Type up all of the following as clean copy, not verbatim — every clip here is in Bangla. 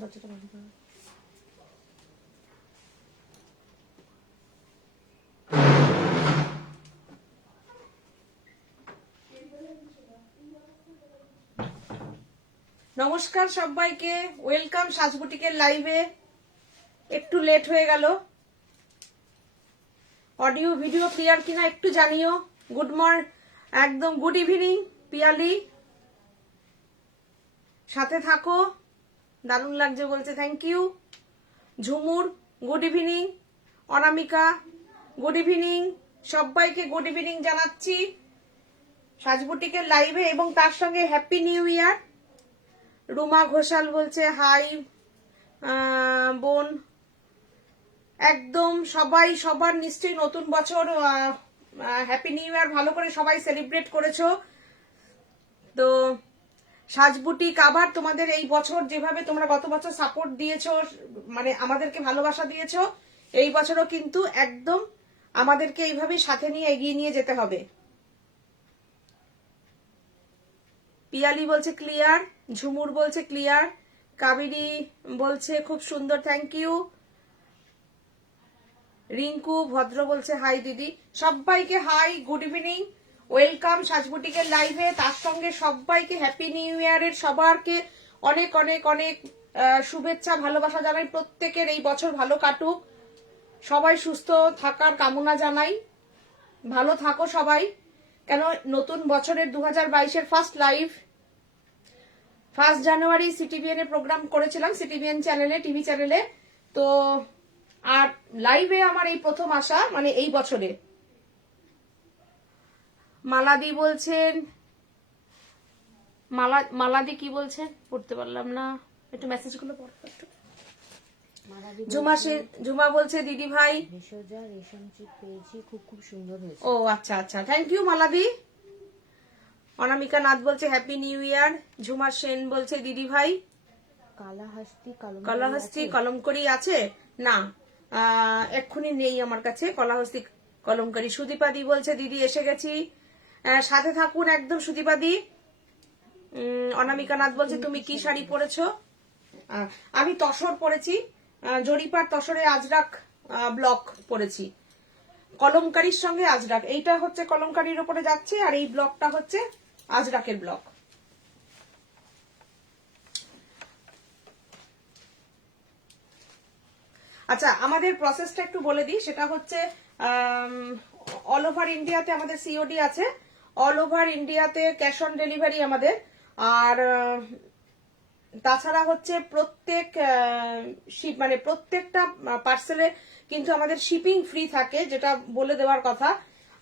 দরজাটা বন্ধ করো। নমস্কার সবাইকে, ওয়েলকাম সাজবুটিকের লাইভে। একটু লেট হয়ে গেল, অডিও ভিডিও ক্লিয়ার কিনা একটু জানিও। একদম গুড ইভিনিং পিয়ালি, সাথে থাকো, দারুণ লাগছে বলছে, thank you. Jhumur good evening, Anamika good evening, সবাইকে গুড ইভিনিং জানাচ্ছি সাজবুটিকের লাইভে, এবং তার সঙ্গে happy new year. Ruma Ghoshal বলছে হাই বোন, একদম সবাই সবার নিশ্চয়ই নতুন বছর হ্যাপি নিউ ইয়ার ভালো করে সবাই সেলিব্রেট করেছো। তো সাজবুটিক আবার তোমাদের এই বছর যেভাবে তোমরা গত বছর সাপোর্ট দিয়েছো, মানে আমাদেরকে ভালোবাসা দিয়েছো, এই বছরও কিন্তু একদম আমাদেরকে এইভাবে সাথে নিয়ে এগিয়ে নিয়ে যেতে হবে। পিয়ালি বলছে ক্লিয়ার, ঝুমুর বলছে ক্লিয়ার, কাবেরী বলছে খুব সুন্দর, থ্যাংক ইউ। রিঙ্কু ভদ্র বলছে হাই দিদি, সবাইকে হাই, গুড ইভিনিং, ওয়েলকাম সাজবুটিকের লাইভে। তার সঙ্গে সবাইকে হ্যাপি নিউ ইয়ারের সবারকে অনেক অনেক অনেক শুভেচ্ছা ভালোবাসা জানাই। প্রত্যেকের এই বছর ভালো কাটুক, সবাই সুস্থ থাকার কামনা জানাই। ভালো থাকো সবাই, কেন নতুন বছরের 2022-এর ফার্স্ট লাইভ 1 জানুয়ারি সিটিভিএন এ প্রোগ্রাম করেছিলাম, সিটিভিএন চ্যানেলে, টিভি চ্যানেলে। তো আর লাইভে আমার এই প্রথম আসা, মানে এই বছরে। মালাদি বলছেন, মালাদি কি বলছেন পড়তে পারলাম না, একটু মেসেজগুলো পড়ো একটু। ঝুমা বলছে দিদি ভাই ভেষজা রেশম চিপ পেয়েছি, খুব খুব সুন্দর হয়েছে। ও আচ্ছা আচ্ছা, থ্যাংক ইউ মালাদি। অনামিকা নাথ বলছে হ্যাপি নিউ ইয়ার। ঝুমা সেন বলছে দিদি ভাই কলাহস্তি কলমকরি আছে না, এক্ষুনি নেই আমার কাছে কলাহস্তি কলমকারি। সুদীপাদি বলছে দিদি এসে গেছি, সাথে থাকুন একদম সুদীপাদি। অনামিকা নাথ বলছে তুমি কি শাড়ি পরেছো? আমি তসর পরেছি, জরিপার তসরে আজরাক ব্লক পরেছি, কলমকারির সঙ্গে আজরাক। এইটা হচ্ছে কলমকারির উপরে যাচ্ছে, আর এই ব্লকটা হচ্ছে আজরাকের ব্লক। আচ্ছা, আমাদের প্রসেসটা একটু বলে দিই। সেটা হচ্ছে অল ওভার ইন্ডিয়াতে আমাদের সিওডি আছে, অল ওভার ইন্ডিয়াতে ক্যাশ অন ডেলিভারি আমাদের। আর তাছাড়া হচ্ছে প্রত্যেকটা পার্সেলে কিন্তু আমাদের শিপিং ফ্রি থাকে, যেটা বলে দেওয়ার কথা।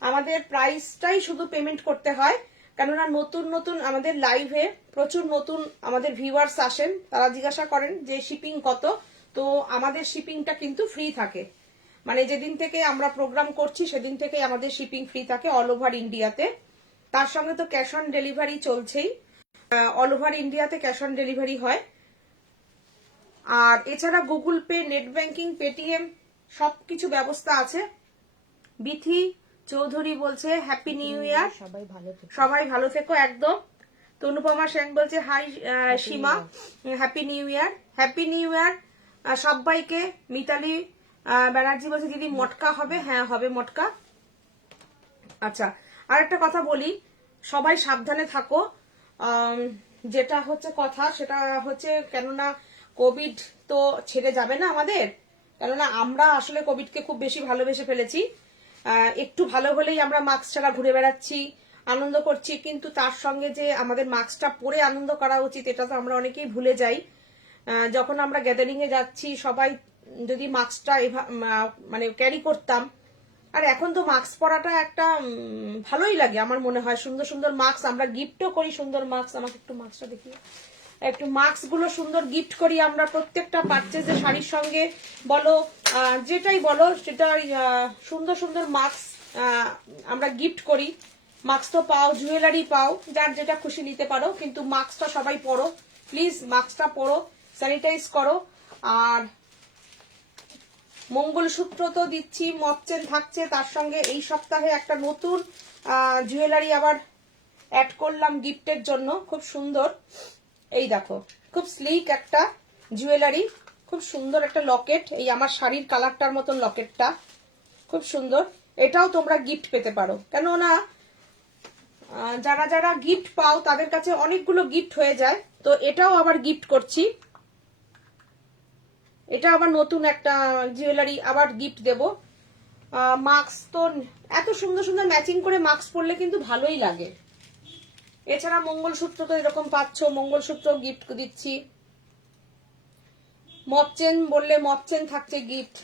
আমাদের প্রাইসটাই শুধু পেমেন্ট করতে হয়, কেননা নতুন নতুন আমাদের লাইভে প্রচুর নতুন আমাদের ভিউয়ার্স আসেন, তারা জিজ্ঞাসা করেন যে শিপিং কত। তো আমাদের শিপিংটা কিন্তু ফ্রি থাকে, মানে যেদিন থেকে আমরা প্রোগ্রাম করছি সেদিন থেকে আমাদের শিপিং ফ্রি থাকে অল ওভার ইন্ডিয়াতে। তার সঙ্গে তো ক্যাশ অন ডেলিভারি চলছেই, অল ওভার ইন্ডিয়াতে ক্যাশ অন ডেলিভারি হয়। আর এছাড়া Google pay, net banking, Paytm সবকিছু ব্যবস্থা আছে। বিথি চৌধুরী বলছে হ্যাপি নিউ ইয়ার, সবাই ভালো থেকো একদম। তনুপমা সেন বলছে hi Seema, happy new year, happy new year সবাইকে। মিতালি ব্যানার্জি বলছে দিদি মটকা হবে? হ্যাঁ হবে মটকা। আচ্ছা, আর একটা কথা বলি, সবাই সাবধানে থাকো। যেটা হচ্ছে কথা সেটা হচ্ছে, কেননা কোভিড তো ছেড়ে যাবে না আমাদের, কেননা আমরা আসলে কোভিডকে খুব বেশি ভালোবেসে ফেলেছি। একটু ভালো হলেই আমরা মাস্ক ছাড়া ঘুরে বেড়াচ্ছি, আনন্দ করছি, কিন্তু তার সঙ্গে যে আমাদের মাস্কটা পরে আনন্দ করা উচিত এটা তো আমরা অনেকেই ভুলে যাই। যখন আমরা গ্যাদারিং এ যাচ্ছি সবাই যদি মাস্কটা মানে ক্যারি করতাম, আর এখন তো মাস্ক পরাটা একটা ভালোই লাগে আমার মনে হয়। সুন্দর সুন্দর মাস্ক আমরা গিফটও করি, সুন্দর মাস্ক। আমাকে একটু মাস্কটা দেখিয়ে, একটু মাস্ক গুলো সুন্দর গিফট করি আমরা প্রত্যেকটা পারচেজে, শাড়ির সঙ্গে বলো যেটাই বলো সেটা সুন্দর সুন্দর মাস্ক আমরা গিফট করি। মাস্ক তো পাও, জুয়েলারি পাও, যার যেটা খুশি নিতে পারো, কিন্তু মাস্কটা সবাই পরো প্লিজ, মাস্কটা পরো, স্যানিটাইজ করো। আর মঙ্গলসূত্র তো দিচ্ছি, মপচেন থাকছে, তার সঙ্গে এই সপ্তাহে একটা নতুন জুয়েলারি আবার অ্যাড করলাম গিফটের জন্য, খুব সুন্দর। এই দেখো, খুব স্লিক একটা জুয়েলারি, খুব সুন্দর একটা লকেট, এই আমার শাড়ির কালারটার মতন লকেটটা খুব সুন্দর। এটাও তোমরা গিফট পেতে পারো, কেননা যারা যারা গিফট পাও তাদের কাছে অনেকগুলো গিফট হয়ে যায়, তো এটাও আবার গিফট করছি। এটা আবার নতুন একটা জুয়েলারি আবার গিফট দেব। মাস্ক তো এত সুন্দর সুন্দর ম্যাচিং করে মাস্ক পরলে কিন্তু ভালোই লাগে। এছাড়া মঙ্গলসূত্র তো এরকম পাচ্ছ, মঙ্গলসূত্র গিফট দিচ্ছি। মপ চেন বললে মপ চেন থাকছে গিফট,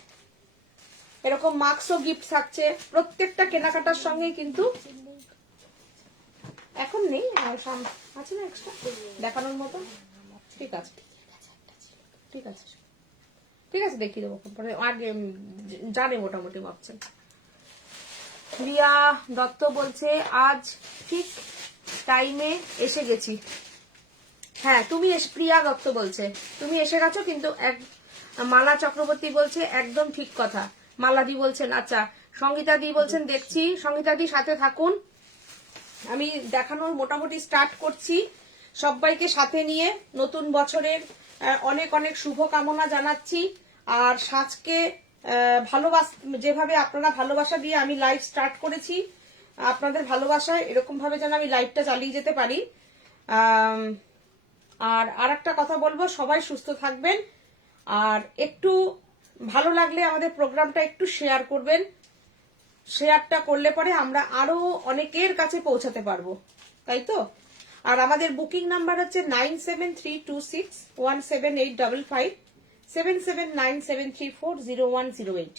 এরকম মাস্কও গিফট থাকছে। প্রত্যেকটা কেনাকাটার সঙ্গে কিন্তু এখন নেই, আছে না এক্সট্রা দেখানোর মতো? ঠিক আছে ঠিক আছে ঠিক আছে, দেখিয়ে দেবো আগে, জানে মোটামুটি ভাবছেন। রিয়া দত্ত বলছে আজ ঠিক টাইমে এসে গেছি। হ্যাঁ তুমি প্রিয়া দত্ত বলছে তুমি এসে গেছো, কিন্তু মালা চক্রবর্তী বলছে একদম ঠিক কথা। মালাদি বলছেন আচ্ছা, সঙ্গীতা দি বলছেন দেখছি। সঙ্গীতা দি সাথে থাকুন, আমি দেখানোর মোটামুটি স্টার্ট করছি। সবাইকে সাথে নিয়ে নতুন বছরের অনেক অনেক শুভ কামনা জানাচ্ছি। আর সাজকে যেভাবে আপনারা ভালোবাসা দিয়ে আমি লাইভ স্টার্ট করেছি, আপনাদের ভালোবাসায় এরকম ভাবে যেন আমি লাইভটা চালিয়ে যেতে পারি। আর একটা কথা বলবো, সবাই সুস্থ থাকবেন, আর একটু ভালো লাগলে আমাদের প্রোগ্রামটা একটু শেয়ার করবেন। শেয়ারটা করলে পরে আমরা আরো অনেকের কাছে পৌঁছাতে পারবো, তাই তো? আর আমাদের বুকিং নাম্বার হচ্ছে 9732617855 7797340108।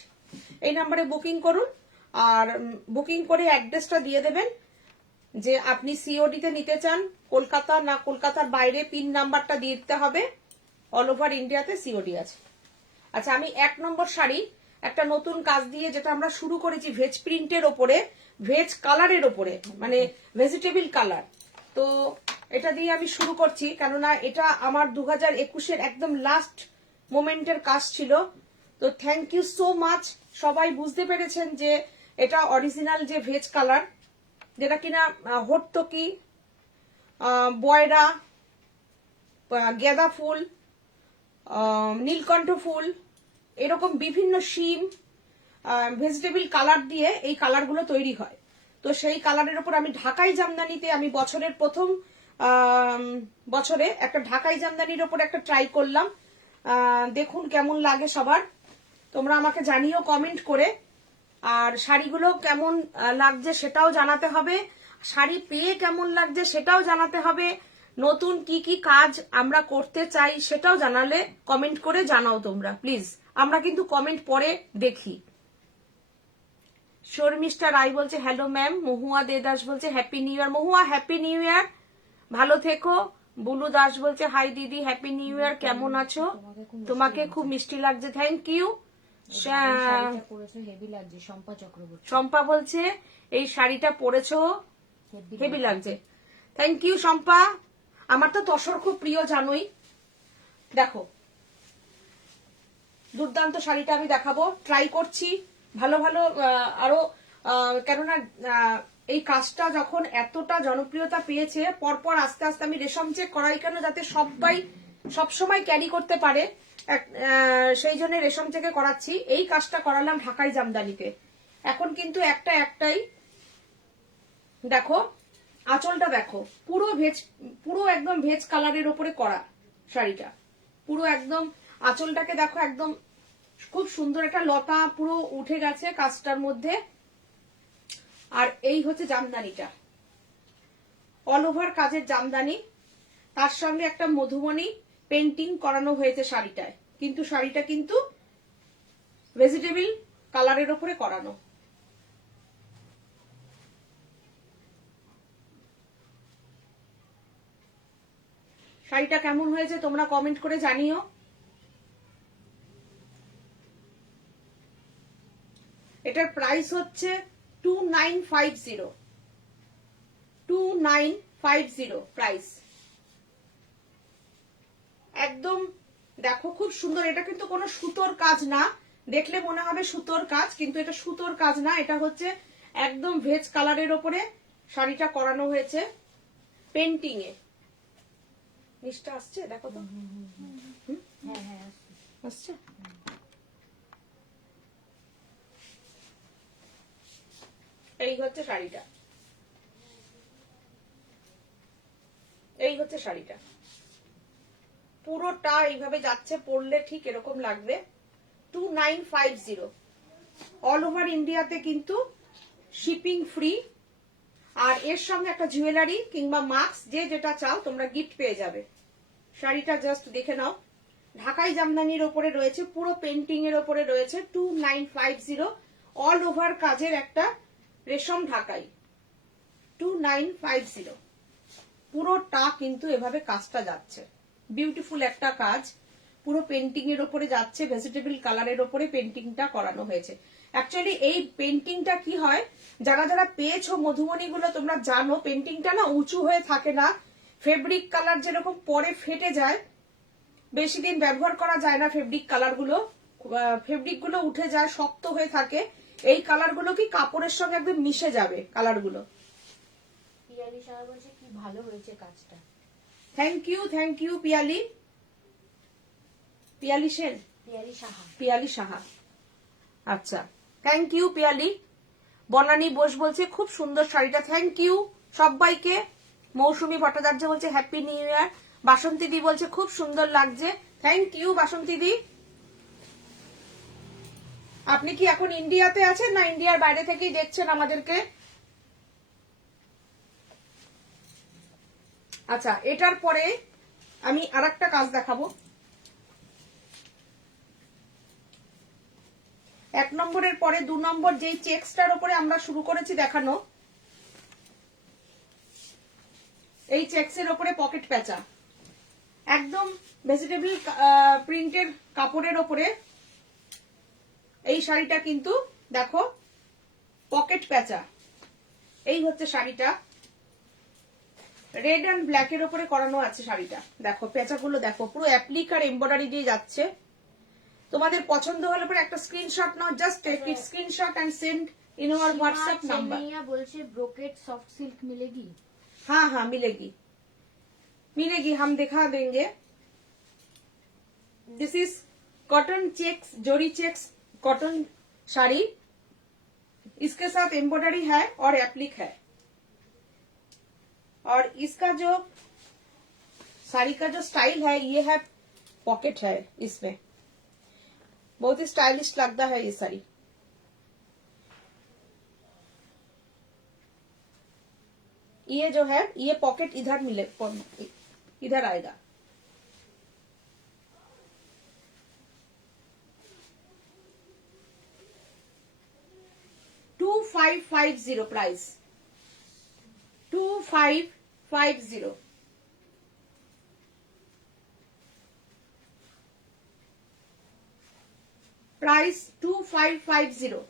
এই নাম্বারে বুকিং করুন, আর বুকিং করে অ্যাড্রেসটা দিয়ে দেবেন যে আপনি সিওডি তে নিতে চান, কলকাতা না কলকাতার বাইরে, পিন নাম্বারটা দিয়ে দিতে হবে। অল ওভার ইন্ডিয়াতে সিওডি আছে। আচ্ছা, আমি 1 নম্বর শাড়ি একটা নতুন কাজ দিয়ে, যেটা আমরা শুরু করেছি ভেজ প্রিন্টের ওপরে, ভেজ কালারের ওপরে, মানে ভেজিটেবল কালার। তো এটা দিয়ে আমি শুরু করছি, কেননা এটা আমার 2021-এর একদম লাস্ট মোমেন্টের কাজ ছিল। তো থ্যাংক ইউ সো মাচ, সবাই বুঝতে পেরেছেন যে এটা অরিজিনাল যে ভেজ কালার, যেটা কিনা হট্টকি, বয়রা, গেঁদা ফুল, নীলকণ্ঠ ফুল, এরকম বিভিন্ন শিম, ভেজিটেবল কালার দিয়ে এই কালারগুলো তৈরি হয়। তো সেই কালারের উপর আমি ঢাকাই জামদানিতে, আমি বছরের প্রথম বছরে একটা ঢাকাই জামদানির ওপর একটা ট্রাই করলাম। দেখুন কেমন লাগে সবার, তোমরা আমাকে জানিও কমেন্ট করে। আর শাড়িগুলো কেমন লাগছে সেটাও জানাতে হবে, শাড়ি পেয়ে কেমন লাগছে সেটাও জানাতে হবে। নতুন কি কি কাজ আমরা করতে চাই সেটাও জানালে কমেন্ট করে জানাও তোমরা প্লিজ, আমরা কিন্তু কমেন্ট পরে দেখি। শর্মিষ্ঠা রায় বলছে হ্যালো ম্যাম। মহুয়া দে দাস বলছে হ্যাপি নিউ ইয়ার। মহুয়া হ্যাপি নিউ ইয়ার, ভালো থেকো। বুলু দাস বলছে হাই দিদি, হ্যাপি নিউ ইয়ার, কেমন আছো? তোমাকে খুব মিষ্টি লাগছে, থ্যাংক ইউ। শম্পা বলছে এই শাড়িটা পরেছো হেভি লাগছে, থ্যাংক ইউ শম্পা। আমার তো তসর খুব প্রিয় জানোই। দেখো দুর্দান্ত শাড়িটা আমি দেখাবো, ট্রাই করছি ভালো ভালো আরো, কেননা এই কাজটা যখন এতটা জনপ্রিয়তা পেয়েছে, পরপর আস্তে আস্তে আমি রেশম চেক করাই কেন, যাতে সবাই সবসময় ক্যারি করতে পারে, সেই জন্য রেশম চেকে করাচ্ছি। এই কাজটা করালাম ঢাকাই জামদানিতে। এখন কিন্তু একটাই দেখো, আঁচলটা দেখো, পুরো একদম ভেজ কালারের উপরে করা শাড়িটা, পুরো একদম আঁচলটাকে দেখো, একদম খুব সুন্দর একটা লতা পুরো উঠে গেছে কাজটার মধ্যে। আর এই হচ্ছে জামদানিটা, অল ওভার কাজের জামদানি, তার সঙ্গে একটা মধুবনী পেন্টিং করানো হয়েছে শাড়িটায়, কিন্তু শাড়িটা কিন্তু ভেজিটেবল কালারের উপরে করানো। শাড়িটা কেমন হয়েছে তোমরা কমেন্ট করে জানিও। এটার প্রাইস হচ্ছে 2950 প্রাইস। একদম দেখো খুব সুন্দর, এটা কিন্তু কোনো সুতোর কাজ না, দেখলে মনে হবে সুতোর কাজ, কিন্তু এটা সুতোর কাজ না, এটা হচ্ছে একদম ভেজ কালারের ওপরে শাড়িটা করানো হয়েছে পেন্টিং এ। নিচটা আসছে দেখো তো। হ্যাঁ হ্যাঁ আসছে। এই হচ্ছে শাড়িটা, এই হচ্ছে শাড়িটা, পুরোটা এইভাবে যাচ্ছে, পরলে ঠিক এরকম লাগবে। 2950, অল ওভার ইন্ডিয়াতে কিন্তু শিপিং ফ্রি। আর এর সঙ্গে একটা জুয়েলারি কিংবা মাস্ক, যে যেটা চাও তোমরা গিফট পেয়ে যাবে। শাড়িটা জাস্ট দেখে নাও, ঢাকাই জামদানির ওপরে রয়েছে, পুরো পেন্টিং এর ওপরে রয়েছে। 2950, অল ওভার কাজের একটা রেশম ঢাকাই। 2950, পুরোটা কিন্তু এভাবে কাজটা যাচ্ছে, বিউটিফুল একটা কাজ, পুরো পেন্টিং এর ওপরে যাচ্ছে, ভেজিটেবল কালারের ওপরে পেন্টিংটা করানো হয়েছে। অ্যাকচুয়ালি এই পেন্টিংটা কি হয়, যারা যারা পেয়েছো মধুমণি গুলো তোমরা জানো, পেন্টিংটা না উঁচু হয়ে থাকে না, ফেব্রিক কালার যেরকম পরে ফেটে যায়, বেশি দিন ব্যবহার করা যায় না, ফেব্রিক গুলো উঠে যায়, শক্ত হয়ে থাকে। এই কালার গুলো কি কাপড়ের সঙ্গে একদম মিশে যাবে কালার গুলো। পিয়ালি সাহা বলছে কি ভালো হয়েছে কাজটা। Thank you Piyali, Piyali Sen, Piyali Saha. আচ্ছা, থ্যাংক ইউ পিয়ালি। বনানী বোস বলছে খুব সুন্দর শাড়িটা, থ্যাংক ইউ সবাইকে। মৌসুমী ভট্টাচার্য বলছে হ্যাপি নিউ ইয়ার। বাসন্তী দি বলছে খুব সুন্দর লাগছে, থ্যাংক ইউ বাসন্তী দি। আপনি কি এখন ইন্ডিয়াতে আছেন না ইন্ডিয়ার বাইরে থেকেই দেখছেন আমাদেরকে? আচ্ছা, এটার পরে আমি আরেকটা কাজ দেখাবো। 1 নম্বরের পরে 2 নম্বর যেই চেক্সটার উপরে আমরা শুরু করেছি দেখানো, এই চেক্সের উপরে পকেট প্যাঁচা, একদম ভেজিটেবল প্রিন্টের কাপড়ের উপরে এই শাড়িটা কিন্তু দেখো পকেট প্যাঁচা। এই হচ্ছে শাড়িটা, রেড অ্যান্ড ব্ল্যাক এর উপরে করানো আছে শাড়িটা। দেখো পেঁচাগুলো দেখো, পুরো অ্যাপ্লিক আর এমব্রয়ডারি দিয়ে যাচ্ছে। তোমাদের পছন্দ হলে পরে একটা স্ক্রিনশট নাও, just take it screenshot and send in our WhatsApp number. বলছে ব্রোকেট সফট সিল্ক মিলেগি? हाँ हाँ मिलेगी, मिलेगी, हम दिखा देंगे। दिस इज कॉटन चेक्स, जोरी चेक्स कॉटन साड़ी, इसके साथ एम्ब्रॉयडरी है और एप्लिक है। और इसका जो साड़ी का जो स्टाइल है ये है पॉकेट है, इसमें बहुत ही स्टाइलिश लगता है ये साड़ी। ये जो है ये पॉकेट इधर मिले, इधर आएगा। $2550 प्राइस, 2550। प्राइस 2550।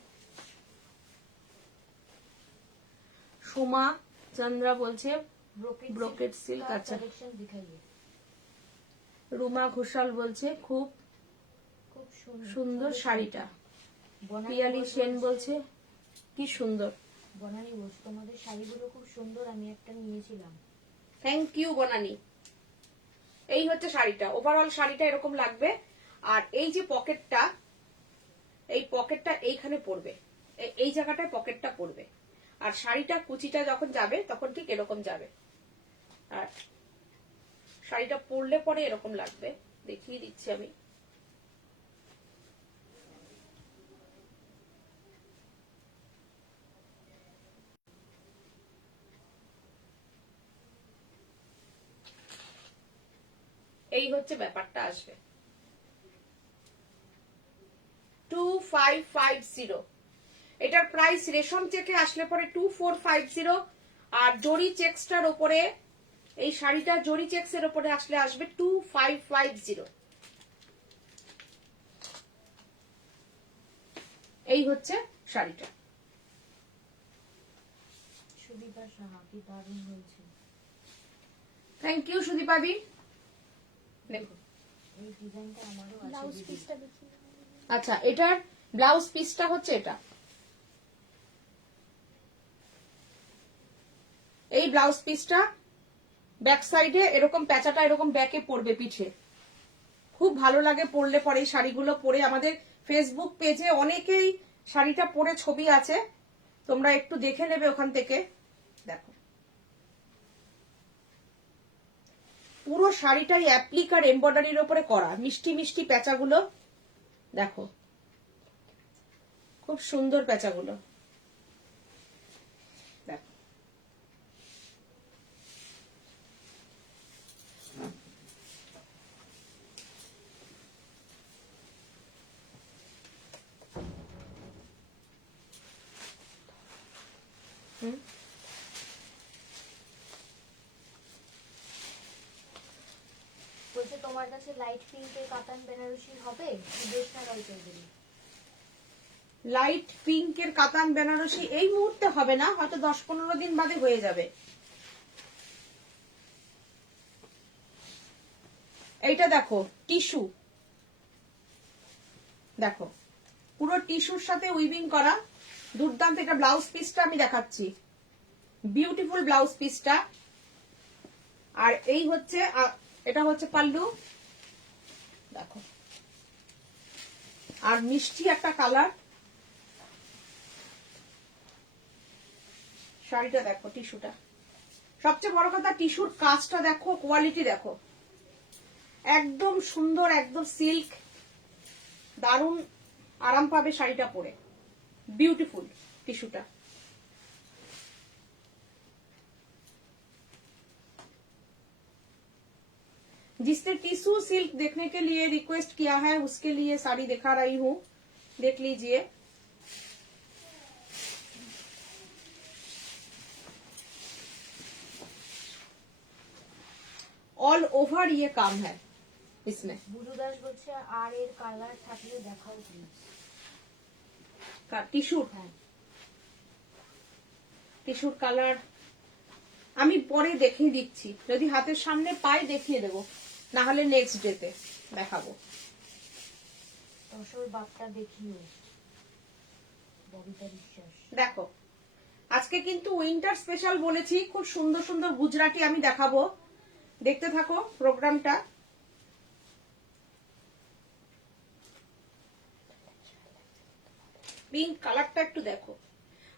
সোমা চন্দ্রা বলছে ব্রোকেট সিল্ক। আচ্ছা, রুমা ঘোষাল বলছে খুব সুন্দর শাড়িটা। পিয়ালি সেন বলছে কি সুন্দর। বনানী বলছে তোমাদের শাড়িগুলো খুব সুন্দর, আমি একটা নিয়েছিলাম। Thank you Banani. এই হচ্ছে শাড়িটা, ওভারঅল শাড়িটা এরকম লাগবে। আর এই যে পকেটটা, এই পকেটটা এইখানে পড়বে, এই জায়গাটায় পকেটটা পড়বে। আর শাড়িটা কুচিটা যখন যাবে তখন ঠিক এরকম যাবে। আর শাড়িটা পরলে পরে এরকম লাগবে, দেখিয়ে দিচ্ছি আমি। এই হচ্ছে ব্যাপারটা আসবে। 2550। এটার প্রাইস রেশম চেকে আসলে পরে 2450। আর জরি চেক্সটার উপরে এই শাড়িটা জরি চেক্স এর উপরে আসলে আসবে 2550। এই হচ্ছে শাড়িটা। সুদীপা সাহা কি দারুণ হয়েছে। থ্যাংক ইউ সুদীপাদি। দেখো এই ডিজাইনটা আমারও আছে। ব্লাউজ পিসটা দেখি। আচ্ছা, এটার ব্লাউজ পিসটা হচ্ছে এটা, এই ব্লাউজ পিসটা ব্যাক সাইডে এরকম প্যাঁচাটা এরকম ব্যাকে পড়বে পিঠে, খুব ভালো লাগে পরলে পরে এই শাড়িগুলো পরে। আমাদের ফেসবুক পেজে অনেকেই শাড়িটা পরে ছবি আছে, তোমরা একটু দেখে নেবে ওখান থেকে। দেখো পুরো শাড়িটাই অ্যাপ্লিক আর এমব্রয়ডারির উপরে করা, মিষ্টি মিষ্টি প্যাঁচাগুলো দেখো, খুব সুন্দর প্যাঁচাগুলো দেখো। বলছে তোমার কাছে লাইট পিঙ্কের কাতান বেনারসি হবে? সুদেশনা রায় চৌধুরী। লাইট পিঙ্কের কাতান বেনারসি এই মুহূর্তে হবে না, হয়তো 10-15 দিন বাদে হয়ে যাবে। এইটা দেখো টিস্যু, দেখো পুরো টিস্যুর সাথে উইভিং করা, দুর্দান্ত। এটা ব্লাউজ পিসটা আমি দেখাচ্ছি, বিউটিফুল ব্লাউজ পিসটা। আর এই হচ্ছে এটা হচ্ছে পাল্লু দেখো, আর মিষ্টি একটা কালার। শাড়িটা দেখো, টিস্যুটা, সবচেয়ে বড় কথা টিস্যুর কাজটা দেখো, কোয়ালিটি দেখো, একদম সুন্দর, একদম সিল্ক, দারুণ আরাম পাবে শাড়িটা পরে, বিউটিফুল টিস্যুটা। जिसने टिश्यू सिल्क देखने के लिए रिक्वेस्ट किया है उसके लिए साड़ी दिखा रही हूँ, देख लीजिए। ऑल ओवर ये काम है इसमें। বুধু দাস বলছে আর এর কালার থাকলে দেখাও প্লিজ। টিস্যুর, হ্যাঁ টিস্যুর কালার আমি পরে দেখিয়ে দিচ্ছি, যদি হাতের সামনে পাই দেখিয়ে দেবো, না হলে নেক্সট ডেতে দেখাবো। তসর বাপটা দেখিও, ববিতা বিশ্বাস। দেখো আজকে কিন্তু উইন্টার স্পেশাল বলেছি, খুব সুন্দর সুন্দর গুজরাটি আমি দেখাবো, দেখতে থাকো প্রোগ্রামটা। পিঙ্ক কালারটা একটু দেখো,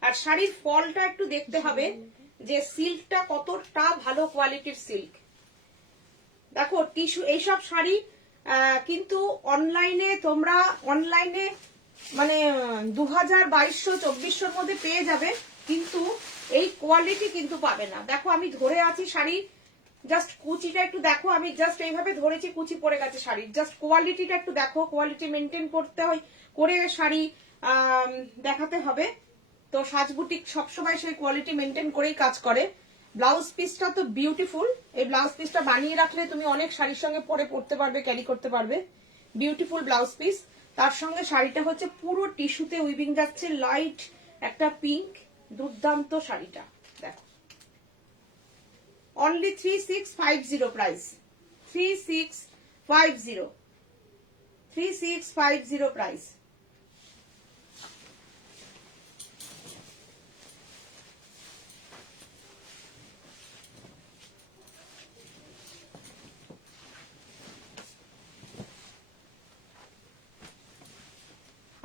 আর শাড়ির ফলটা একটু দেখতে হবে যে সিল্কটা কতটা ভালো কোয়ালিটির সিল্ক। দেখো টিস্যু এইসব শাড়ি কিন্তু অনলাইনে তোমরা অনলাইনে মানে 2200-2400 মধ্যে পেয়ে যাবে, কিন্তু এই কোয়ালিটি কিন্তু পাবে না। দেখো আমি ধরে আছি শাড়ি, জাস্ট কুচিটা একটু দেখো, আমি জাস্ট এইভাবে ধরেছি, কুচি পড়ে গেছে শাড়ির, জাস্ট কোয়ালিটিটা একটু দেখো, কোয়ালিটি মেনটেন করতে হয়, করে শাড়ি দেখাতে হবে। তো সাজবুটিক সবসময় সেই কোয়ালিটি মেনটেন করেই কাজ করে। ব্লাউজ পিসটা তো বিউটিফুল, এই ব্লাউজ পিসটা বানিয়ে রাখলে তুমি অনেক শাড়ির সঙ্গে পরে পরতে পারবে, ক্যারি করতে পারবে, বিউটিফুল ব্লাউজ পিস। তার সঙ্গে শাড়িটা হচ্ছে পুরো টিস্যুতে উইভিং যাচ্ছে, লাইট একটা পিঙ্ক, দুর্দান্ত শাড়িটা দেখো। Only 3650 price, 3650 price.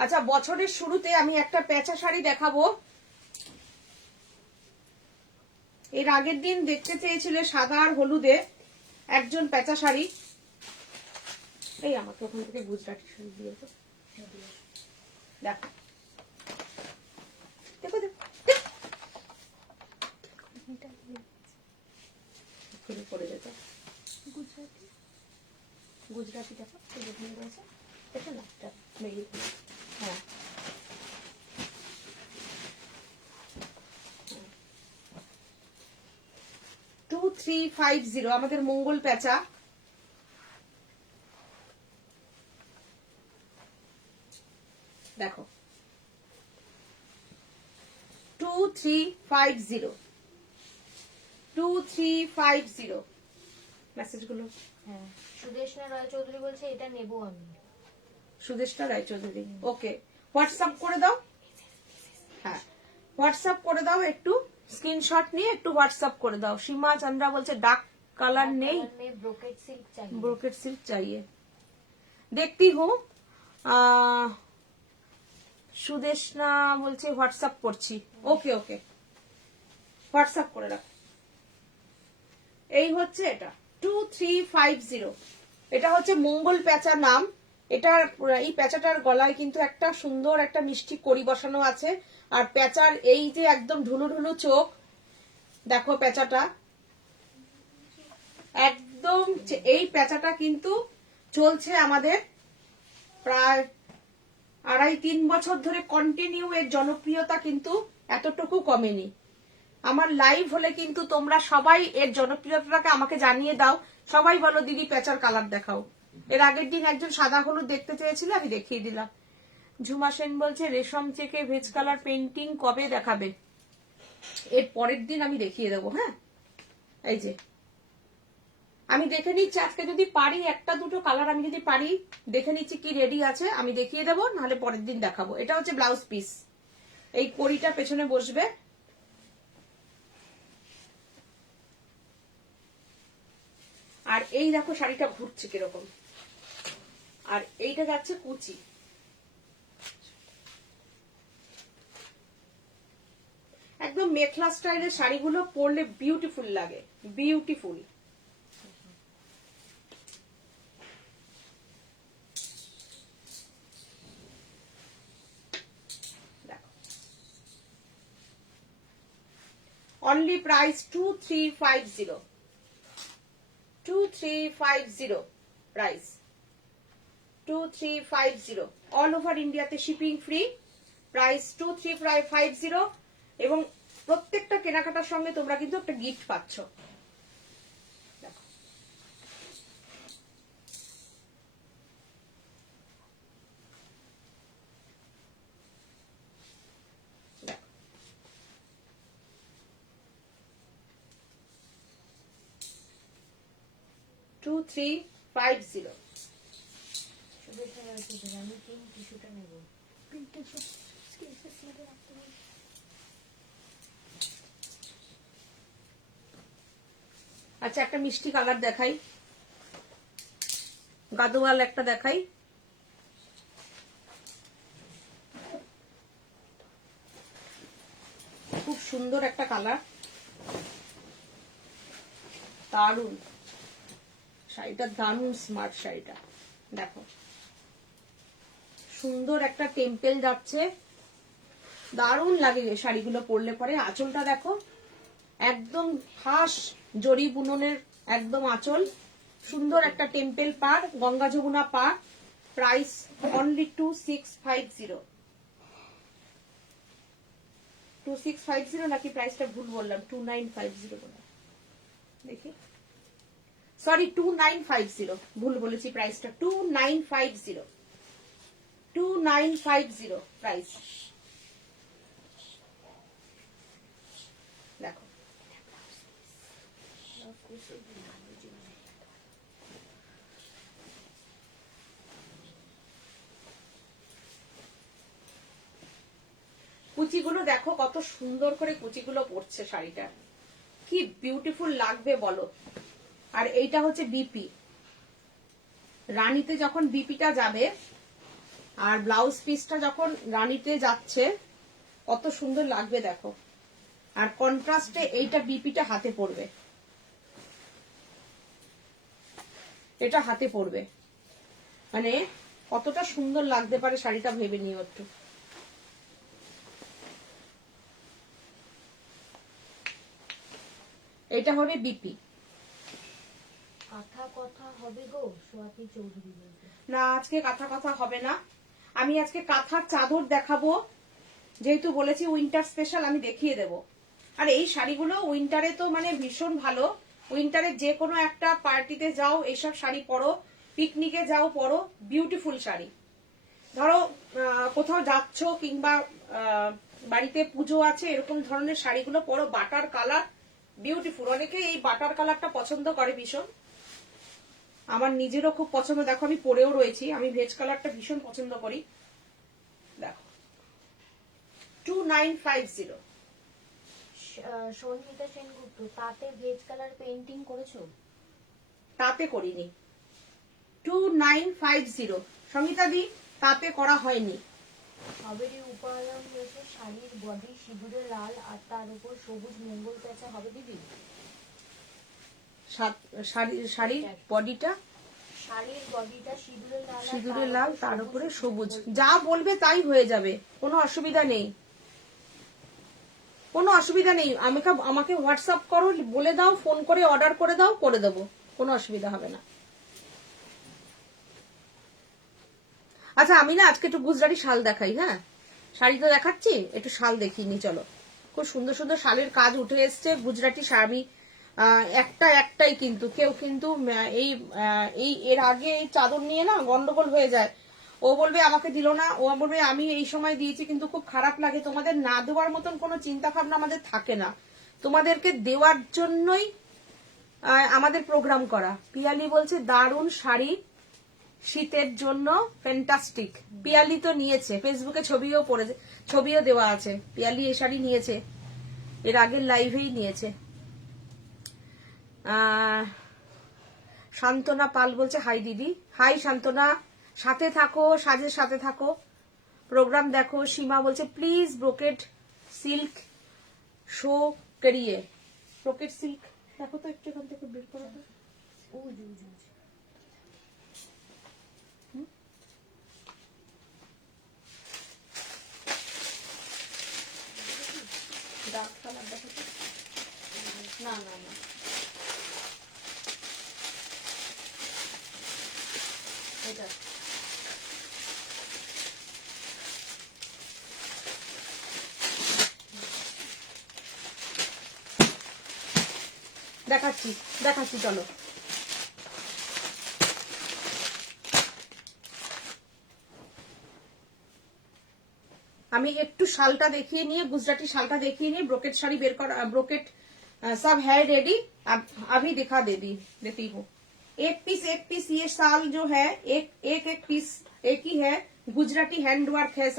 আচ্ছা বছরের শুরুতে আমি একটা পেঁচা শাড়ি দেখাবো, এর আগের দিন দেখতে চেয়েছিলে সাদা আর হলুদে একজন পেঁচা শাড়ি। এই আমাকে ওখান থেকে গুজরাটি শাড়ি দিয়ে তো দেখো, দেখো দেখো পড়ে যেত গুজরাটি, গুজরাটি দেখো যেখানে রয়েছে, দেখো না হ্যাঁ 2350 আমাদের মঙ্গল পেঁচা। দেখো 2350 মেসেজগুলো। হ্যাঁ সুদেশনা রায় চৌধুরী বলছে এটা নেবো আমি। সুদেশনা রায় চৌধুরী, ওকে হোয়াটসঅ্যাপ করে দাও, হ্যাঁ হোয়াটসঅ্যাপ করে দাও, একটু স্ক্রিনশট নিয়ে একটু হোয়াটসঅ্যাপ করে দাও। সীমা চন্দ্রা বলছে ডার্ক कलर नहीं, कलर में ब्रोकेट सिल्क चाहिए। ब्रोकेट सिल्क चाहिए, देखती हूँ। সুদেশনা বলছে হোয়াটসঅ্যাপ করছি। ওকে ওকে, হোয়াটসঅ্যাপ করে রাখ। এই হচ্ছে এটা 2350, এটা হচ্ছে মঙ্গল প্যাঁচা নাম। এটার এই প্যাঁচাটার গলায় কিন্তু একটা সুন্দর একটা মিষ্টি কড়ি বসানো আছে। আর প্যাঁচার এই যে একদম ঢুলু ঢুলু চোখ, দেখো প্যাঁচাটা একদম। এই প্যাঁচাটা কিন্তু চলছে আমাদের প্রায় 2.5-3 বছর ধরে কন্টিনিউ। এর জনপ্রিয়তা কিন্তু এতটুকু কমেনি। আমার লাইভ হলে কিন্তু তোমরা সবাই এর জনপ্রিয়তাটাকে আমাকে জানিয়ে দাও। সবাই বলো দিদি প্যাঁচার কালার দেখাও। এর আগের দিন একজন সাদা হলুদ দেখতে চেয়েছিল, আমি দেখিয়ে দিলাম। ঝুমা সেন বলছে রেশম চেকে ভেজ কালার পেন্টিং কবে দেখাবে? এর পরের দিন আমি দেখিয়ে দেবো। হ্যাঁ, এই যে আমি দেখে নিচ্ছি আজকে যদি পারি একটা দুটো কালার, আমি যদি পারি দেখে নিচ্ছি কি রেডি আছে, আমি দেখিয়ে দেবো, নাহলে পরের দিন দেখাবো। এটা হচ্ছে ব্লাউজ পিস, এই কড়িটা পেছনে বসবে। আর এই দেখো শাড়িটা ঘুরছে কিরকম, আর এইটা যাচ্ছে কুচি। একদম মেখলা স্টাইলের শাড়িগুলো পরলে বিউটিফুল লাগে, beautiful. Only price 2350, 2350 price, 2350। All over ইন্ডিয়াতে শিপিং ফ্রি, প্রাইস 2350। এবং প্রত্যেকটা কেনাকাটার সঙ্গে তোমরা কিন্তু একটা গিফট পাচ্ছ। দেখো টু থ্রি ফাইভ জিরো। আমি পিঙ্ক টিস্যুটা নেব। আচ্ছা, একটা মিষ্টি কালার দেখাই, গাদোয়াল একটা দেখাই। খুব সুন্দর একটা কালার, দারুন শাড়িটা, দারুন স্মার্ট শাড়িটা। দেখো সুন্দর একটা টেম্পেল যাচ্ছে, দারুন লাগে শাড়িগুলো পরলে পরে। আঁচলটা দেখো একদম খাস জরি বুননের একদম আঁচল, সুন্দর একটা টেম্পেল পার, গঙ্গা যমুনা পার। প্রাইস অনলি 2650, 2650 নাকি প্রাইসটা ভুল বললাম, 2950 বললাম, দেখি সরি 2950 ভুল বলেছি প্রাইসটা, 2950, 2950 প্রাইস। দেখো কুচিগুলো দেখো কত সুন্দর করে কুচিগুলো পড়ছে শাড়িটা, কি বিউটিফুল লাগবে বলো। আর এইটা হচ্ছে বিপি, রানীতে যখন বিপিটা যাবে আর ব্লাউজ পিসটা যখন রানীতে যাচ্ছে কত সুন্দর লাগবে দেখো। আর কন্ট্রাস্টে এইটা বিপিটা হাতে পড়বে, এটা হাতে পড়বে, মানে কতটা সুন্দর লাগতে পারে শাড়িটা ভেবে নিও একটু। এটা হবে বিপি। কাঁথা কথা হবে গো, সোয়াতি চৌধুরী বলতে। না, আজকে কাঁথা কথা হবে না, আমি আজকে কাঁথার চাদর দেখাবো, যেহেতু বলেছি উইন্টার স্পেশাল আমি দেখিয়ে দেব। আর এই শাড়িগুলো উইন্টারে তো মানে ভীষণ ভালো, উইন্টারে যে কোনো একটা পার্টিতে যাও এইসব শাড়ি পরো, পিকনিকে যাও পরো, বিউটিফুল শাড়ি। ধরো কোথাও যাচ্ছ কিংবা বাড়িতে পুজো আছে, এরকম ধরনের শাড়িগুলো পরো, বাটার কালার বিউটিফুল। অনেকে এই বাটার কালারটা পছন্দ করে ভীষণ, আমার নিজেরও খুব পছন্দ। দেখো আমি পরেও রয়েছি, আমি ভেজ কালারটা ভীষণ পছন্দ করি। দেখো 2950। সঞ্চিতা সেনগুপ্ত, তাতে ভেজ কালার পেইন্টিং করেছো? তাতে করিনি। 2950 সঙ্গীতা দি, তাতে করা হয়নি। হাবেরি উপাদান রয়েছে শাড়ির বডি সিঁদুরে লাল আর তার উপর সবুজ মঙ্গল প্যাঁচা হবে দিদি। শাড়ির বডিটা শাড়ির বডিটা সিঁদুরে লাল আর সিঁদুরে লাল, তার উপরে সবুজ। যা বলবে তাই হয়ে যাবে, কোনো অসুবিধা নেই, কোনো অসুবিধা নেই। আমাকে হোয়াটসঅ্যাপ করো, বলে দাও, ফোন করে অর্ডার করে দাও, করে দেবো, কোনো অসুবিধা হবে না। আচ্ছা আমি না আজকে একটু গুজরাটি শাল দেখাই। হ্যাঁ, শাড়ি তো দেখাচ্ছি, একটু শাল দেখিনি। চলো, খুব সুন্দর সুন্দর শালের কাজ উঠে এসছে। গুজরাটি শাড়ি একটাই, কিন্তু কেউ কিন্তু এই এর আগে এই চাদর নিয়ে না গন্ডগোল হয়ে যায়। ও বলবে আমাকে দিল না, ও বলবে আমি এই সময় দিয়েছি, কিন্তু খুব খারাপ লাগে। তোমাদের না দেওয়ার মতন কোনো চিন্তা ভাবনা আমাদের থাকে না, তোমাদেরকে দেওয়ার জন্যই আমাদের প্রোগ্রাম করা। পিয়ালি বলছে দারুণ শাড়ি, শীতের জন্য ফ্যান্টাস্টিক। পিয়ালি তো নিয়েছে, ফেসবুকে ছবিও দেওয়া আছে। পিয়ালি এই শাড়ি নিয়েছে, এর আগের লাইভেই নিয়েছে। শান্তনা পাল বলছে হাই দিদি। হাই শান্তনা, সাথে থাকো, সাজের সাথে থাকো, প্রোগ্রাম দেখো। সীমা বলছে প্লিজ ব্রোকেট সিল্ক শো করিয়ে। ব্রোকেট সিল্ক দেখো তো একটু, এখান থেকে বের করো তো। ডার্ক কালার দেখো তো। না না না, এটা দেখাচ্ছি চলো। আমি একটু শালটা দেখিয়ে নিয়ে, গুজরাটি শালটা देখিয়ে নিয়ে, ब्रोकेट শাড়ি বের করা, ब्रोकेट सब है रेडी, अभी दिखा देती हूँ। एक पीस ये शाल जो है, एक पीस एक ही है। गुजराती हैंडवर्क है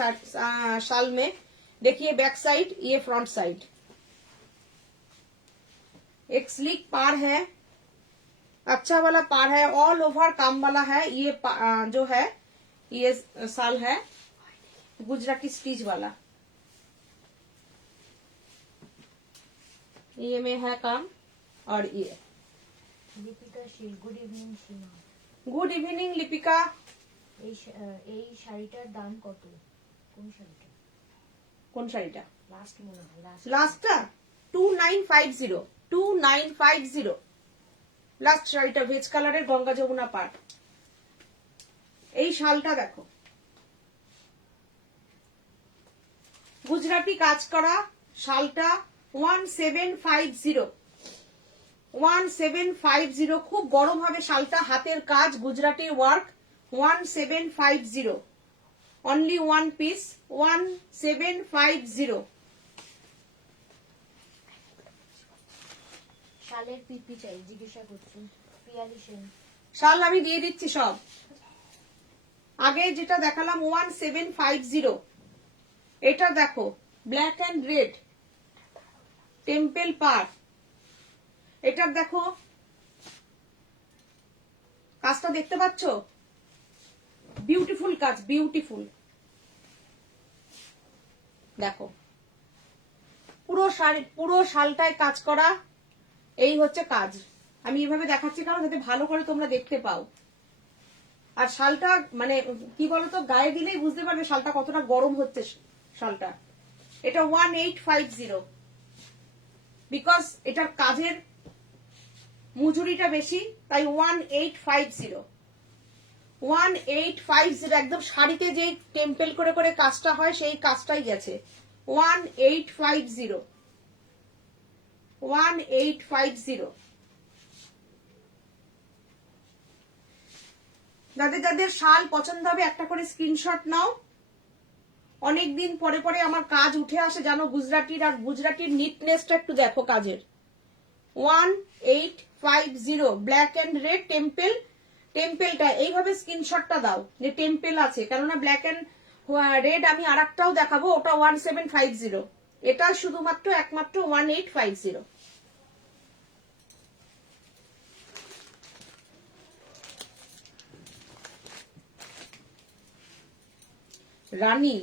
शाल में। देखिए बैक साइड, ये फ्रंट साइड। एक स्लीक पार है, अच्छा वाला पार है, ऑल ओवर काम वाला है। ये जो है ये शाल है गुजराती स्टिच वाला। ये में है काम। और ये Lipika Shil, good evening Seema. Good evening Lipika. এই শাড়িটার দাম কত? কোন শাড়িটা? কোন শাড়িটা? লাস্ট মনে হয়, লাস্টটা 2950 লাস্ট শাড়িটা, ভেজ কালারের গঙ্গা যমুনা পাট। এই শালটা দেখো, গুজরাটি কাজ করা শালটা 1750 খুব গরম হবে শালটা, হাতের কাজ, Gujarati work. 1750 only one piece, 1750। শালের পিপি চাই জিজ্ঞাসা করছি পিয়ালি সেন। শাল আমি দিয়ে দিচ্ছি সব। আগে যেটা দেখালাম 1750, এটা দেখো ব্ল্যাক এন্ড রেড টেম্পল পার। এটার দেখো কাজটা দেখতে পাচ্ছ, বিউটিফুল কাজ, বিউটিফুল। দেখো পুরো শালটায় কাজ করা। এই হচ্ছে কাজ। আমি এইভাবে দেখাচ্ছি কারণ যাতে ভালো করে তোমরা দেখতে পাও। আর শালটা মানে কি বলতো, গায়ে দিলেই বুঝতে পারবে শালটা কতটা গরম হচ্ছে। শালটা এটা 1850, বিকজ এটার কাজের মজুরিটা বেশি, তাই 1850 একদম শাড়িতে যে টেম্পল করে করে কাজটা হয় সেই কাজটাই গেছে। 1850। যাদের শাল পছন্দ হবে একটা করে স্ক্রিনশট নাও। অনেকদিন পরে পরে আমার কাজ উঠে আসে জানো গুজরাটির, আর গুজরাটির নিটনেসটা একটু দেখো কাজের। 1850 ব্ল্যাক এন্ড রেড টেম্পলটা এইভাবে স্ক্রিনশটটা দাও যে টেম্পল আছে, কেননা ব্ল্যাক এন্ড রেড আমি আরেকটাও দেখাবো, ওটা 1750। এটা শুধুমাত্র একমাত্র 1850। রানী,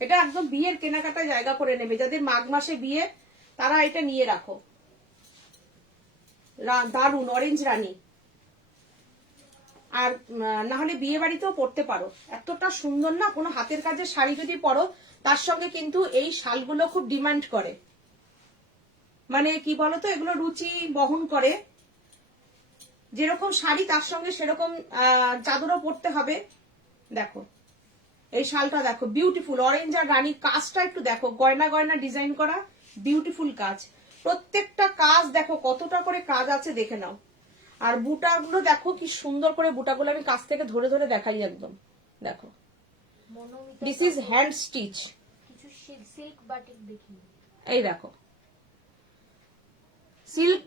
এটা একদম বিয়ের কেনাকাটা জায়গা করে নেবে। যাদের মাঘ মাসে বিয়ে তারা এটা নিয়ে রাখো। দারুন অরেঞ্জ রানী। আর না হলে বিয়ে বাড়িতেও পরতে পারো, এতটা সুন্দর না। কোনো হাতের কাজের শাড়ি যদি পরো তার সঙ্গে কিন্তু এই শালগুলো খুব ডিমান্ড করে, মানে কি বলতো, এগুলো রুচি বহন করে। যেরকম শাড়ি তার সঙ্গে সেরকম চাদরও পরতে হবে। দেখো এই শালটা দেখো, বিউটিফুল অরেঞ্জ আর রানী। কাজটা একটু দেখো, গয়না গয়না ডিজাইন করা, বিউটিফুল কাজ। প্রত্যেকটা কাজ দেখো কতটা করে কাজ আছে, দেখে নাও। আর বুটাগুলো দেখো কি সুন্দর করে, বুটাগুলো আমি কাছ থেকে ধরে ধরে দেখাই একদম। দেখো দিস ইজ হ্যান্ড স্টিচ। কিছু সিল্ক বাটিক দেখি, এই দেখো সিল্ক,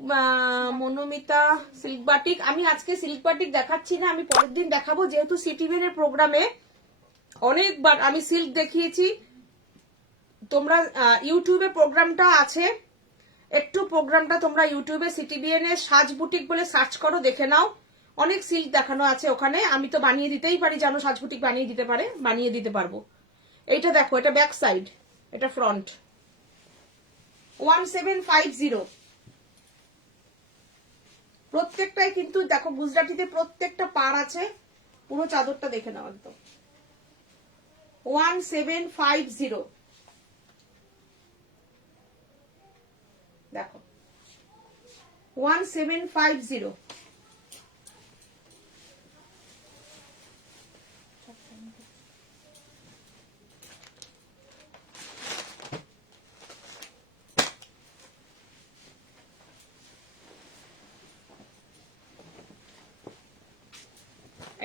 মনোমিতা সিল্ক বাটিক। আমি আজকে সিল্ক বাটিক দেখাচ্ছি না, আমি পরের দিন দেখাবো, যেহেতু সিটিভির এর প্রোগ্রামে অনেকবার আমি সিল্ক দেখিয়েছি। তোমরা ইউটিউবে প্রোগ্রামটা আছে, একটু প্রোগ্রামটা তোমরা ইউটিউবে সিটিভিএন এর সাজ বুটিক বলে সার্চ করো, দেখে নাও। অনেক সিল্ক দেখানো আছে ওখানে। আমি তো বানিয়ে দিতেই পারি, জানো, সাজ বুটিক বানিয়ে দিতে পারে, বানিয়ে দিতে পারবো। এইটা দেখো, এটা ব্যাক সাইড, এটা ফ্রন্ট। 1750। প্রত্যেকটাই কিন্তু দেখো গুজরাটিতে প্রত্যেকটা পার আছে। পুরো চাদরটা দেখে নাও একদম। 1750 দেখো, 1750।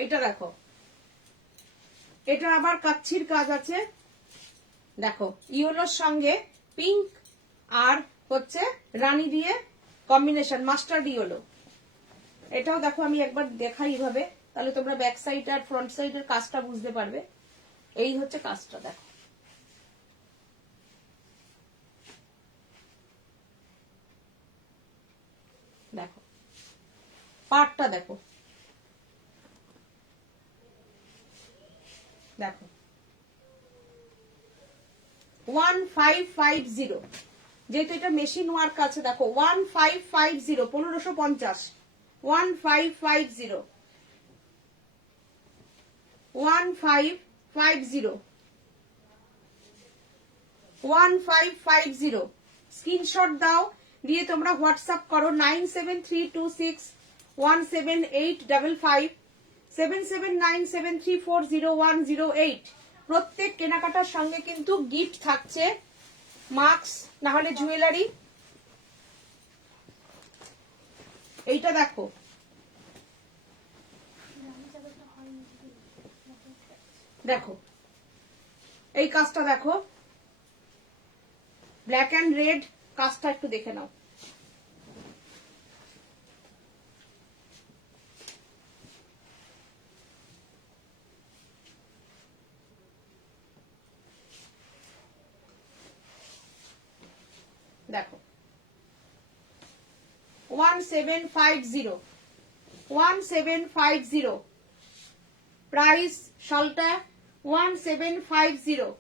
এইটা দেখো, এটা আবার কাচ্ছির কাজ আছে। দেখো ইয়েলোর সঙ্গে পিঙ্ক আর হচ্ছে রানী দিয়ে কম্বিনেশন, মাস্টার্ড ইয়েলো। এটাও দেখো, আমি একবার দেখাই এইভাবে, তাহলে তোমরা ব্যাক সাইড আর ফ্রন্ট সাইডের কাজটা বুঝতে পারবে। এই হচ্ছে কাজটা, দেখো। দেখো পাটটা দেখো, দেখো 1550। যেহেতু এটা মেশিন ওয়ার্ক আছে, দেখো 1550, 1550, 1550, 1550, 1550। স্ক্রিনশট দাও, দিয়ে তোমরা হোয়াটসঅ্যাপ করো 9732617855, 7797340108। প্রত্যেক কেনাকাটার সঙ্গে কিন্তু গিফট থাকছে, মাস্ক না হলে জুয়েলারি। এইটা দেখো, দেখো এই কাজটা দেখো, ব্ল্যাক এন্ড রেড কাজটা একটু দেখে নাও। দেখো 1750, 1750 প্রাইস। শালটা 1750,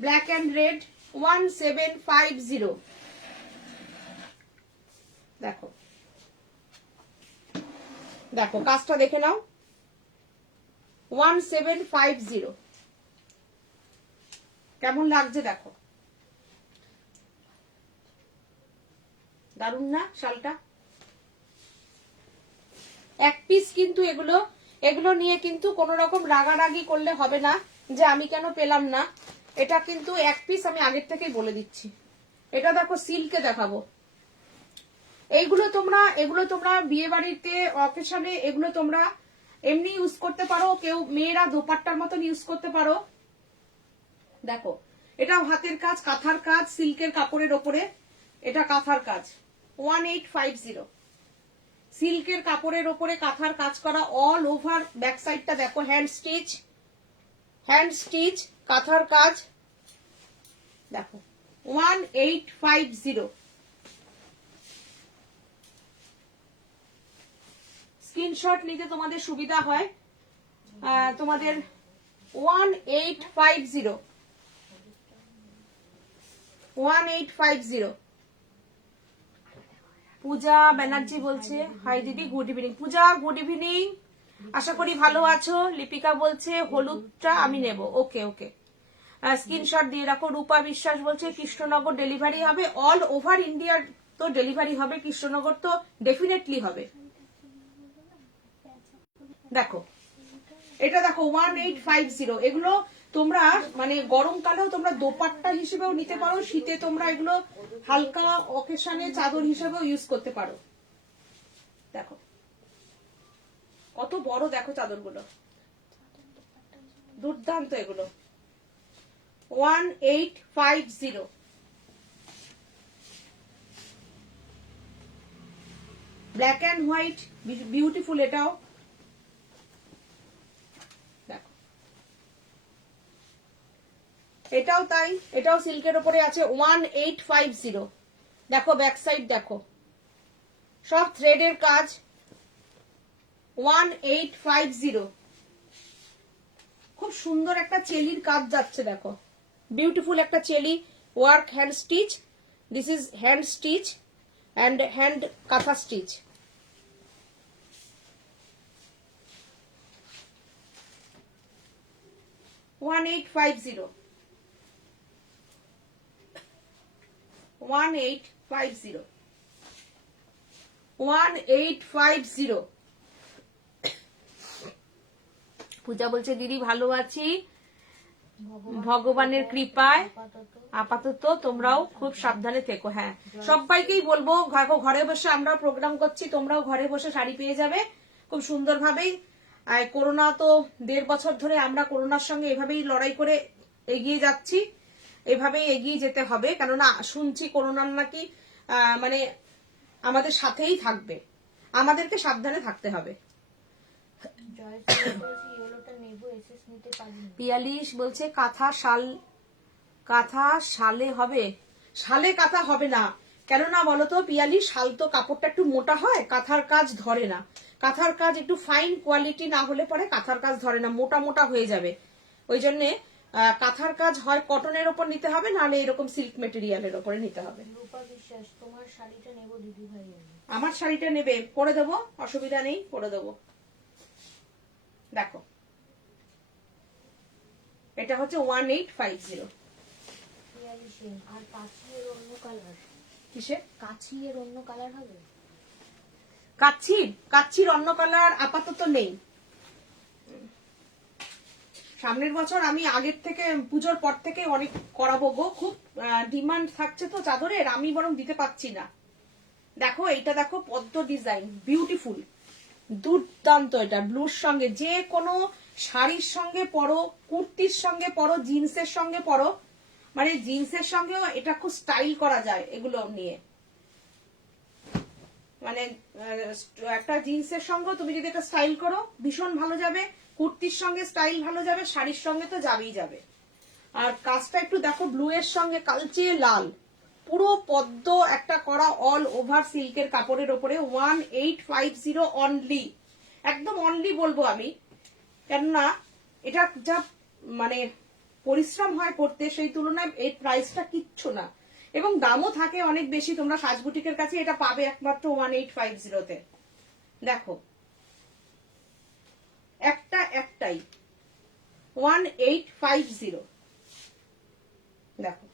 ব্ল্যাক এন্ড রেড 1750। দেখো, দেখো কাজটা দেখে নাও, 1750। কেমন লাগছে দেখো, দারুন না শালটা? এক পিস কিন্তু এগুলো, এগুলো নিয়ে কিন্তু কোনো রকম রাগারাগি করলে হবে না যে আমি কেন পেলাম না। এটা কিন্তু এক পিস, আমি আগের থেকেই বলে দিচ্ছি। এটা দেখো সিল্কে দেখাবো। এগুলো তোমরা বিয়ে বাড়িতে অকেশনে এগুলো তোমরা এমনি ইউজ করতে পারো, কেউ মেয়েরা দোপাট্টার মতন ইউজ করতে পারো। দেখো এটাও হাতের কাজ, কাঁথার কাজ, সিল্কের কাপড়ের ওপরে এটা কাঁথার কাজ। 1850, সিল্কের কাপড়ের ওপরে কাঁথার কাজ করা, অল ওভার। ব্যাক সাইডটা দেখো, হ্যান্ড স্টিচ, হ্যান্ড স্টিচ কাঁথার কাজ। দেখো 1850। স্ক্রিনশট নিতে তোমাদের সুবিধা হয়, তোমাদের 1850 1850। পূজা ব্যানার্জি বলছে হাই দিদি, গুড ইভিনিং। পূজা গুড ইভিনিং, আশা করি ভালো আছো। লিপিকা বলছে হলুদটা আমি নেব। ওকে ওকে, স্ক্রিনশট দিয়ে রাখো। রূপা বিশ্বাস বলছে কৃষ্ণনগর ডেলিভারি হবে, অল ওভার ইন্ডিয়ার তো ডেলিভারি হবে, কৃষ্ণনগর তো ডেফিনেটলি হবে। দেখো এটা দেখো 1850। এগুলো তোমরা মানে গরমকালেও তোমরা দোপাট্টা হিসেবেও নিতে পারো, শীতে তোমরা এগুলো হালকা অকেশনে চাদর হিসেবেও ইউজ করতে পারো। দেখো কত বড়, দেখো চাদরগুলো দুর্দান্ত এগুলো। 1850। ব্ল্যাক অ্যান্ড হোয়াইট, বিউটিফুল এটাও। দেখো এটাও তাই, এটাও সিল্কের উপরে আছে 1850। দেখো ব্যাক সাইড দেখো, সব থ্রেডের কাজ। 1850। খুব সুন্দর একটা চেলির কাজ যাচ্ছে, দেখো বিউটিফুল একটা চেলি work, hand stitch. This is hand stitch and hand kantha stitch. One eight five zero 1850 1850। Puja বলছে দিদি ভালো আছি ভগবানের কৃপায়, আপাতত তোমরাও খুব সাবধানে থেকো। হ্যাঁ সবাইকেই বলবো, ঘরে বসে আমরা প্রোগ্রাম করছি, তোমরাও ঘরে বসে শাড়ি পেয়ে যাবে খুব সুন্দরভাবেই। করোনা তো 1.5 বছর ধরে আমরা করোনার সঙ্গে এভাবেই লড়াই করে এগিয়ে যাচ্ছি, এভাবেই এগিয়ে যেতে হবে। কেননা শুনছি করোনার নাকি মানে আমাদের সাথেই থাকবে, আমাদেরকে সাবধানে থাকতে হবে। পিয়ালিশ বলছে কাঁথা শালে হবে, শালে কাঁথা হবে না। কেননা বলতো পিয়ালি, শাল তো কাপড়টা একটু মোটা হয়, কাঁথার কাজ ধরে না। কাঁথার কাজ একটু ফাইন কোয়ালিটি না হলে পরে কাঁথার কাজ ধরে না, মোটা মোটা হয়ে যাবে। ওই জন্যে কাঁথার কাজ হয় কটনের ওপর নিতে হবে, নাহলে এরকম সিল্ক মেটেরিয়ালের ওপরে নিতে হবে। রূপা বিশ্বাস তোমার শাড়িটা নেব দিদি ভাই। আমার শাড়িটা নেবে, করে দেবো, অসুবিধা নেই, করে দেবো। দেখো এটা হচ্ছে 1850। আর কাছির অন্য কালার, কিসের কাছির অন্য কালার হবে? কাচ্ছির অন্য কালার আপাতত নেই। সামনের বছর আমি আগের থেকে, পুজোর পর থেকে অনেক করাবো গো, খুব ডিমান্ড থাকছে তো চাদরের, আমি বরং দিতে পারছি না। দেখো এইটা দেখো, পদ্ম ডিজাইন, বিউটিফুল, দুর্দান্ত। এটা ব্লুর সঙ্গে যে কোনো শাড়ির সঙ্গে পরো, কুর্তির সঙ্গে পরো, জিন্সের সঙ্গে পরো, মানে জিন্সের সঙ্গেও এটা খুব স্টাইল করা যায় এগুলো নিয়ে। মানে একটা জিন্সের সঙ্গে তুমি যদি একটা স্টাইল করো ভীষণ ভালো যাবে, কুর্তির সঙ্গে স্টাইল ভালো যাবে, শাড়ির সঙ্গে তো যাবেই যাবে। আর কাজটা একটু দেখো, ব্লু এর সঙ্গে কালচে লাল, পুরো পদ্ম একটা করা, অল ওভার সিল্কের কাপড়ের ওপরে 1850 অনলি, একদম অনলি বলবো আমি। কেননা এটা যা মানে পরিশ্রম হয় করতে, সেই তুলনায় এই প্রাইসটা কিচ্ছু না, এবং দামও থাকে অনেক বেশি। তোমরা সাজবুটিকের কাছে এটা পাবে একমাত্র 1850-তে। দেখো একটাই 1850। দেখো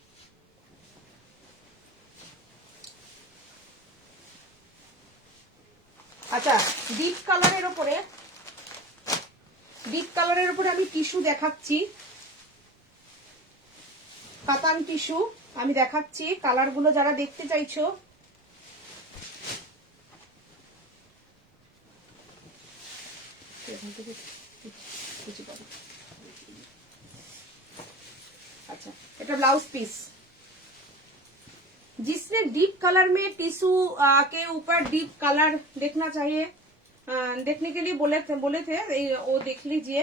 আচ্ছা, ডিপ কালারের উপরে আমি টিস্যু দেখাচ্ছি, কাতান টিস্যু আমি দেখাচ্ছি। কালার গুলো যারা দেখতে চাইছো, अच्छा এটা ब्लाउज पीस। जिसने डीप कलर में टिश्यू के ऊपर डीप कलर देखना चाहिए, देखने के लिए बोले थे वो देख लीजिए।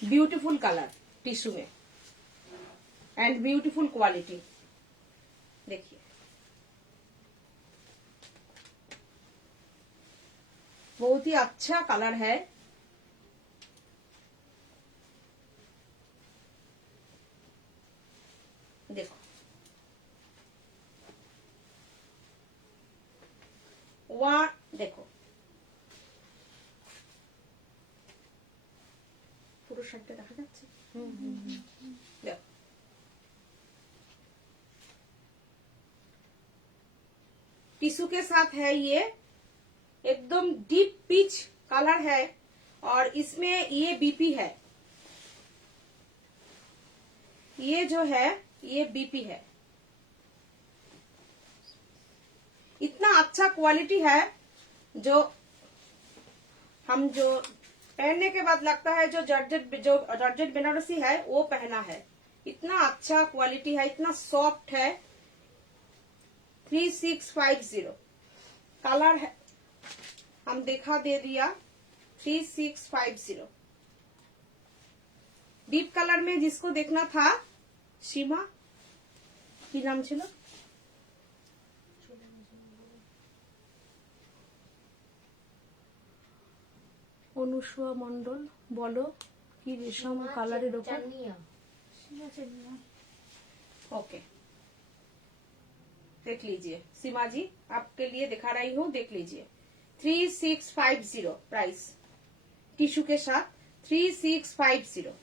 ब्यूटीफुल कलर टिश्यू में, एंड ब्यूटीफुल क्वालिटी। देखिए बहुत ही अच्छा कलर है। देखो वहां देखो পুরো শার্টটা দেখা যাচ্ছে। দেখো टिश्यू के साथ है ये, एकदम डीप पीच कलर है और इसमें ये बीपी है, ये जो है ये बीपी है। इतना अच्छा क्वालिटी है जो हम जो पहनने के बाद लगता है जो जॉर्जेट बनारसी है वो पहना है। इतना अच्छा क्वालिटी है, इतना सॉफ्ट है। 3650 कलर है, हम देखा दे दिया 3650। डीप कलर में जिसको देखना था, सीमा की नाम छिलो, অনুসুয়া মন্ডল, বলো কি রেশম কালারের উপর। ओके देख लीजिए सीमा जी, आपके लिए दिखा रही हूँ, देख लीजिए 3650 प्राइस, टिश्यू के साथ 3650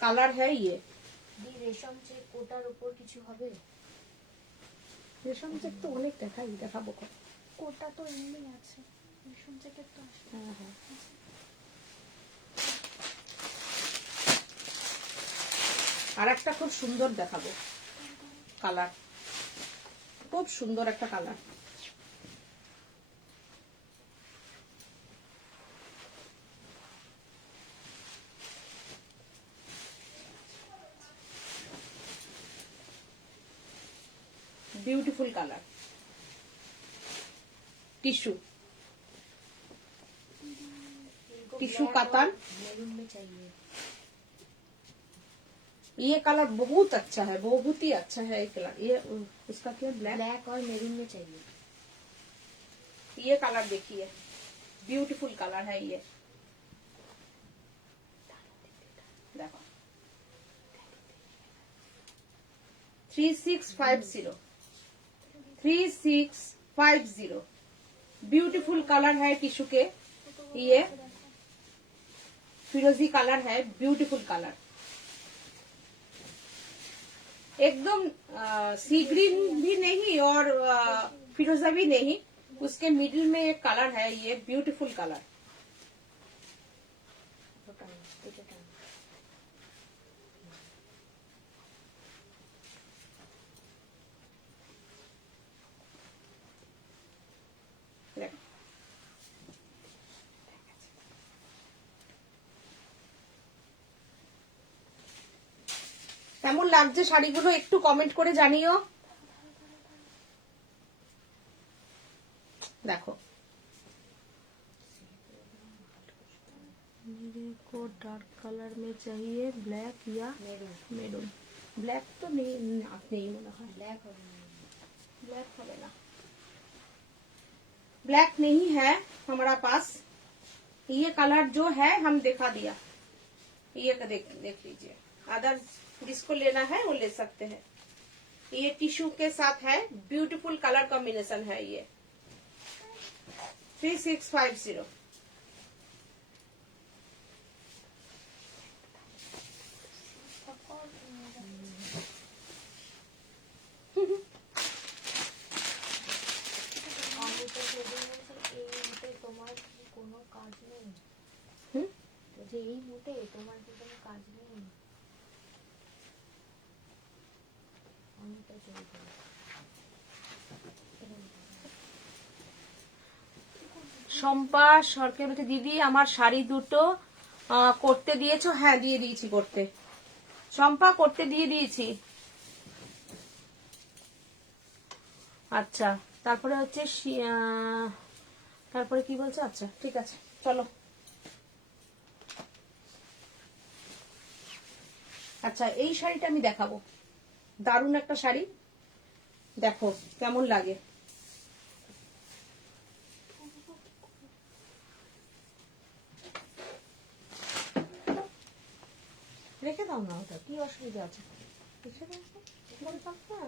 कलर है ये। রেশম চেক কোটার উপর কিছু হবে? রেশম চেক তো অনেক দেখাবো। কোটা তো এমনি আছে, রেশম জ্যাকেট তো আছে। হ্যাঁ হ্যাঁ, আর একটা খুব সুন্দর দেখাবো কালার, খুব সুন্দর একটা colour. Beautiful colour, tissue, tissue कातन। মেরুন में चाहिए। ये कलर बहुत अच्छा है, बहुत ही अच्छा है ये कलर। ये इसका क्या ब्लैक, ब्लैक और मेरून में चाहिए। ये कलर देखिए, ब्यूटीफुल कलर है ये। देखो 3650 3650 ब्यूटीफुल कलर है टिश्यू के। ये फिरोजी कलर है, ब्यूटीफुल कलर, एकदम सी ग्रीन भी नहीं और फिरोजा भी नहीं, उसके मिडिल में एक कलर है, ये ब्यूटीफुल कलर। কেমন লাগছে শাড়িগুলো একটু কমেন্ট করে জানিও। देखो मेरे को डार्क कलर में चाहिए, ब्लैक या मेरून। ब्लैक तो नहीं होना है, ब्लैक और ब्लैक হবে না, ब्लैक नहीं है हमारा पास। ये कलर जो है हम दिखा दिया, ये देख लीजिए। अदर जिसको लेना है वो ले सकते हैं। ये टिश्यू के साथ है, ब्यूटीफुल कलर कॉम्बिनेशन है ये 3650। তোমার কোনো কাজ নেই, যে এই মুহূর্তে তোমার কি কোনো কাজ নেই? আমি তো চলবে। শম্পা সরকার বলছে দিদি আমার শাড়ি দুটো করতে দিয়েছো? হ্যাঁ দিয়ে দিয়েছি করতে, শম্পা করতে দিয়ে দিয়েছি। আচ্ছা তারপরে হচ্ছে তারপরে কি বলছে? আচ্ছা ঠিক আছে চলো। আচ্ছা, এই শাড়িটা আমি দেখাবো, দারুণ একটা শাড়ি, দেখো কেমন লাগে। রেখে দাও না, ওটা কি অসুবিধা আছে, রেখে দাও, বল থাক না।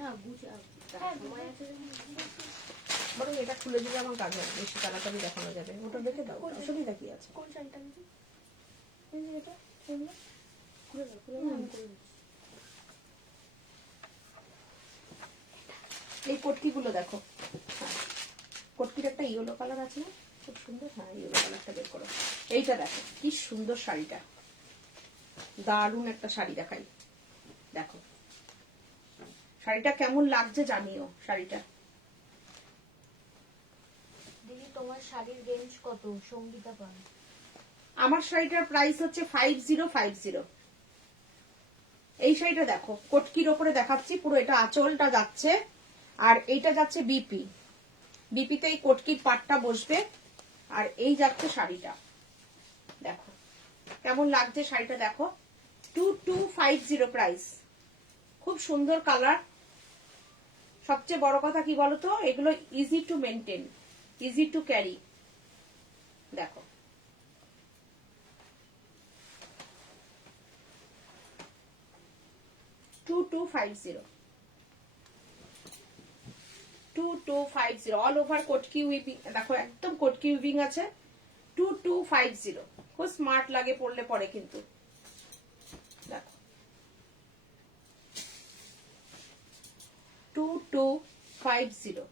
না গুছা সময় আছে বরং এটা খুলে দিলে আমার কাজ হবে, বেশি তাড়াতাড়ি দেখানো যাবে, ওটা রেখে দাও, অসুবিধা কি আছে। কোন শাড়িটা নিবি? এই যে এটা, এগুলো। খুলে দাও খুলে দাও আমি করে দিচ্ছি। এই কটকিগুলো দেখো, হ্যাঁ, কটকির একটা ইয়েলো কালার আছে না, খুব সুন্দর, হ্যাঁ ইয়েলো কালারটা বের করো। এইটা দেখো কি সুন্দর শাড়িটা, দারুণ একটা শাড়ি দেখাই, দেখো শাড়িটা কেমন লাগছে জানিও। শাড়িটা দিদি তোমার শাড়ির রেঞ্জ কত? সঙ্গীতা পান। আমার শাড়িটার প্রাইস হচ্ছে 5050। এই শাড়িটা দেখো কটকির ওপরে দেখাচ্ছি, পুরো এটা আঁচলটা যাচ্ছে, আর এইটা যাচ্ছে বিপি, বিপিতে এই কটকির পাটটা বসবে, আর এই যাচ্ছে শাড়িটা, দেখো কেমন লাগছে শাড়িটা, দেখো 2250 প্রাইস, খুব সুন্দর কালার। সবচেয়ে বড় কথা কি বলতো, এগুলো easy to maintain, easy to carry, দেখো অল ওভার কটকি উইভিং, দেখো একদম কটকি উইভিং আছে, 2250, খুব স্মার্ট লাগে পরলে পরে কিন্তু, দেখো 2250।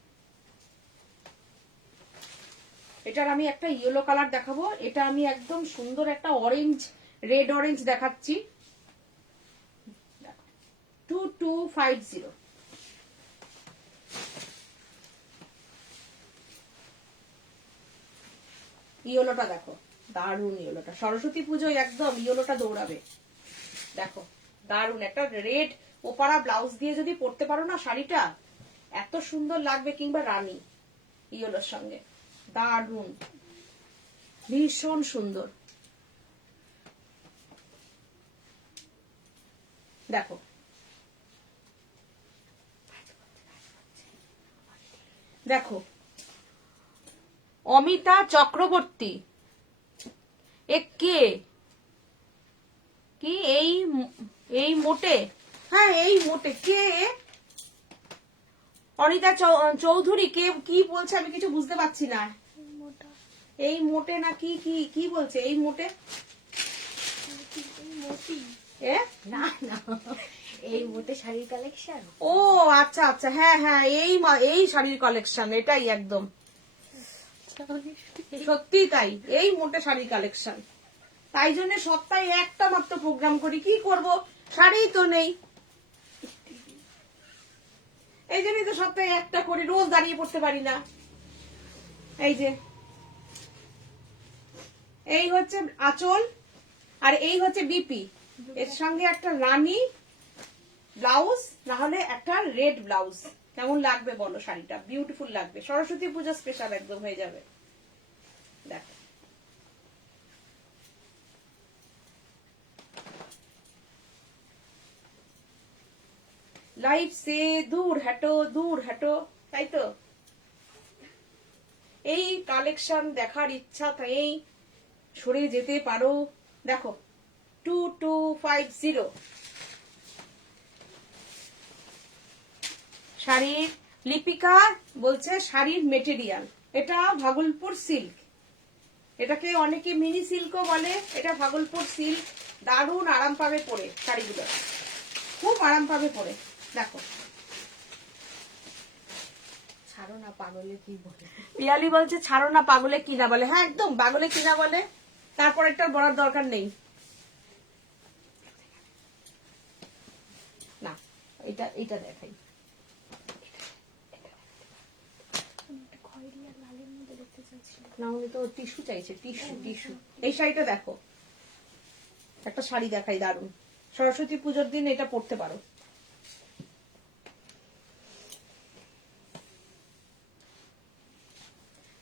এটার আমি একটা ইয়েলো কালার দেখাবো, এটা আমি একদম সুন্দর একটা অরেঞ্জ, রেড অরেঞ্জ দেখাচ্ছি, 2250। ইয়েলোটা দেখো, দারুণ ইয়েলোটা, সরস্বতী পুজোয় একদম ইয়েলোটা দৌড়াবে, দেখো দারুণ একটা রেড ওপারা ব্লাউজ দিয়ে যদি পরতে পারো না শাড়িটা, এত সুন্দর লাগবে, কিংবা রানী ইয়েলোর সঙ্গে, দারুণ, ভীষণ সুন্দর, দেখো দেখো অমিতা চক্রবর্তী, এ কে, কি এই মোটে, হ্যাঁ এই মোটে কে, অনিতা চৌধুরী, কে কি বলছে আমি কিছু বুঝতে পারছি না, মোটা এই মোটে না কি কি কি বলছে, এই মোটে, মোটি। এ না না এই মোটে শাড়ির কালেকশন। ও আচ্ছা আচ্ছা, হ্যাঁ হ্যাঁ এই শাড়ির কালেকশন, এটাই একদম সত্যি তাই, এই মোটে শাড়ির কালেকশন, তাই জন্য সপ্তাহে একটা মাত্র প্রোগ্রাম করি, কি করব, শাড়ি তো নেই, এই জন্যই তো সপ্তাহে একটা করি, রোজ দাঁড়িয়ে পড়তে পারি না। এই যে এই হচ্ছে আঁচল, আর এই হচ্ছে বিপি, এর সঙ্গে একটা রানী ব্লাউজ, না হলে একটা রেড ব্লাউজ, কেমন লাগবে বলো শাড়িটা, বিউটিফুল লাগবে, সরস্বতী পূজা স্পেশাল একদম হয়ে যাবে, দেখো লাইফ সে দূর হাটো, তাই তো, এই কালেকশন দেখার ইচ্ছা তাই সরে যেতে পারো, দেখো 2250 শাড়ির, লিপিকা বলছে শাড়ির মেটেরিয়াল, এটা ভাগলপুর সিল্ক, এটাকে অনেকে মিনি সিল্কও বলে, এটা ভাগলপুর সিল্ক, দারুণ আরাম পাবে পরে, শাড়িগুলো খুব আরাম পাবে পরে, দেখো ছাড়ো না পাগলে কি বলে। পিয়ালি বলছে ছাড়ো না পাগলে কিনা বলে, হ্যাঁ একদম পাগলে কিনা বলে, তারপর একটা বলার দরকার নেই, না এটা এটা দেখাই, আমি একটা খয়েরি আর লালের মধ্যে দেখতে চাইছিলাম। না উনি তো টিস্যু চাইছে, টিস্যু, এই শাড়িটা দেখো, একটা শাড়ি দেখাই দারুণ, সরস্বতী পুজোর দিন এটা পরতে পারো,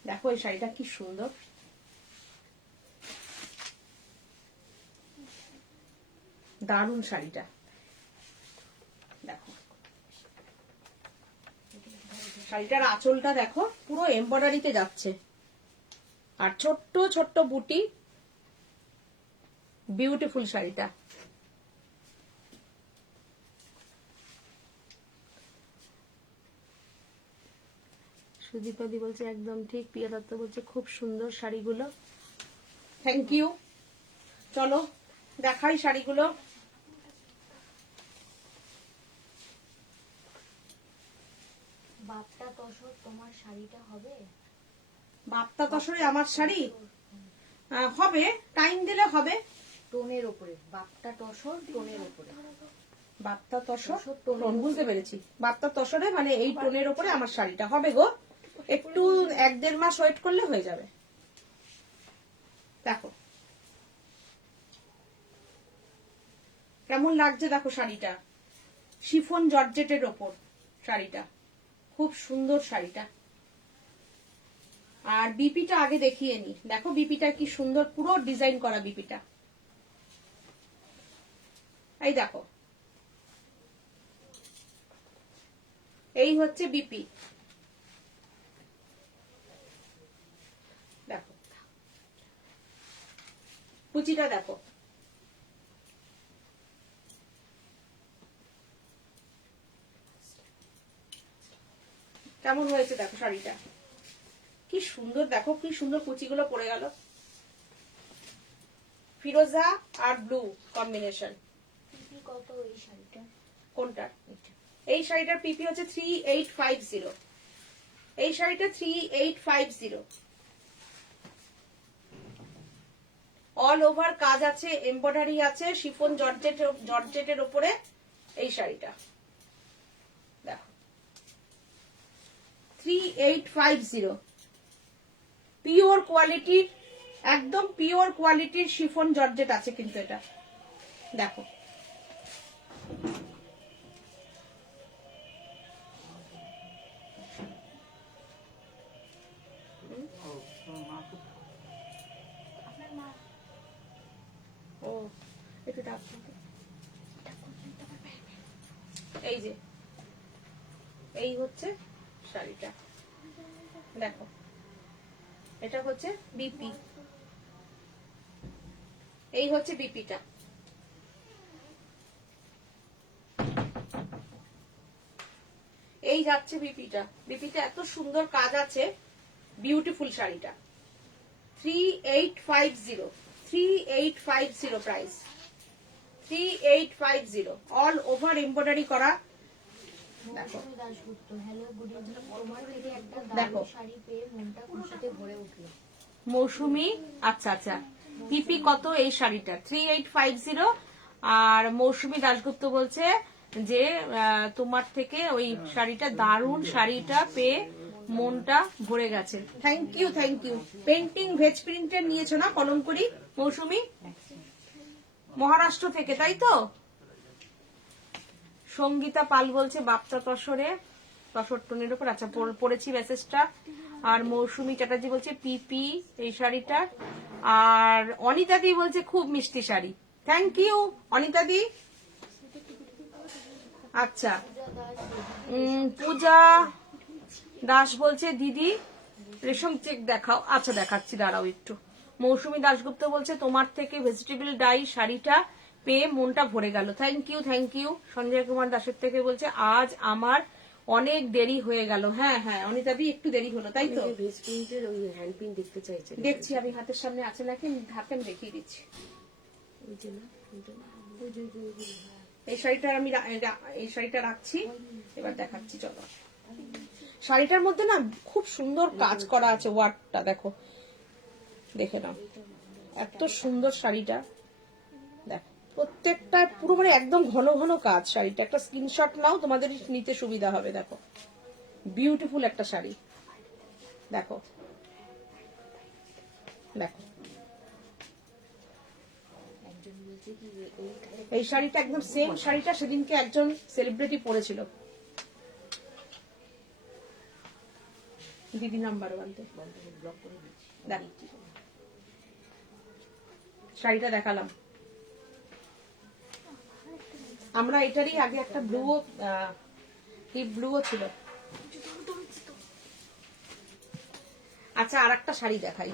দেখো এই শাড়িটা কি সুন্দর, দারুণ শাড়িটা, দেখো শাড়িটার আঁচলটা দেখো পুরো এমব্রয়ডারিতে যাচ্ছে, আর ছোট্ট ছোট্ট বুটি, বিউটিফুল শাড়িটা। সুদীপাদি বলছে একদম ঠিক, প্রিয়া দত্ত বলছে খুব সুন্দর শাড়িগুলো, থ্যাংক ইউ। চলো দেখাই শাড়িগুলো। বাপটা তসর তোমার শাড়িটা হবে? বাপ্তা তসরে আমার শাড়ি হবে, টাইম দিলে হবে। টোনের উপরে, বাপটা তসর টোনের উপরে। বাপ্তা তসর তসর টোন, টোনের বুঝতে পেরেছি। বাপ্তা তসরে মানে এই টোনের উপরে আমার শাড়িটা হবে গো, একটু 1-1.5 মাস ওয়েট করলে হয়ে যাবে। দেখো কেমন লাগছে, দেখো শাড়িটা শিফন জর্জেটের ওপর শাড়িটা, খুব সুন্দর শাড়িটা। আর বিপিটা আগে দেখিয়ে নি, দেখো বিপিটা কি সুন্দর, পুরো ডিজাইন করা বিপিটা, এই দেখো এই হচ্ছে বিপি, দেখো কুচিটা দেখো, কেমন হয়েছে দেখো শাড়িটা, কি সুন্দর, দেখো কি সুন্দর কুচিগুলো পড়ে গেল, ফিরোজা আর ব্লু কম্বিনেশন। পিপি কত এই শাড়িটা? কোনটা? এই শাড়িটার পিপি হচ্ছে 3850, এই শাড়িটা 3850, অল ওভার কাজ আছে, এমব্রয়ডারি আছে, শিফন জর্জেটের উপরে এই শাড়িটা দেখো 3850, পিওর কোয়ালিটির, একদম পিওর কোয়ালিটির শিফন জর্জেট আছে কিন্তু এটা, দেখো ও একটু ডাক দাও। এই যে এই হচ্ছে শাড়িটা, দেখো এটা হচ্ছে বিপি, এই হচ্ছে বিপিটা, এই যাচ্ছে বিপিটা, বিপিটা এত সুন্দর কাজ আছে, বিউটিফুল শাড়িটা 3850, 3850 প্রাইস, 3850, অল ওভার এমব্রয়ডারি করা। দেখো মৌসুমী দাশগুপ্ত, হ্যালো গুড ইভিনিং, তোমার থেকে একটা দেখো। দারুণ শাড়ি পেয়ে মনটা খুশিতে ভরে উঠলো। মৌসুমি, আচ্ছা আচ্ছা, পিপি কত এই শাড়িটা? 3850। আর মৌসুমি দাশগুপ্ত বলছে যে তোমার থেকে ওই শাড়িটা, দারুণ শাড়িটা পেয়ে মনটা ভরে গেছে। Thank you, thank you. Painting ভেজ প্রিন্টের নিয়েছো না কলমকড়ি মৌসুমি? মহারাষ্ট্র থেকে, তাই তো? সঙ্গীতা পাল বলছে বাপ্তা তসরে, তসর টোনের উপর, আচ্ছা পড়েছি মেসেজটা। আর মৌসুমী চ্যাটার্জি বলছে পিপি এই শাড়িটা। আর অনিতা দি বলছে খুব মিষ্টি শাড়ি, থ্যাংক ইউ অনিতা দি। আচ্ছা পূজা দাস বলছে দিদি রেশম চেক দেখাও, আচ্ছা দেখাচ্ছি, দাঁড়াও একটু। মৌসুমী দাশগুপ্ত বলছে তোমার থেকে ভেজিটেবল ডাই শাড়িটা পেয়ে মনটা ভরে গেল, thank you, thank you. Sanjay Kumar দাসের থেকে বলছে আজ আমার অনেক দেরি হয়ে গেল। হ্যাঁ হ্যাঁ অনিতা দি একটু দেরি হলো, তাই তো? ভেজ প্রিন্টের ওই হ্যান্ড প্রিন্ট দেখতে চাইছে, দেখছি আমি হাতের সামনে আছে নাকি, হাতে আমি দেখিয়ে দিচ্ছি। ওই যে না, ওইটা না, ওই যে, ওই যে, এই শাড়িটা আমি এই শাড়িটা রাখছি, এবার দেখাচ্ছি চলো। শাড়িটার মধ্যে না খুব সুন্দর কাজ করা আছে, ওয়ার্কটা দেখো, দেখে নাও, এত সুন্দর শাড়িটা দেখো, প্রত্যেকটা পুরো মানে একদম ঘন ঘন কাজ শাড়িটা। একটা স্ক্রিনশট নাও, তোমাদের নিতে সুবিধা হবে। দেখো বিউটিফুল একটা শাড়ি, দেখো দেখো এই শাড়িটা একদম সেম শাড়িটা সেদিনকে একজন সেলিব্রিটি পরেছিল, দিদি নাম্বার ওয়ানতে। দেখো শাড়িটা দেখালাম, আমরা এটারই আগে একটা ব্লুও ডিপ ব্লুও ছিল। আচ্ছা, আর একটা শাড়ি দেখাই,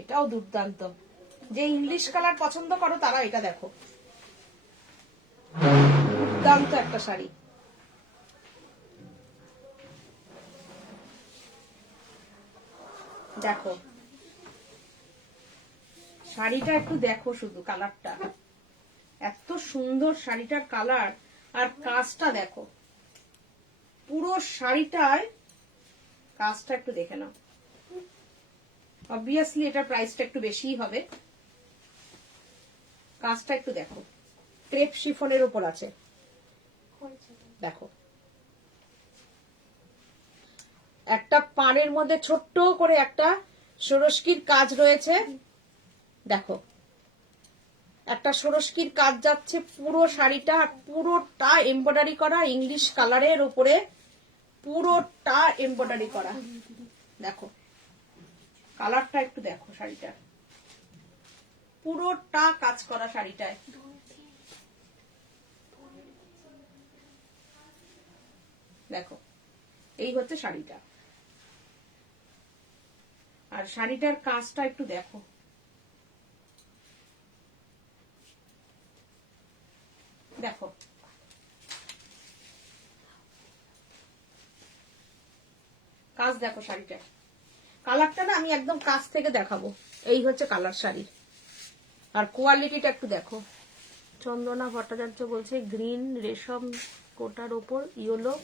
এটাও দুর্দান্ত। যে ইংলিশ কালার পছন্দ করো তারা এটা দেখো, দুর্দান্ত একটা শাড়ি। দেখো শাড়িটা একটু দেখো, শুধু কালারটা এত সুন্দর, শাড়িটার কালার আর কাজটা দেখো, পুরো শাড়িটায় কাজটা একটু দেখে নাও। অবভিয়াসলি এটার প্রাইসটা একটু বেশিই হবে। কাজটা একটু দেখো, ক্রেপ শিফনের উপর আছে, দেখো একটা পাড়ের মধ্যে ছোট্ট করে একটা সরস্কির কাজ রয়েছে, দেখো একটা সরস্কির কাজ যাচ্ছে পুরো শাড়িটা, পুরোটা এমব্রয়ডারি করা, ইংলিশ কালারের উপরে পুরোটা এমব্রয়ডারি করা। দেখো কালারটা একটু দেখো, শাড়িটা পুরোটা কাজ করা শাড়িটায়। দেখো এই হচ্ছে শাড়িটা, আর শাড়িটার কাজটা একটু দেখো, দেখো কাজ দেখো শাড়িটা। কালারটা না আমি একদম কাছ থেকে দেখাবো। এই হচ্ছে কালার শাড়ি, আর কোয়ালিটিটা একটু দেখো। চন্দনা ভট্টাচার্য বলছে গ্রিন রেশম কোটার ওপর ইয়েলো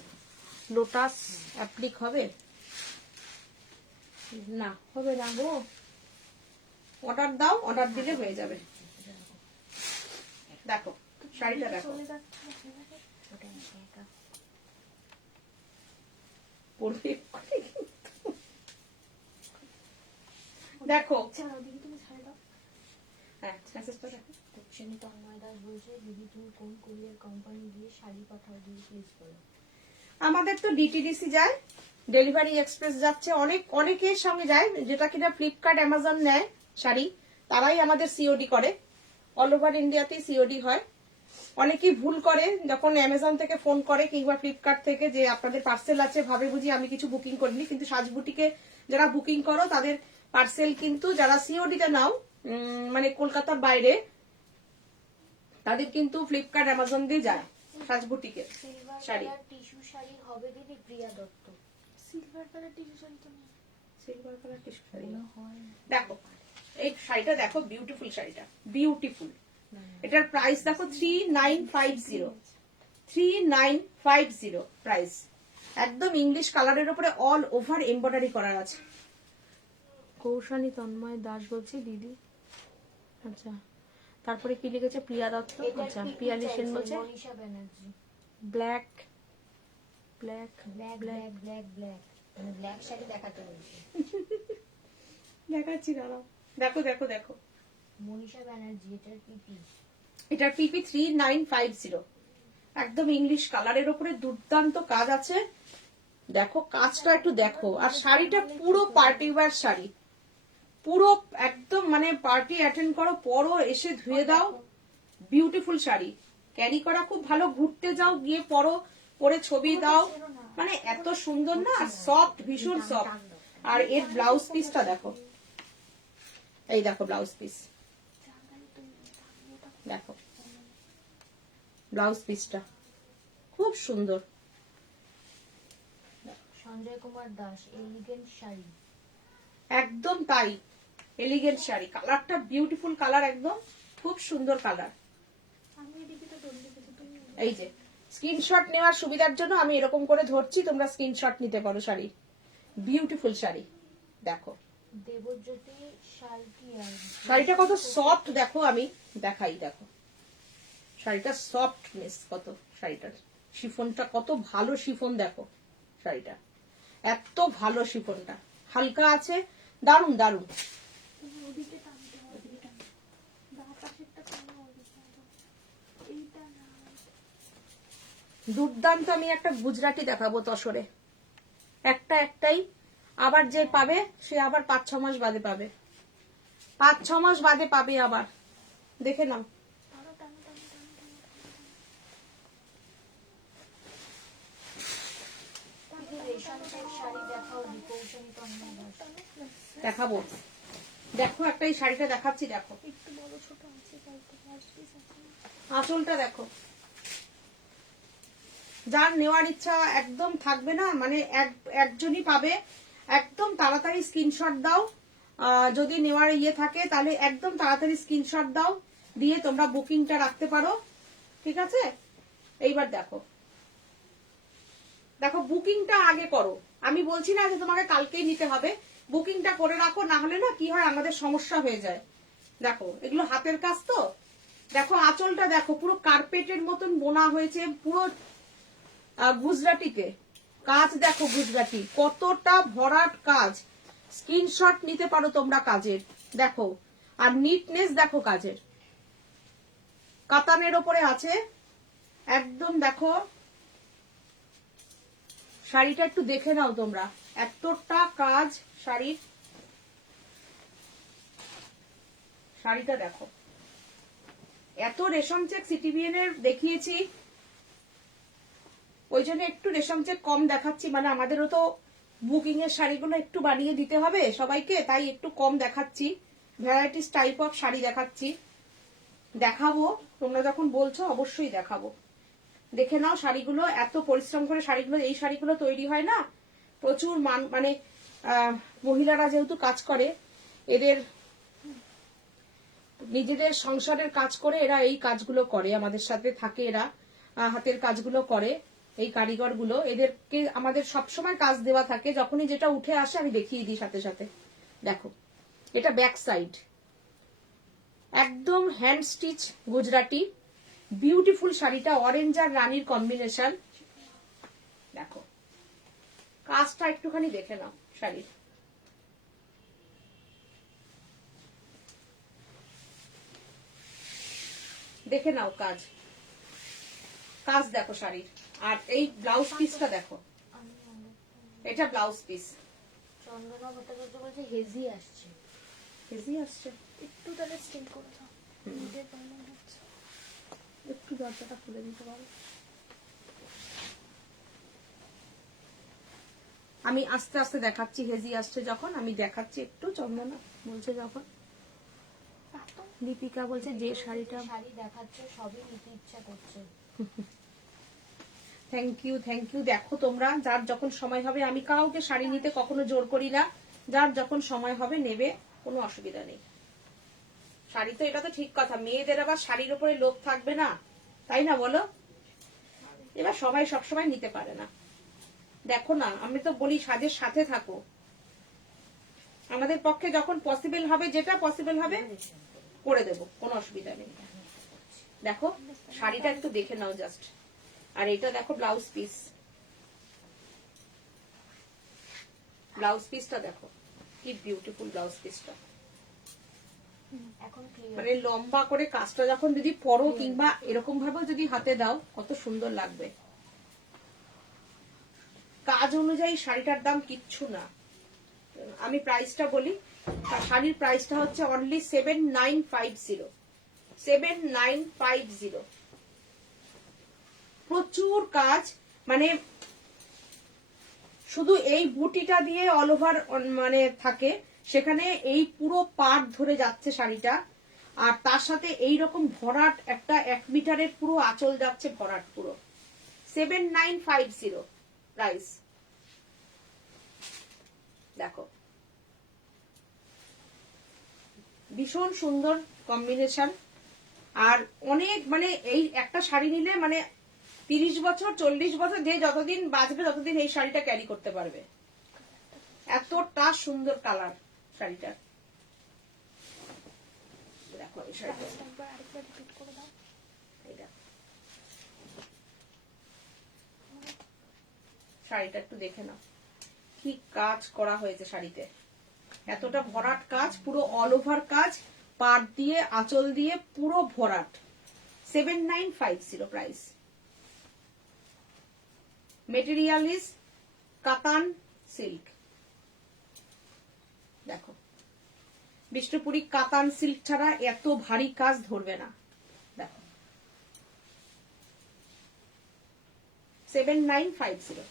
লোটাস অ্যাপ্লিক হবে না, হবে না গো, অর্ডার দাও, অর্ডার দিলে হয়ে যাবে। দেখো শাড়িটা দেখো, পড়বে এক্ষুনি কিন্তু। দেখো হ্যাঁ মেসেজটা দেখো। কুচ্ছনি তন্ময় দাস বলছে দিদি তুমি কোন কোরিয়ার কোম্পানি দিয়ে শাড়ি পাঠাও দিদি প্লিজ বলো। আমাদের তো ডিটিডিসি যায়, ডেলিভারি এক্সপ্রেস যাচ্ছে, অনেকের সঙ্গে যায়, যেটা কিনা ফ্লিপকার্ট অ্যামাজন নেয় শাড়ি, তারাই আমাদের সিওডি করে। অল ওভার ইন্ডিয়াতেই সিওডি হয়। অনেকেই ভুল করে যখন অ্যামাজন থেকে ফোন করে কিংবা ফ্লিপকার্ট থেকে যে আপনাদের পার্সেল আছে, ভাবে বুঝি আমি কিছু বুকিং করিনি, কিন্তু সাজবুটিকে যারা বুকিং করো তাদের পার্সেল কিন্তু, যারা সিওডিতে নাও মানে কলকাতার বাইরে, তাদের কিন্তু ফ্লিপকার্ট অ্যামাজন দিয়ে যায় সাজবুটিকে silver sari. Colour tissue sari হবে দিদি, Priya Dutta. Silver colour tissue sari তো নেই। সিলভার কালার টিস্যু শাড়ি হয় দেখো, এই শাড়িটা দেখো, বিউটিফুল শাড়িটা, বিউটিফুল। এটার প্রাইস দেখো 3950, 3950 প্রাইস। একদম ইংলিশ কালারের উপরে অল ওভার এমব্রয়ডারি করা আছে। কৌশানী তন্ময় দাস বলছি দিদি, আচ্ছা তারপরে কি লিখেছে প্রিয়া দত্ত, আচ্ছা পিয়ালি সেন বলছে Manisha Banerjee black black black black black black মানে ব্ল্যাক শাড়ি দেখাতে বলছে। দেখাচ্ছি দাঁড়াও, দেখো দেখো দেখো মনীষা ব্যানার্জি এটার পিপি। এটার পিপি 3950, একদম ইংলিশ কালারের উপরে দুর্দান্ত কাজ আছে। দেখো কাজটা একটু দেখো, আর শাড়িটা পুরো পার্টি ওয়্যার শাড়ি, পুরো একদম মানে পার্টি অ্যাটেন্ড করো, পরো, এসে ধুয়ে দাও, বিউটিফুল শাড়ি। ক্যারি করা খুব ভালো, ঘুরতে যাও গিয়ে পরো, পরে ছবি দাও, মানে এত সুন্দর না, সফট, ভীষণ সফট। আর এর ব্লাউজ পিসটা দেখো, এই দেখো ব্লাউজ পিস, দেখো ব্লাউজ পিসটা খুব সুন্দর। সঞ্জয় কুমার দাস এলিগেন্ট শাড়ি, একদম তাই, এলিগেন্ট শাড়ি, কালারটা বিউটিফুল কালার, একদম খুব সুন্দর কালার। আমি এদিকে তো দৌড়ে দেখেছি, তুমি এই যে স্ক্রিনশট নেওয়ার সুবিধার জন্য আমি এরকম করে ধরছি, তোমরা স্ক্রিনশট নিতে পারো। শাড়ি বিউটিফুল শাড়ি, দেখো দেবজ্যোতি শালকিয়ার শাড়িটা কত সফট, দেখো আমি দেখাই, দেখো শাড়িটা সফটনেস কত, শাড়িটার শিফনটা কত ভালো শিফন, দেখো শাড়িটা এত ভালো শিফনটা, হালকা আছে, দারুন দারুন। তুমি ওদিকে টানতে হবে, ওদিকে টানতে বা পাশেরটা টানো, ওদিকে টানো। এইটা না, দুর্দান্ত। আমি একটা গুজরাটি দেখাবো তসরে, একটাই, আবার যে পাবে সে আবার 5-6 মাস বাদে পাবে, 5-6 মাস বাদে পাবে আবার, দেখে নাও। টানো টানো টানো টানো টানো টানো। দেখাবো, দেখো একটা এই শাড়িটা দেখাচ্ছি, দেখো একটু বড় ছোট আছে, কয়েকটা ব্লাউজ পিস আছে। আঁচলটা দেখো। যার নেওয়ার ইচ্ছা একদম থাকবে না, মানে একজনই পাবে, একদম তাড়াতাড়ি স্ক্রিনশট দাও। যদি নেওয়ার ইয়ে থাকে তাহলে একদম তাড়াতাড়ি স্ক্রিনশট দাও, দিয়ে তোমরা বুকিংটা রাখতে পারো, ঠিক আছে? এইবার দেখো, দেখো বুকিংটা আগে করো। আমি বলছি না যে তোমাকে কালকেই নিতে হবে, বুকিংটা করে রাখো, না হলে না কি হয় আমাদের সমস্যা হয়ে যায়। দেখো এগুলো হাতের কাজ তো, দেখো আঁচলটা দেখো পুরো কার্পেটের মতন বোনা হয়েছে, পুরো গুজরাটিতে কাজ দেখো, গুজরাটি কতটা ভরাট কাজ, স্ক্রিনশট নিতে পারো তোমরা কাজের, দেখো আর নিটনেস দেখো কাজের, কাতানের ওপরে আছে একদম। দেখো শাড়িটা একটু দেখে নাও তোমরা, এতটা কাজ শাড়ির, শাড়িটা দেখো। এত রেশম চেক সিটিবিএন এর দেখিয়েছি, ওই জন্য একটু রেশম চেক কম দেখাচ্ছি, মানে আমাদেরও তো বুকিং এর শাড়িগুলো একটু বানিয়ে দিতে হবে সবাইকে, তাই একটু কম দেখাচ্ছি, ভ্যারাইটিস টাইপ অফ শাড়ি দেখাচ্ছি। দেখাবো, তোমরা যখন বলছো অবশ্যই দেখাবো। দেখে নাও শাড়িগুলো, এত পরিশ্রম করে শাড়িগুলো, এই শাড়িগুলো তৈরি হয় না, প্রচুর মানে মহিলারা যেহেতু কাজ করে, এদের নিজেদের সংসারের কাজ করে এরা এই কাজগুলো করে, আমাদের সাথে থাকে এরা, হাতের কাজগুলো করে এই কারিগর গুলো, এদেরকে আমাদের সবসময় কাজ দেওয়া থাকে, যখনই যেটা উঠে আসে আমি দেখিয়ে দিই সাথে সাথে। দেখো এটা ব্যাক সাইড, একদম হ্যান্ড স্টিচ গুজরাটি, বিউটিফুল শাড়িটা, অরেঞ্জ আর রানীর কম্বিনেশন। দেখো কাজটা একটুখানি দেখে নাও শাড়ির, দেখে নাও কাজ, কাজ দেখো শাড়ির। আর এই ব্লাউজ পিসটা দেখো, এটা ব্লাউজ পিস। চন্দনা ভট্টাচার্য বলছে হেজি আসছে। হেজি আসছে, একটু তাহলে স্টিল করে দাও, নিজের প্রবলেম হচ্ছে। একটু দরজাটা খুলে দিতে পারো? আমি আস্তে আস্তে দেখাচ্ছি, হেজি আসছে যখন আমি দেখাচ্ছি একটু। চন্দনা বলছে যখন, দীপিকা বলছে যে শাড়িটা, শাড়ি দেখাচ্ছে সবই নিতে ইচ্ছা করছে। Thank you thank you. দেখো তোমরা যার যখন সময় হবে, আমি কাউকে শাড়ি নিতে কখনো জোর করি না, যার যখন সময় হবে নেবে, কোনো অসুবিধা নেই। শাড়ি তো, এটা তো ঠিক কথা, মেয়েদের আবার শাড়ির উপরে লোভ থাকবে না, তাই না বলো? এবার সবাই সবসময় নিতে পারে না। দেখো না, আমি তো বলি সাজের সাথে থাকো, আমাদের পক্ষে যখন পসিবল হবে, যেটা পসিবল হবে করে দেব, কোনো অসুবিধা নেই। দেখো শাড়িটা একটু দেখে নাও জাস্ট। আর এটা দেখো ব্লাউজ পিস, ব্লাউজ পিসটা দেখো কি বিউটিফুল ব্লাউজ পিসটা, এখন ক্লিয়ার। মানে লম্বা করে কাজটা যখন যদি পরো, কিংবা এরকম ভাবে যদি হাতে দাও, কত সুন্দর লাগবে। কাজ অনুযায়ী শাড়িটার দাম কিচ্ছু না। আমি প্রাইসটা বলি, শাড়ির প্রাইসটা হচ্ছে অনলি 7950, 7950। প্রচুর কাজ, মানে শুধু এই বুটিটা দিয়ে অল ওভার মানে থাকে, সেখানে এই পুরো পাট ধরে যাচ্ছে শাড়িটা, আর তার সাথে এই রকম ভরাট একটা 1 মিটারের পুরো আঁচল যাচ্ছে ভরাট পুরো। 7950 প্রাইস। দেখো ভীষণ সুন্দর কম্বিনেশন, আর অনেক, মানে এই একটা শাড়ি নিলে মানে 30 বছর 40 বছর, যে যতদিন বাঁচবে ততদিন এই শাড়িটা ক্যারি করতে পারবে, এতটা সুন্দর কালার শাড়িটা। দেখো এই শাড়িটা, একবার আরেকবার রিপিট করে দাও। শাড়িটা একটু দেখে নাও কি কাজ করা হয়েছে শাড়িতে, এতটা ভরাট কাজ, পুরো অল ওভার কাজ, পাট দিয়ে আঁচল দিয়ে পুরো ভরাট। 7950 প্রাইস। মেটেরিয়াল ইজ কাতান সিল্ক। দেখো বিষ্ণুপুরি কাতান সিল্ক ছাড়া এত ভারী কাজ ধরবে না। দেখো 7950।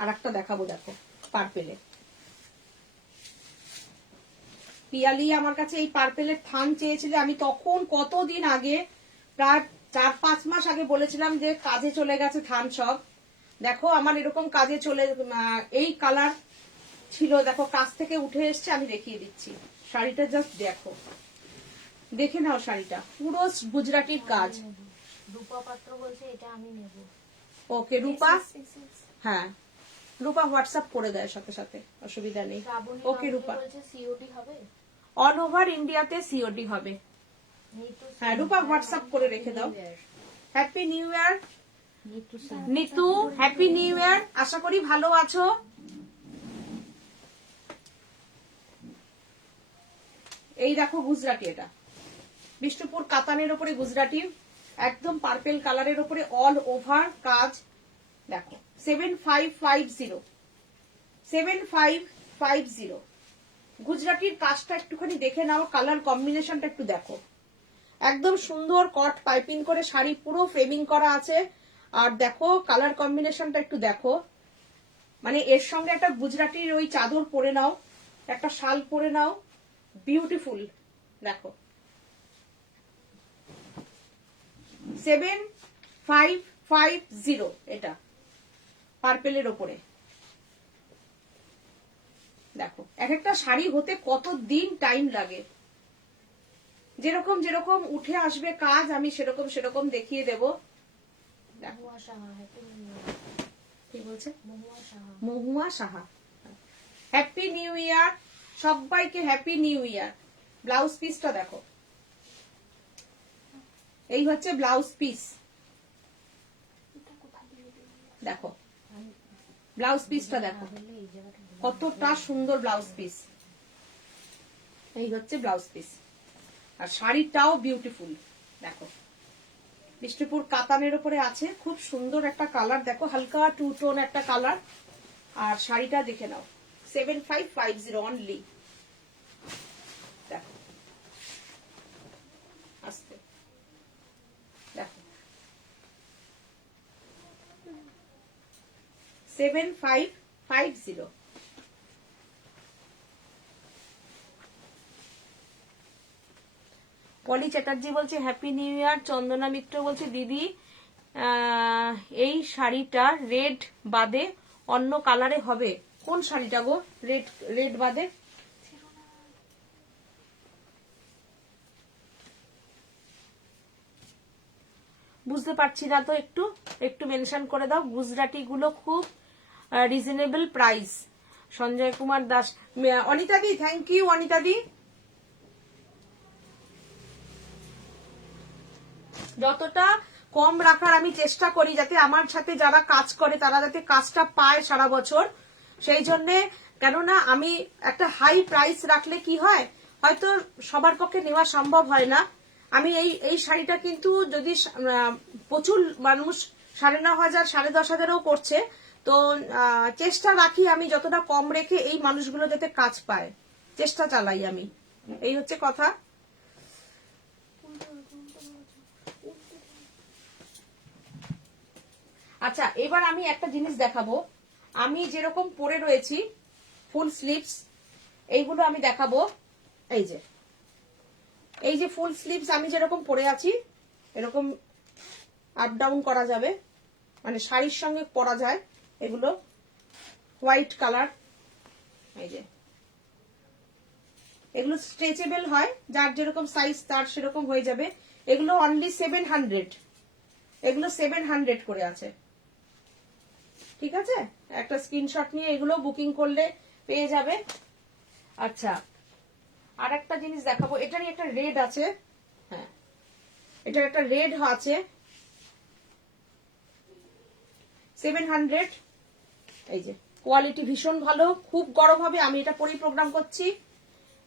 আর একটা দেখাবো, দেখো পার্পেলে। পিয়ালি আমার কাছে এই পার্পেলের থান চেয়েছিল, আমি তখন কতদিন আগে, প্রায় 4-5 মাস আগে বলেছিলাম যে কাজে চলে গেছে থান সব। দেখো আমার এরকম কাজে চলে, এই কালার ছিল, দেখো কাজ থেকে উঠে এসছে, আমি দেখিয়ে দিচ্ছি শাড়িটা, জাস্ট দেখো, দেখে নাও শাড়িটা, পুরো গুজরাটির কাজ। রূপা পাত্র বলছে এটা আমি নেব। ওকে রূপা, Yes, yes, yes. হ্যাঁ রূপা হোয়াটসঅ্যাপ করে দেয় সাথে সাথে, অসুবিধা নেই। শ্রাবণী ওকে গাঙ্গুলি রূপা, বলছে সিওডি হবে। অল ওভার ইন্ডিয়াতে সিওডি হবে। নিতু হ্যাঁ রূপা হোয়াটসঅ্যাপ করে রেখে দাও। Happy new year Nitu Nitu, happy new year, আশা করি ভালো আছো। এই দেখো গুজরাটি, এটা বিষ্ণুপুর কাতানের উপরে গুজরাটি, একদম পার্পেল কালারের উপরে অল ওভার কাজ। দেখো 7550, 7550 গুজরাটির কাজটা একটুখানি দেখে নাও, কালার কম্বিনেশনটা একটু দেখো, একদম সুন্দর কট পাইপিং করে শাড়ি পুরো ফ্রেমিং করা আছে। আর দেখো কালার কম্বিনেশনটা একটু দেখো, মানে এর সঙ্গে একটা গুজরাটির ওই চাদর পরে নাও, একটা শাল পরে নাও, বিউটিফুল। দেখো 7550 এটা পার্পেলের ওপরে। দেখো এক একটা শাড়ি হতে কত দিন টাইম লাগে, যেরকম যেরকম উঠে আসবে কাজ আমি সেরকম সেরকম দেখিয়ে দেব। দেখো মহুয়া সাহা, হ্যাপি নিউ ইয়ার। কি বলছে মহুয়া সাহা, মহুয়া সাহা, হ্যাপি নিউ ইয়ার সবাইকে, হ্যাপি নিউ ইয়ার। ব্লাউজ পিসটা দেখো, এই হচ্ছে ব্লাউজ পিস, এটা কোথা দিয়ে দিবি? দেখো ব্লাউজ পিসটা দেখো বললে এই জায়গাটা কতটা সুন্দর ব্লাউজ পিস, এই হচ্ছে ব্লাউজ পিস। আর শাড়িটাও বিউটিফুল, দেখো বিষ্ণুপুর কাতানের উপরে আছে, খুব সুন্দর একটা কালার, দেখো হালকা টু টোন একটা কালার। আর শাড়িটা দেখে নাও 7550 অনলি। দেখো আস্তে দেখো 7550। পলি চ্যাটার্জি বলছে হ্যাপি নিউ ইয়ার। চন্দনা মিত্র বলছে দিদি এই শাড়িটা রেড বাদে অন্য কালারে হবে। কোন শাড়িটা গো? রেড, রেড বাদে? বুঝতে পারছি না তো, একটু একটু মেনশন করে দাও। গুজরাটি গুলো খুব reasonable price. Sanjay Kumar Das, Anita di, thank you Anita di. যতটা কম রাখার আমি চেষ্টা করি, যাতে আমার সাথে যারা কাজ করে তারা যাতে কাজটা পায় সারা বছর, সেই জন্য। কেননা আমি একটা হাই প্রাইস রাখলে কি হয়, হয়তো সবার পক্ষে নেওয়া সম্ভব হয় না। আমি এই শাড়িটা কিন্তু যদি প্রচুর মানুষ 9,500 10,500ও করছে, তো চেষ্টা রাখি আমি যতটা কম রেখে এই মানুষগুলো যাতে কাজ পায়, চেষ্টা চালাই আমি, এই হচ্ছে কথা। আচ্ছা এবার আমি একটা জিনিস দেখাবো, আমি যেরকম পরে রয়েছি ফুল স্লিভস, এইগুলো আমি দেখাবো। এই যে ফুল স্লিভস আমি যেরকম পরে আছি, এরকম আপ ডাউন করা যাবে, মানে শাড়ির সঙ্গে পরা যায়। এগুলো হোয়াইট কালার, এই যে এগুলো স্ট্রেচেবল হয়, যার যেরকম সাইজ তার সেরকম হয়ে যাবে। এগুলো অনলি 700, এগুলো 700 করে আছে, ঠিক আছে? একটা স্ক্রিনশট নিয়ে এগুলো বুকিং করলে পেয়ে যাবে। আচ্ছা আর একটা জিনিস দেখাবো, এটারই একটা রেড আছে, হ্যাঁ এটার একটা রেড আছে 700। এই যে কোয়ালিটি ভীষণ ভালো, খুব গরম হবে, আমি এটা পরেই প্রোগ্রাম করছি।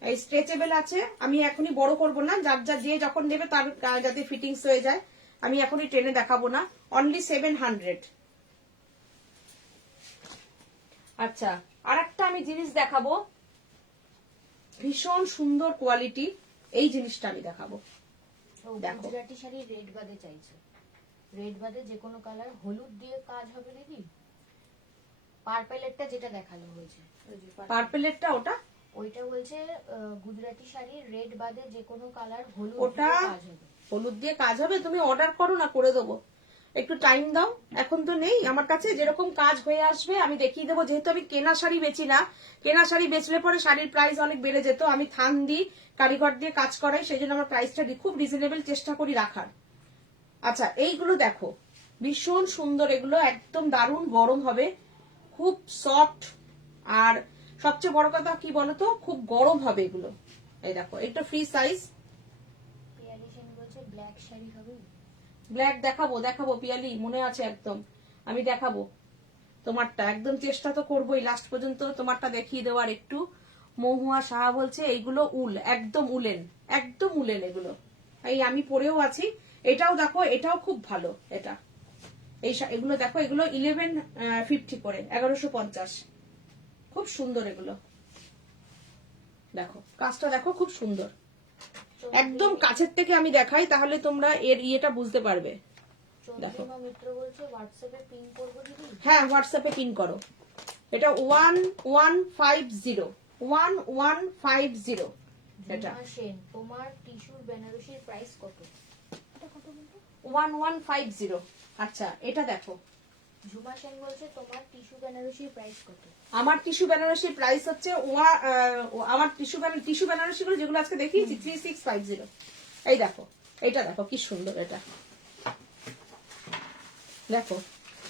এই স্ট্রেচেবল আছে, আমি এখনই বড় করব না, যার যা যে যখন নেবে তার যাতে ফিটিংস হয়ে যায়, আমি এখনই টেনে দেখাবো না। অনলি 700। আচ্ছা আর একটা আমি জিনিস দেখাবো, ভীষণ সুন্দর কোয়ালিটি, এই জিনিসটা আমি দেখাবো। দেখো। গুজরাটি শাড়ি রেড বাদে চাইছে, রেড বাদে যে কোনো কালার, হলুদ দিয়ে কাজ হবে দিদি? পার্পেলেরটা যেটা দেখালো হয়েছে, ওই যে পার্পেলেরটা ওটা ওইটা বলছে গুজরাটি শাড়ির রেড বাদে যে কোনো কালার হলুদ ওটা দিয়ে কাজ হবে। হলুদ দিয়ে কাজ হবে, তুমি অর্ডার করো না, করে দেবো, একটু টাইম দাও। এখন তো নেই আমার কাছে, যেরকম কাজ হয়ে আসবে আমি দেখিয়ে দেবো। যেহেতু আমি কেনা শাড়ি বেচি না, কেনা শাড়ি বেচলে পরে শাড়ির প্রাইস অনেক বেড়ে যেত। আমি থান দিই, কারিগর দিয়ে কাজ করাই, সেই জন্য আমার প্রাইসটা খুব রিজনেবল চেষ্টা করি রাখার। আচ্ছা, এইগুলো দেখো ভীষণ সুন্দর, এগুলো একদম দারুণ, গরম হবে, খুব সফট, আর সবচেয়ে বড় কথা কি বলতো, খুব গরম হবে এগুলো। এই দেখো, এটা ফ্রি সাইজ। পিয়ালি সেন বলছে ব্ল্যাক শাড়ি হবে। ব্ল্যাক দেখাবো, দেখাবো পিয়ালি, মনে আছে একদম, আমি দেখাবো তোমারটা, একদম চেষ্টা তো করবোই লাস্ট পর্যন্ত তোমারটা দেখিয়ে দেওয়ার। একটু মহুয়া সাহা বলছে এইগুলো উল, একদম উলেন, একদম উলেন এগুলো, এই আমি পরেও আছি। এটাও দেখো, এটাও খুব ভালো, এটা এগুলো দেখো, এগুলো 1150 করে, 1150, খুব সুন্দর এগুলো। দেখো কাজটা দেখো, খুব সুন্দর, একদম কাছের থেকে আমি দেখাই, তাহলে তোমরা এর ইয়েটা বুঝতে পারবে। চন্দ্রিমা মিত্র বলছে হোয়াটসঅ্যাপে পিন করবো দিদি। হ্যাঁ, হোয়াটসঅ্যাপে পিন করো। এটা 1150, 1150 এটা। ঝুমা সেন, তোমার টিস্যুর বেনারসির প্রাইস কত? 1150। আচ্ছা, এটা দেখো, ঝুমা সেন বলছে তোমার টিস্যু বেনারসির প্রাইস কত? আমার টিস্যু বেনারসির প্রাইস হচ্ছে আমার টিস্যু বেনারসি গুলো যেগুলো আজকে দেখিয়েছি 3650। এই দেখো, এটা দেখো কি সুন্দর, এটা দেখো,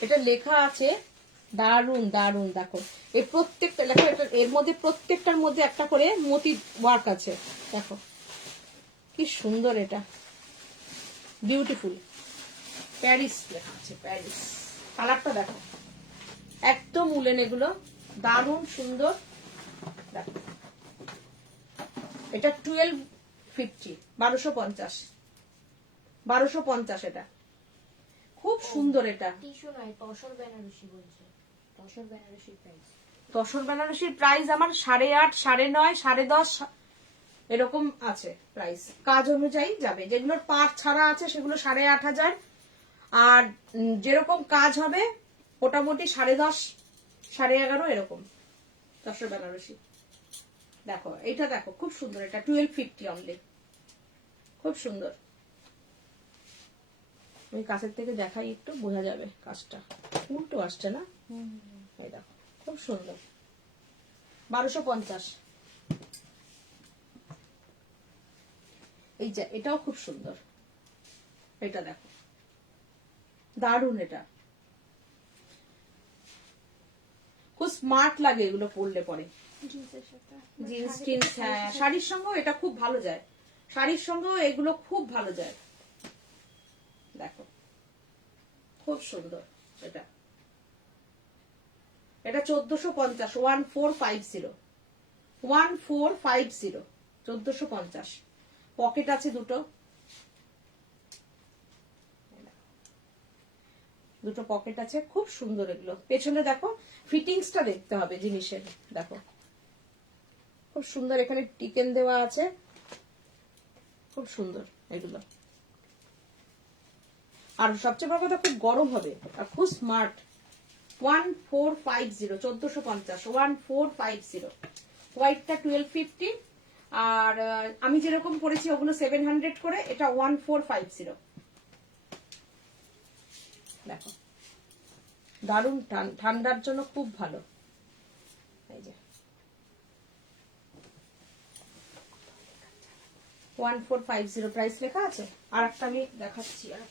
এটা লেখা আছে, দারুন দারুন। দেখো এই প্রত্যেকটা লেখা, এর মধ্যে প্রত্যেকটার মধ্যে একটা করে মতি ওয়ার্ক আছে, দেখো কি সুন্দর, এটা বিউটিফুল, প্যারিস লেখা আছে, প্যারিস। কালারটা দেখো, একদম উলেন এগুলো, দারুণ সুন্দর। দেখো এটা 1250, 1250, 1250 এটা, খুব সুন্দর। এটা টিস্যু নয়, তসর বেনারসি বলছে, তসর বেনারসির প্রাইস। তসর বেনারসির প্রাইস আমার 8.5, 9.5, 10.5 এরকম আছে প্রাইস, কাজ অনুযায়ী যাবে। যেগুলোর পাট ছাড়া আছে সেগুলো 8,500, আর যেরকম কাজ হবে মোটামুটি 10.5, 11.5 এরকম তসর বেনারসি। দেখো এটা দেখো, খুব সুন্দর, এটা 1250 অনলি, খুব সুন্দর। আমি কাছের থেকে দেখাই, একটু বোঝা যাবে কাজটা, উল্টো আসছে না, এই দেখো খুব সুন্দর, 1250। এই যে এটাও খুব সুন্দর, এটা দেখো দারুন, এটা খুব স্মার্ট লাগে এগুলো পরলে পরে, জিন্সের সাথে জিন্স টিন্স, হ্যাঁ শাড়ির সঙ্গেও এটা খুব ভালো যায়, শাড়ির সঙ্গেও এগুলো খুব ভালো যায়। দেখো খুব সুন্দর, এটা 1450, 1450, 1450, 1450। পকেট আছে দুটো, দুটো পকেট আছে, খুব সুন্দর এগুলো। পেছনে দেখো, ফিটিংসটা দেখতে হবে জিনিসের, দেখো খুব সুন্দর, এখানে টিকেন দেওয়া আছে, খুব সুন্দর এগুলো। আর সবচেয়ে বড় কথা, খুব গরম হবে আর খুব স্মার্ট। 1450, 1450, 1450। হোয়াইটটা 1250, আর আমি যেরকম পরেছি ওগুলো 700 করে, এটা 1450। দেখো দারুণ, ঠান্ডার জন্য খুব ভালো। এই যে 1450 প্রাইস লেখা আছে। আর একটা আমি দেখাচ্ছি, আর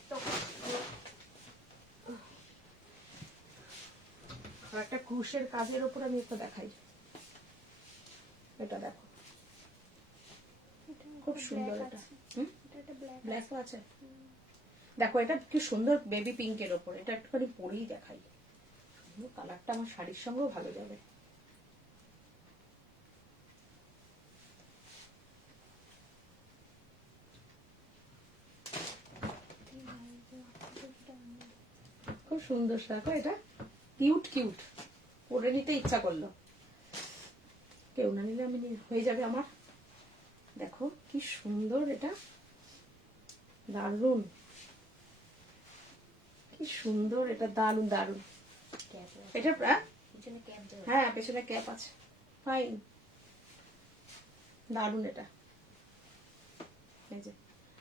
একটা ক্রুশের কাজের উপর আমি একটা দেখাই, এটা দেখো খুব সুন্দর, এটা ব্ল্যাকও আছে। দেখো এটা কি সুন্দর, বেবি পিঙ্কের ওপর, এটা একটুখানি পরেই দেখাই, কালারটা আমার শাড়ির সঙ্গেও ভালো যাবে। খুব সুন্দর, দেখো এটা কিউট কিউট, পরে নিতে ইচ্ছা করলো, কেউ না নিলে আমি হয়ে যাবে আমার। দেখো কি সুন্দর, এটা দারুন, কি সুন্দর, এটা দারুন দারুন। এটা পিছনে ক্যাপ দেওয়া। হ্যাঁ পেছনে ক্যাপ আছে, ফাইন, দারুন এটা। এই যে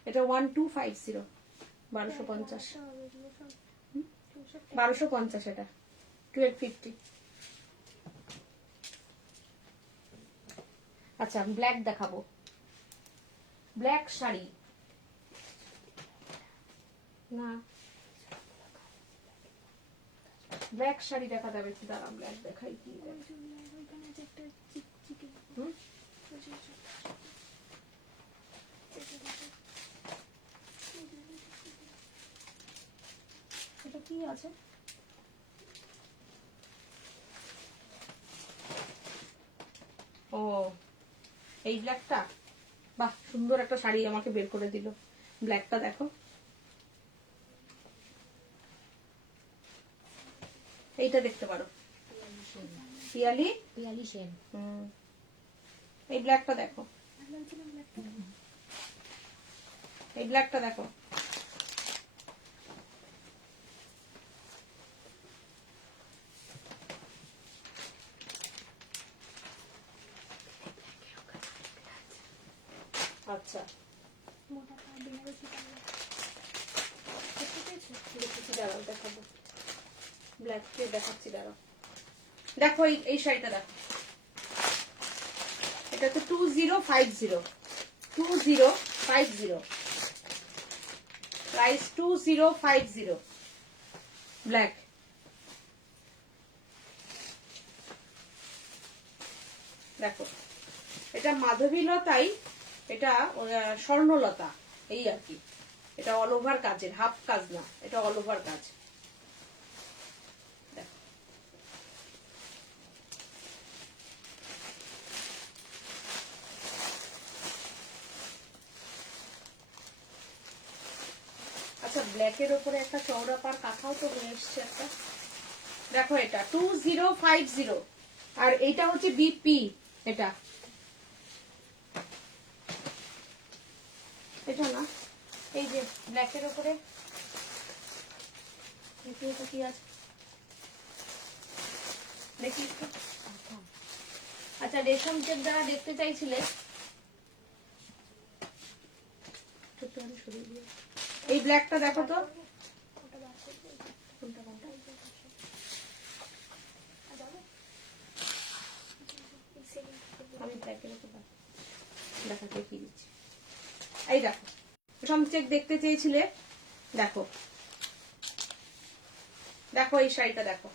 এটা 1250, 1250, একটা হবে এগুলো সব। এগুলো সব 1250 এটা 1250। আচ্ছা ব্ল্যাক দেখাবো, ব্ল্যাক শাড়ি না, ব্ল্যাক শাড়ি দেখা যাবে, একটু দাঁড়া ব্ল্যাক দেখাই কি। ওই যে ওইখানে আছে একটা চিকচিকে। হুম? ওই যে এটা দেখো। এটা কি আছে? ও এই ব্ল্যাকটা, বাহ সুন্দর একটা শাড়ি আমাকে বের করে দিল। ব্ল্যাকটা দেখো, এইটা দেখতে পারো, পিয়ালি। পিয়ালি সেন। এই ব্ল্যাকটা দেখো, ভালো লাগছে না ব্ল্যাকটা? এই ব্ল্যাকটা দেখো, আচ্ছা মোটা পা বেনারসি কালো। দেখতে পেয়েছো? দেখেছি, দাঁড়াও দেখাবো, ব্ল্যাক কে দেখাচ্ছি, দাঁড়াও। দেখো এই শাড়িটা দেখো, এটা তো 2050, 2050, প্রাইস 2050, ব্ল্যাক। দেখো এটা মাধবীলতাই, এটা স্বর্ণলতা, এই আর কি। এটা অল ওভার কাজের, হাফ কাজ না, এটা অল ওভার কাজ। দেখো আচ্ছা ব্ল্যাকের উপরে একটা চওড়া পার কাঁথাও তো হয়ে এসছে একটা। দেখো এটা 2050, আর এইটা হচ্ছে বিপি, এটা এটা না, এই যে ব্ল্যাকের উপরে এটা কি আছে দেখি একটু। আচ্ছা রেশম চেক যারা দেখতে চাইছিলে, একটুখানি সরিয়ে দিও। এই ব্ল্যাকটা দেখো তো, ওটা বার করবে? কোনটা কোনটা? আর যাবে? এই সেকেন্ড থেকে আমি ব্ল্যাকের উপর দেখাতে কি দিচ্ছি। এই দেখো রেশম চেক দেখতে চেয়েছিলে, দেখো দেখো এই শাড়িটা দেখো।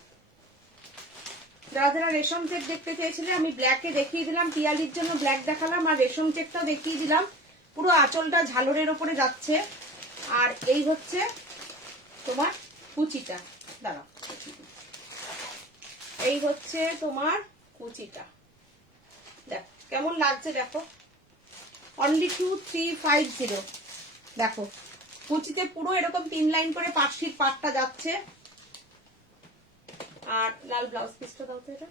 যারা যারা রেশম চেক দেখতে চেয়েছিলে, আমি ব্ল্যাকে দেখিয়ে দিলাম, পিয়ালির জন্য ব্ল্যাক দেখালাম, আর রেশম চেকটাও দেখিয়ে দিলাম। পুরো আঁচলটা ঝালরের ওপরে যাচ্ছে, আর এই হচ্ছে তোমার কুচিটা, দাঁড়াও এই হচ্ছে তোমার কুচিটা। দেখো কেমন লাগছে, দেখো অনলি 2350। দেখো কুচিতে পুরো এরকম 3 লাইন করে পার্শ্বিক পাটটা যাচ্ছে, আর লাল ব্লাউজ পিসটা দাও তো। এটা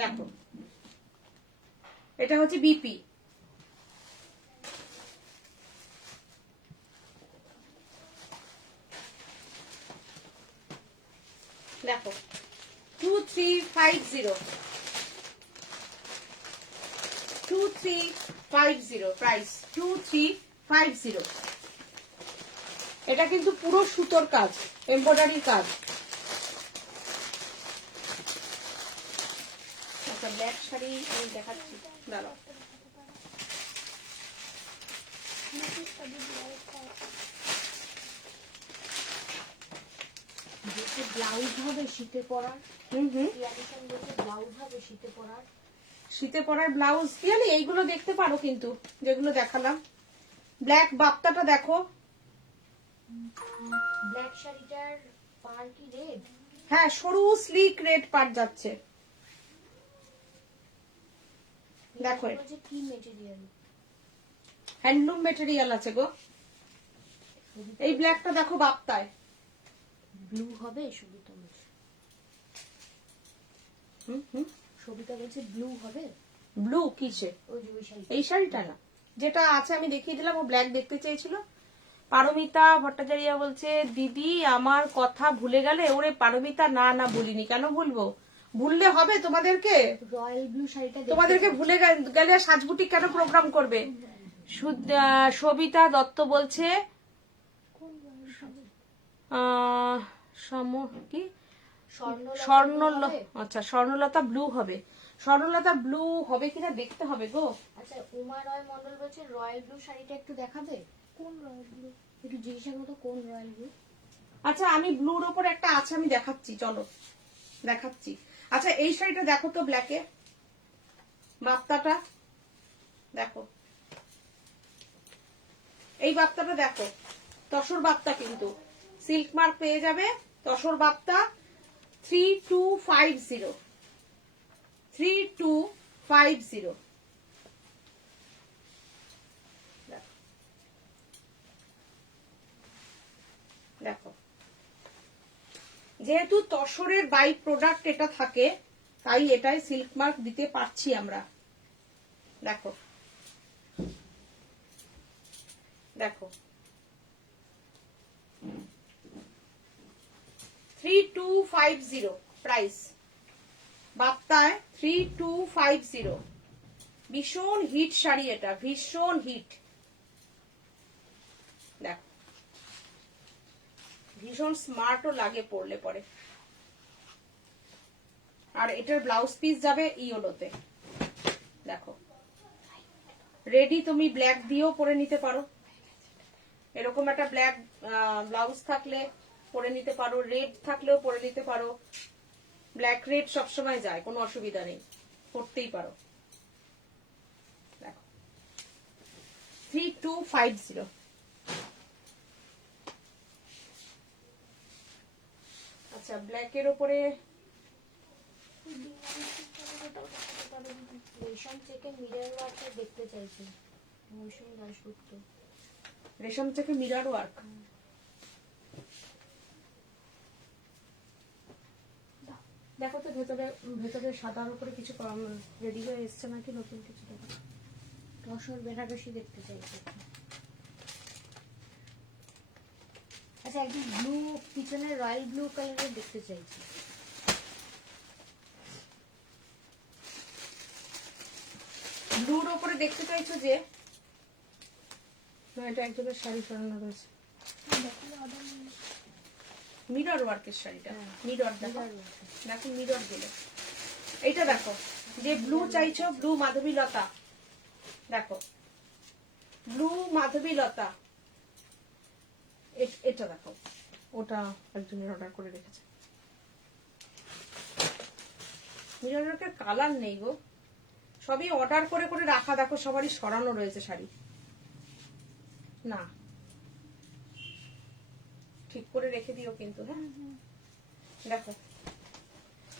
দেখো এটা হচ্ছে বিপি, দেখো 2350, 2350 প্রাইস 2350। এটা কিন্তু পুরো সুতোর কাজ, এমব্রয়ডারির কাজ। আচ্ছা ব্ল্যাক শাড়ি আমি দেখাচ্ছি, দাঁড়াও। নেক্সটটা দিদি আরেকটা আছে। যেটা ব্লাউজ হবে শীতে পরার, হুম হুম, পিয়ালি সেন বলছে ব্লাউজ হবে শীতে পরার। শীতে পরার ব্লাউজ পিয়ালি এইগুলো দেখতে পারো, কিন্তু যেগুলো দেখালাম। ব্ল্যাক বাপ্তাটা দেখো, ব্ল্যাক শাড়িটার পার কি রেড? হ্যাঁ সরু স্লিক রেড পাট যাচ্ছে। দেখো এটা বলছে কি মেটেরিয়াল? হ্যান্ডলুম মেটেরিয়াল আছে গো। এই ব্ল্যাকটা দেখো বাপ্তায়, ব্লু হবে সবিতা বলছে। হুম হুম, সবিতা বলছে ব্লু হবে। ব্লু কিসে? ওই যে ওই শাড়ি। এই শাড়িটা না, যেটা আছে আমি দেখিয়ে দিলাম, ও ব্ল্যাক দেখতে চেয়েছিল, পারমিতা ভট্টাচার্য বলছে দিদি আমার কথা ভুলে গেলে। ওরে পারমিতা, না না বলিনি, কেন ভুলবো? ভুললে হবে তোমাদেরকে? রয়্যাল ব্লু শাড়িটা তোমাদেরকে ভুলে গেলে সাজবুটি কেন প্রোগ্রাম করবে? সবিতা দত্ত বলছে কি আচ্ছা স্বর্ণলতা ব্লু হবে। স্বর্ণলতা ব্লু হবে কিনা দেখতে হবে গো। আচ্ছা উমা রয় মন্ডল বলছে রয়্যাল ব্লু শাড়িটা একটু দেখাবে। কোন রয়্যাল ব্লু? একটু জিজ্ঞাসা মতো কোন রয়্যাল ব্লু। আচ্ছা আমি ব্লুর ওপর একটা আছে, আমি দেখাচ্ছি, চলো দেখাচ্ছি। আচ্ছা এই শাড়িটা দেখো তো, ব্ল্যাকে বাপ্তাটা দেখো, এই বাপ্তাটা দেখো, তসর বাপ্তা, কিন্তু সিল্ক মার্ক পেয়ে যাবে। তসর বাপ্তা 3250, 3250। দেখো যেহেতু তসরের বাই প্রোডাক্ট এটা থাকে, তাই এটাই সিল্ক মার্ক দিতে পারছি আমরা। দেখো দেখো 3250 প্রাইস, বাপ্তায় 3250। ভীষণ হিট শাড়ি এটা, ভীষণ হিট। দেখো ভীষণ স্মার্টও লাগে পরলে পরে। আর এটার ব্লাউজ পিস যাবে ইয়েলোতে। দেখো রেডি, তুমি ব্ল্যাক দিয়েও পরে নিতে পারো, এরকম একটা ব্ল্যাক ব্লাউজ থাকলে পরে নিতে পারো, রেড থাকলেও পরে নিতে পারো। ব্ল্যাক রেড সবসময় যায়, কোনো অসুবিধা নেই, পরতেই পারো। দেখো 3250। আচ্ছা ব্ল্যাকের ওপরে রেশম চেকে মিরর ওয়ার্কটা দেখতে চাইছে মৌসুমী দাশগুপ্ত। রেশম থেকে মিরর ওয়ার্ক, দেখো তো ভেতরে, ভেতরে সাদার উপরে কিছু রেডি হয়ে এসছে নাকি নতুন কিছু। দেখো তসর বেনারসি দেখতে চাইছে। আচ্ছা একদম ব্লু, পিছনে রয়্যাল ব্লু কালারের দেখতে চাইছি। ব্লুর ওপরে দেখতে চাইছো যে, না এটা একজনের শাড়ি সরানো রয়েছে, মিরর ওয়ার্কের শাড়িটা। মিরর দেখো, দেখো মিরর গুলো। এইটা দেখো, যে ব্লু চাইছো, ব্লু মাধবীলতা, দেখো ব্লু মাধবীলতা, এটা দেখো, ওটা একজনের অর্ডার করে রেখেছে। মিরর ওয়ার্কের কালার নেই গো, সবই অর্ডার করে করে রাখা। দেখো সবারই সরানো রয়েছে শাড়ি, না ঠিক করে রেখে দিও কিন্তু। হ্যাঁ দেখো,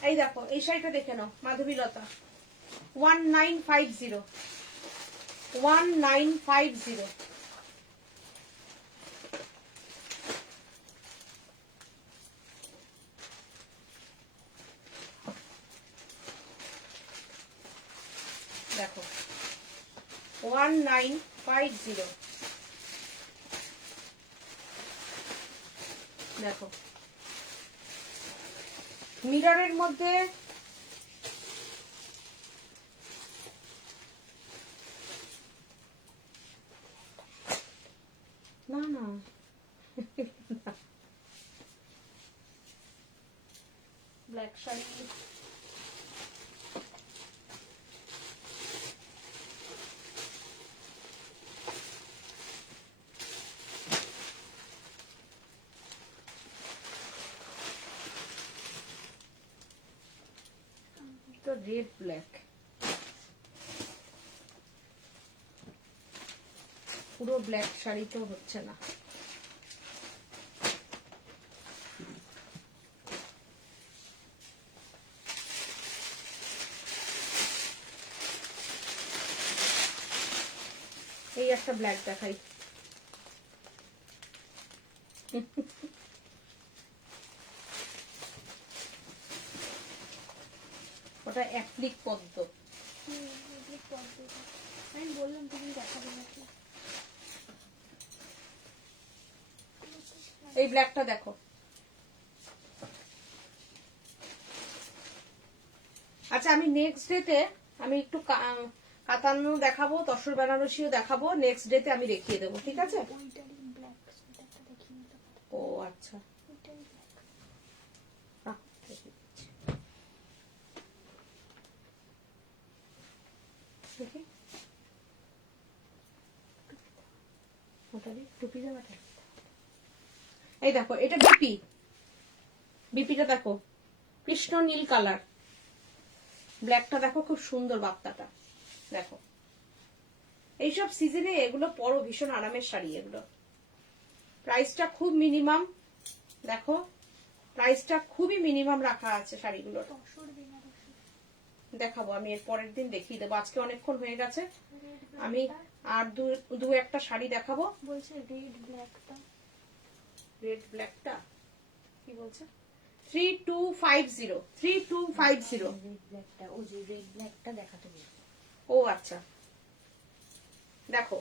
এই দেখো এই শাড়িটা দেখে নাও, মাধবীলতা 1950, 1950। দেখো 1950। দেখো মিররের মধ্যে না না ব্ল্যাক শাড়ি, রেড ব্ল্যাক, পুরো ব্ল্যাক শাড়ি তো হচ্ছে না। এই একটা ব্ল্যাক দেখাই, ওটা অ্যাপ্লিক পদ্ম। আমি বললাম তুমি দেখাবে নাকি। এই ব্ল্যাকটা দেখো, আচ্ছা আমি নেক্সট ডেতে আমি একটু কাতানো দেখাবো, তসর বেনারসিও দেখাবো, নেক্সট ডেতে আমি দেখিয়ে দেবো, ঠিক আছে? ওইটারই ব্ল্যাক সোয়েটারটা দেখিয়ে নিতে পারো। ও আচ্ছা, ওইটারই ব্ল্যাক। আহ, দেখিয়ে দিচ্ছি। দেখি ওটারই টুপি দেওয়াটা, এই দেখো এটা বিপি, বিপিটা দেখো কৃষ্ণ নীল কালার, ব্ল্যাকটা দেখো খুব সুন্দর বাপ্তাটা দেখো। এইসব সিজনে এগুলো পরো, ভীষণ আরামের শাড়ি এগুলো। প্রাইসটা খুব মিনিমাম, দেখো প্রাইসটা খুবই মিনিমাম রাখা আছে শাড়িগুলোর। তসর বেনারসি দেখাবো আমি এর পরের দিন দেখিয়ে দেবো, আজকে অনেকক্ষণ হয়ে গেছে। রেড আমি ব্ল্যাকটা আর দু একটা শাড়ি দেখাবো। বলছে রেড ব্ল্যাকটা। রেড ব্ল্যাকটা কি বলছে? 3250, 3250। রেড ব্ল্যাকটা, ওই যে রেড ব্ল্যাকটা দেখাতে বলছি। ও আচ্ছা, দেখো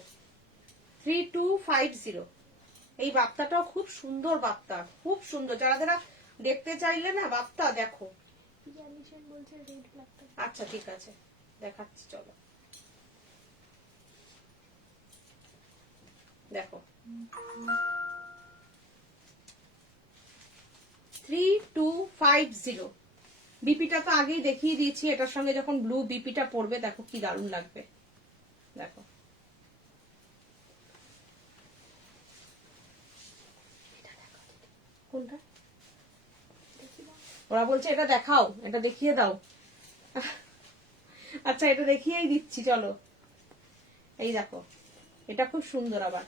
3250। এই বাপ্তাটাও খুব সুন্দর বাপ্তা, খুব সুন্দর। যারা যারা দেখতে চাইলে না বাপ্তা দেখো। পিয়ালিশন বলছে রেড ব্ল্যাকটা। আচ্ছা ঠিক আছে, দেখাচ্ছি চলো। দেখো 3250। বিপিটা তো আগেই দেখিয়ে দিয়েছি, এটার সঙ্গে যখন ব্লু বিপিটা পড়বে দেখো কি দারুণ লাগবে। দেখো কোনটা? ওরা বলছে এটা দেখাও, এটা দেখিয়ে দাও। আচ্ছা এটা দেখিয়েই দিচ্ছি চলো। এই দেখো এটা খুব সুন্দর, আবার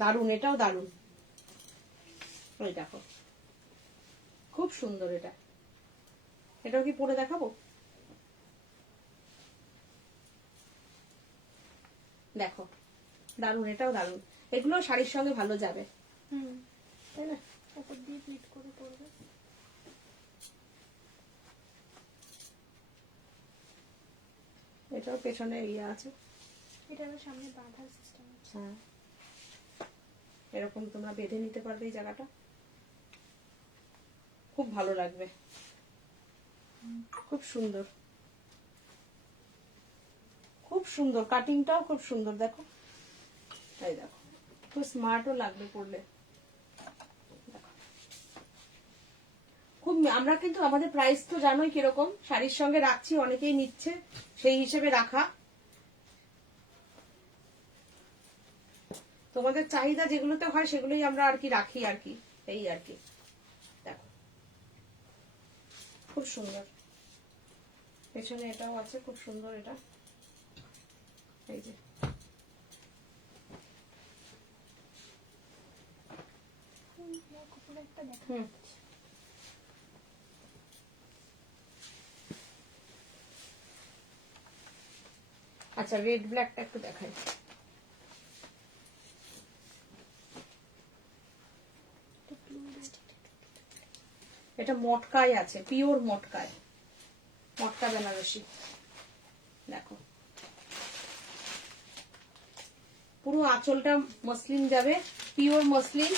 দারুণ, এটাও দারুণ। ওই দেখো খুব সুন্দর এটা, এটাও কি পরে দেখাবো? দেখো দারুণ, এটাও দারুণ। এগুলো শাড়ির সঙ্গে ভালো যাবে, তাই না? উপর দিয়ে প্লিট করে পড়বে। এটাও পেছনে ইয়ে আছে, এটা আবার সামনে বাঁধার সিস্টেম আছে। হ্যাঁ এরকম তোমরা বেঁধে নিতে পারবে এই জায়গাটা, খুব ভালো লাগবে, খুব সুন্দর, খুব সুন্দর। কাটিংটাও খুব সুন্দর দেখো, এই দেখো খুব স্মার্টও লাগবে পরলে। দেখো। খুব আমরা কিন্তু আমাদের প্রাইস তো জানোই কিরকম, শাড়ির সঙ্গে রাখছি, অনেকেই নিচ্ছে, সেই হিসেবে রাখা। তোমাদের চাহিদা যেগুলোতে হয় সেগুলোই আমরা আর কি রাখি আর কি, এই আর কি। দেখো খুব সুন্দর, পেছনে এটাও আছে খুব সুন্দর, এটা এই যে উপরে একটা দেখা হুম। যাচ্ছে। আচ্ছা রেড ব্ল্যাকটা একটু দেখাই। এটা মটকায় আছে, পিওর মটকায়, মটকা বেনারসি। দেখো পুরো আঁচলটা মসলিন যাবে, পিওর মসলিন,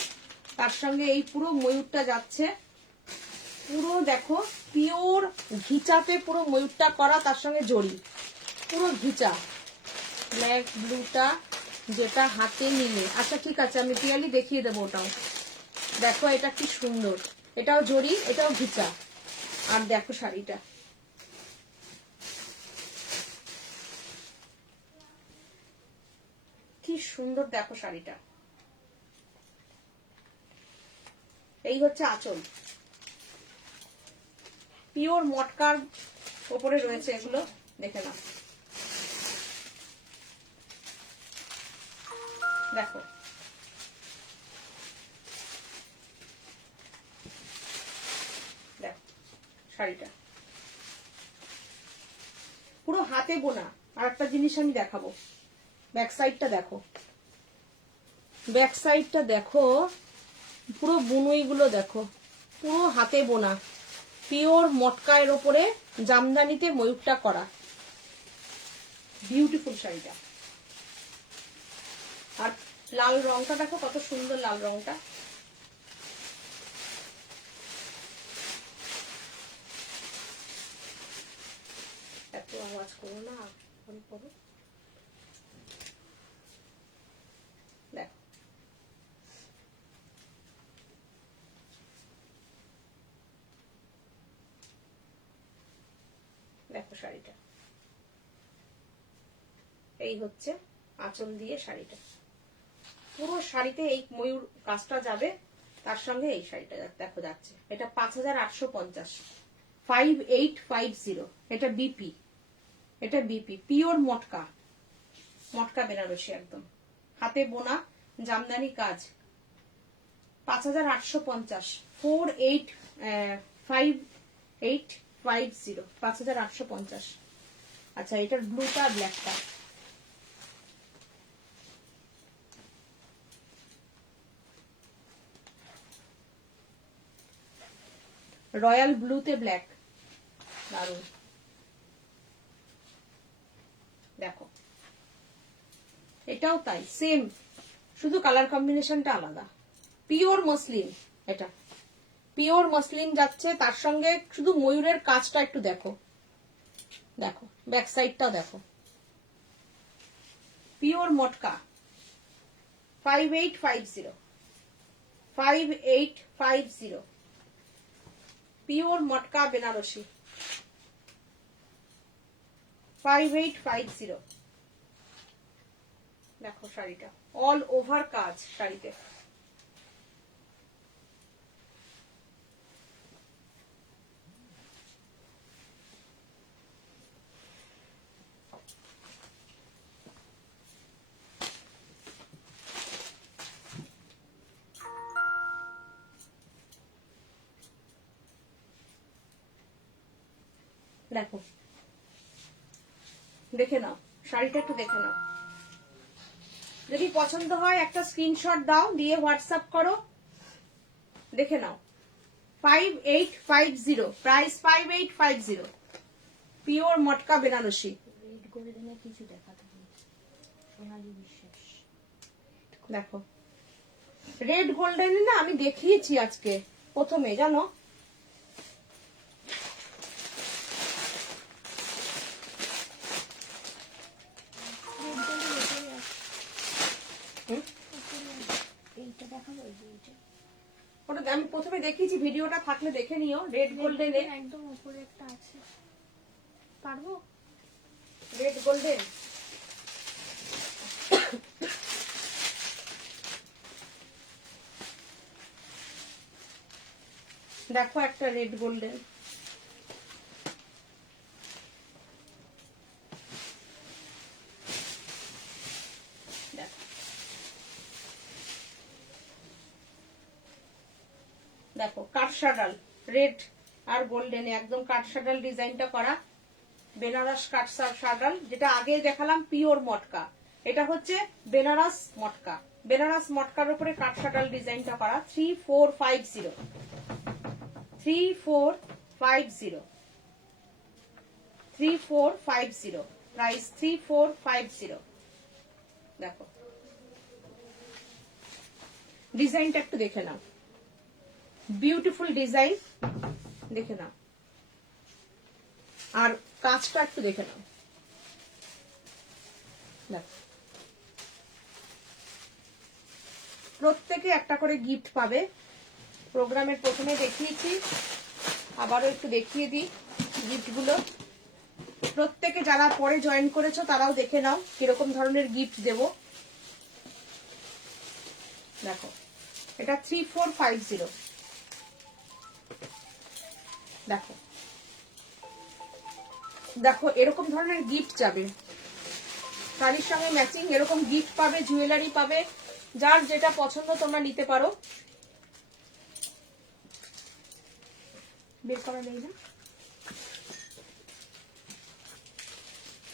তার সঙ্গে এই পুরো ময়ূরটা যাচ্ছে, পুরো দেখো পিওর ঘিচাতে পুরো ময়ূরটা করা, তার সঙ্গে জড়ি, পুরো ঘিচা। ব্ল্যাক ব্লুটা যেটা হাতে নিলে, আচ্ছা ঠিক আছে আমি পিয়ালি দেখিয়ে দেবো ওটাও। দেখো এটা কি সুন্দর, এটাও জড়ি, এটাও ঘিচা। আর দেখো শাড়িটা কি সুন্দর, দেখো শাড়িটা। এই হচ্ছে আঁচল, পিওর মটকার ওপরে রয়েছে এগুলো, দেখে নাও। দেখো দেখো শাড়িটা পুরো হাতে বোনা। আর একটা জিনিস আমি দেখাবো, ব্যাক সাইডটা দেখো, ব্যাক সাইডটা দেখো, পুরো বুনুই গুলো দেখো, পুরো হাতে বোনা, পিওর মটকায়ের ওপরে জামদানিতে ময়ূরটা করা, বিউটিফুল শাড়িটা। আর লাল রংটা দেখো কত সুন্দর, লাল রংটা। এত আওয়াজ করো না, করো। দেখো দেখো শাড়িটা, এই হচ্ছে আঁচল দিয়ে শাড়িটা। পুরো শাড়িতে এই ময়ূর কাজটা যাবে, তার সঙ্গে এই শাড়িটা দেখো যাচ্ছে। এটা 5850, 5850। এটা বিপি, এটা বিপি পিওর মটকা, মটকা বেনারসি একদম হাতে বোনা জামদানি কাজ। 5850, 5850, 5850। আচ্ছা, এটার ব্লুটা ব্ল্যাকটা, রয়্যাল ব্লুতে ব্ল্যাক, দারুন। দেখো এটাও তাই সেম, শুধু কালার কম্বিনেশনটা আলাদা। পিওর মসলিন, এটা পিওর মসলিন যাচ্ছে, তার সঙ্গে শুধু ময়ূরের কাজটা একটু দেখো, দেখো ব্যাক সাইডটাও দেখো। পিওর মটকা 5850, 5850 পিওর মটকা বেনারসি 5850। দেখো শাড়িটা অল ওভার কাজ শাড়িতে। দেখো দেখে নাও শাড়িটা, একটু দেখে নাও। যদি পছন্দ হয় একটা স্ক্রিনশট দাও, দিয়ে হোয়াটসঅ্যাপ করো, দেখে নাও। 5850, প্রাইস 5850, পিওর মটকা বেনারসি। রেড গোল্ডেনে কিছু দেখাতে হবে, সোনালী বিশ্বাস। দেখো রেড গোল্ডেন না আমি দেখিয়েছি আজকে প্রথমে, জানো এইটা দেখাবো, এইটা ওটা আমি প্রথমে দেখিয়েছি, ভিডিওটা থাকলে দেখে নিও। রেড গোল্ডেনে একদম উপরে একটা আছে, পারবো? রেড গোল্ডেন, দেখো একটা রেড গোল্ডেন, দেখো কাঠসাডাল রেড আর গোল্ডেনে একদম কাঠসাডাল ডিজাইনটা করা, বেনারস কাঠসাডাল। যেটা আগে দেখালাম পিওর মটকা, এটা হচ্ছে বেনারস মটকা। বেনারস মটকার উপরে কাঠসাডাল ডিজাইনটা করা। 3450, 3450, 3450, প্রাইস 3450। দেখো ডিজাইনটা একটু দেখে নাও, বিউটিফুল ডিজাইন, দেখে নাও। আর কাজটা একটু দেখে নাও, দেখো প্রত্যেকে একটা করে গিফট পাবে। প্রোগ্রামের প্রথমে দেখিয়েছি, আবারও একটু দেখিয়ে দিই গিফটগুলো। প্রত্যেকে যারা পরে জয়েন করেছো তারাও দেখে নাও কিরকম ধরনের গিফট দেব। দেখো এটা 3450, দেখো দেখো এরকম ধরনের গিফট যাবে, শাড়ির সঙ্গে ম্যাচিং এরকম গিফট পাবে, জুয়েলারি পাবে, যার যেটা পছন্দ তোমরা নিতে পারো। বের করা নেই না,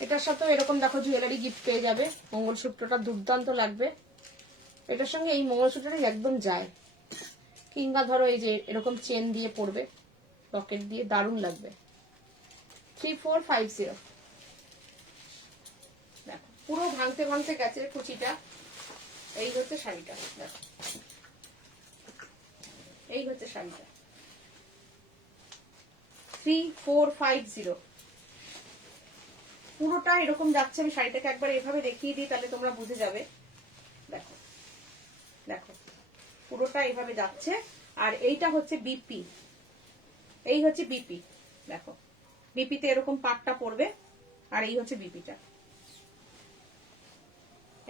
এটার সাথেও এরকম দেখো জুয়েলারি গিফট পেয়ে যাবে। মঙ্গলসূত্রটা দুর্দান্ত লাগবে, এটার সঙ্গে এই মঙ্গলসূত্রটা একদম যায়। কিংবা ধরো এই যে এরকম চেন দিয়ে পরবে, লকেট দিয়ে, দারুণ লাগবে। 3450, দেখো পুরো ভাঙতে ভাঙতে গেছে কুচিটা। এই হচ্ছে শাড়িটা, দেখো এই হচ্ছে শাড়িটা 3450। পুরোটা এরকম যাচ্ছে। আমি শাড়িটাকে একবার এভাবে দেখিয়ে দিই, তাহলে তোমরা বুঝে যাবে। দেখো দেখো পুরোটা এভাবে যাচ্ছে। আর এইটা হচ্ছে বিপি, এই হচ্ছে বিপি। দেখো বিপিতে এরকম পাটটা পড়বে, আর এই হচ্ছে বিপিটা।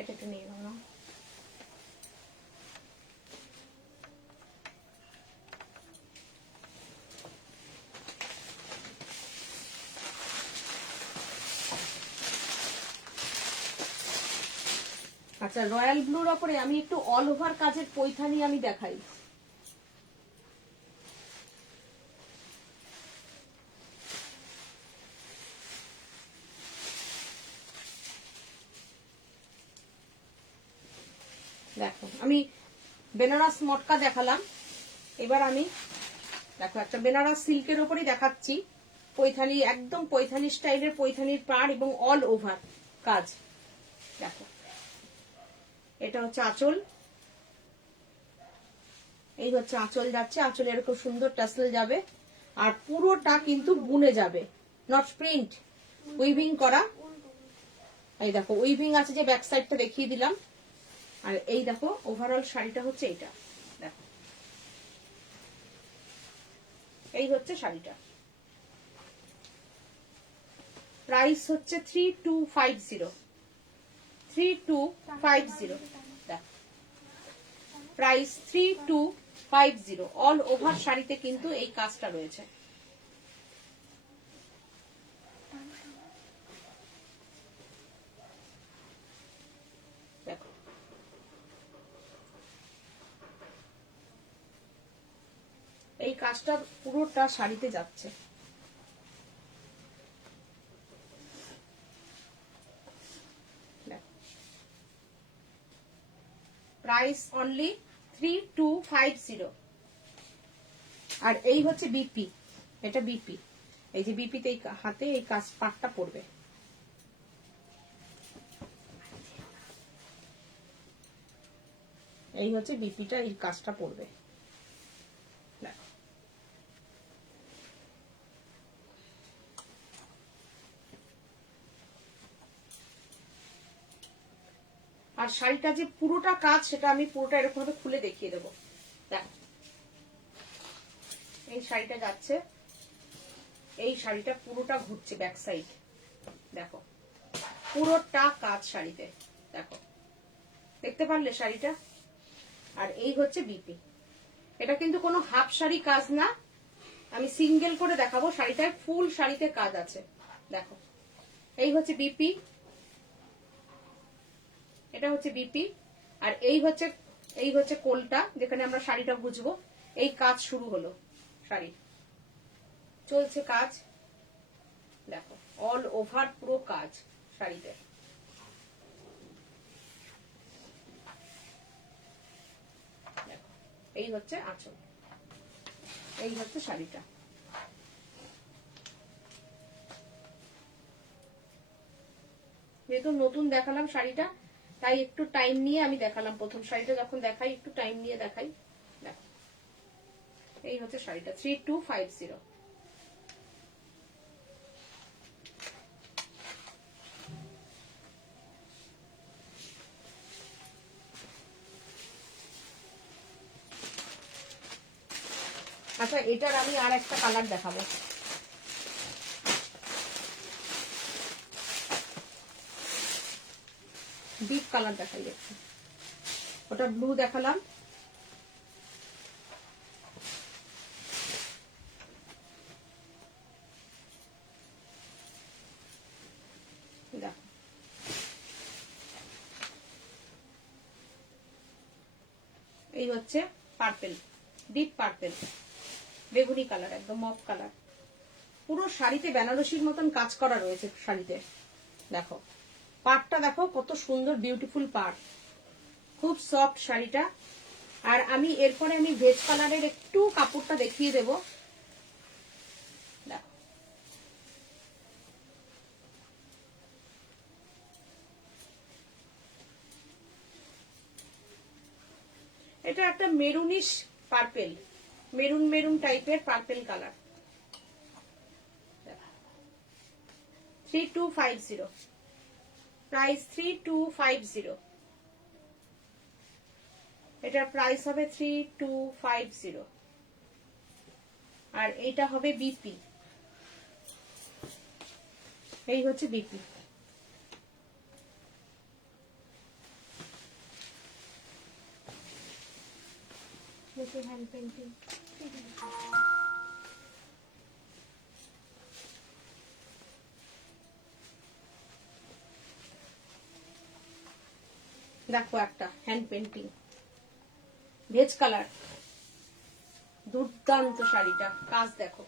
এটা একটু নিয়ে নাও না। আচ্ছা, রয়্যাল ব্লুর ওপরে আমি একটু অল ওভার কাজের পৈঠানি আমি দেখাই। দেখো আমি বেনারস মটকা দেখালাম, এবার আমি দেখো একটা বেনারস সিল্কের ওপরই দেখাচ্ছি পৈঠানি, একদম পৈঠানি স্টাইলের পৈঠানির পাড় এবং অল ওভার কাজ। দেখো এটা হচ্ছে আঁচল, এই হচ্ছে আঁচল যাচ্ছে, আঁচলে এরকম সুন্দর টাসেল যাবে, আর পুরোটা কিন্তু বুনে যাবে, নট প্রিন্ট, উইভিং করা। এই দেখো উইভিং আছে, যে ব্যাক সাইডটা দেখিয়ে দিলাম। আর এই দেখো ওভারঅল শাড়িটা হচ্ছে এইটা, দেখো এই হচ্ছে শাড়িটা। প্রাইস হচ্ছে 3250, 3250। দেখো প্রাইস 3250। অল ওভার শাড়িতে কিন্তু এই কাজটা রয়েছে। দেখো এই কাজটা পুরোটা শাড়িতে যাচ্ছে। Price only 3250। আর এই হচ্ছে বিপি, এটা বিপি, এই যে বিপিতে এই হাতে এই কাজ পাটটা পড়বে। এই হচ্ছে বিপিটা, এই কাজটা পড়বে। আর শাড়িটা যে পুরোটা কাজ, সেটা আমি পুরোটা এরকম ভাবে খুলে দেখিয়ে দেবো। দেখো এই শাড়িটা যাচ্ছে, এই শাড়িটা পুরোটা ঘুরছে ব্যাক সাইড, দেখো পুরোটা কাজ শাড়িতে। দেখো দেখতে পারলে শাড়িটা। আর এই হচ্ছে বিপি। এটা কিন্তু কোনো হাফ শাড়ি কাজ না, আমি সিঙ্গেল করে দেখাবো। শাড়িটায় ফুল শাড়িতে কাজ আছে। দেখো এই হচ্ছে বিপি, এটা হচ্ছে বিপি। আর এই হচ্ছে কোলটা, যেখানে আমরা শাড়িটা বুঝবো। এই কাজ শুরু হলো, শাড়ি চলছে কাজ। দেখো অল ওভার পুরো কাজ শাড়িতে। দেখো এই হচ্ছে আঁচল, এই হচ্ছে শাড়িটা। যেহেতু নতুন দেখালাম শাড়িটা, তাই একটু টাইম নিয়ে আমি দেখালাম। প্রথম শাড়িটা যখন দেখাই একটু টাইম নিয়ে দেখাই। দেখো এই হচ্ছে শাড়িটা 3250। আচ্ছা, এটার আমি আর একটা কালার দেখাবো। ডিপ কালার দেখাই একটু। ওটা ব্লু দেখালাম, দেখো এই হচ্ছে পার্পেল, ডিপ পার্পেল, বেগুনি কালার, একদম মফ কালার। পুরো শাড়িতে বেনারসির মতন কাজ করা রয়েছে শাড়িতে। দেখো পাড়টা দেখো কত সুন্দর, বিউটিফুল পাড়, খুব সফট শাড়িটা। আর আমি এরপরে আমি ভেজ কালারের একটু কাপড়টা দেখিয়ে দেবো। দেখো এটা একটা মেরুনিশ পার্পেল, মেরুন মেরুন টাইপের পার্পেল কালার। 3250, প্রাইস 3250, এটার প্রাইস হবে 3250। আর এটা হবে বিপি, এই হচ্ছে বিপি। দেখি হ্যান্ড পেন্টিং। দেখো একটা হ্যান্ড পেন্টিং, ভেজ কালার, দুর্দান্ত শাড়িটা, কাজ দেখো।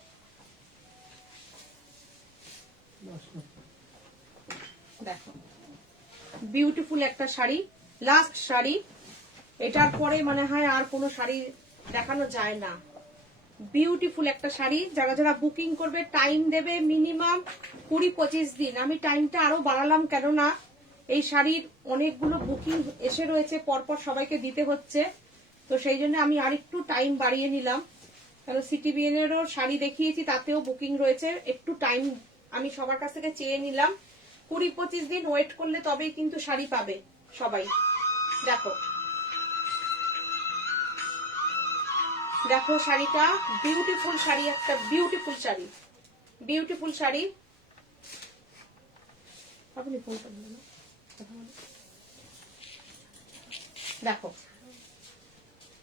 দেখো বিউটিফুল একটা শাড়ি, লাস্ট শাড়ি, এটার পরে মনে হয় আর কোনো শাড়ি দেখানো যায় না। বিউটিফুল একটা শাড়ি, যারা যারা বুকিং করবে টাইম দেবে মিনিমাম 20-25 দিন। আমি টাইমটা আরো বাড়ালাম, কেননা এই শাড়ির অনেকগুলো বুকিং এসে রয়েছে, পরপর সবাইকে দিতে হচ্ছে, তো সেই জন্য আমি আরেকটু টাইম বাড়িয়ে নিলাম। কারণ সিটিবিএন এরও শাড়ি দেখিয়েছি, তাতেও বুকিং রয়েছে, একটু টাইম আমি সবার কাছ থেকে চেয়ে নিলাম। 20-25 দিন ওয়েট করলে তবেই কিন্তু শাড়ি পাবে সবাই। দেখো দেখো শাড়িটা, বিউটিফুল শাড়ি, একটা বিউটিফুল শাড়ি, বিউটিফুল শাড়ি। আপনি ফোন করবেন না, দেখো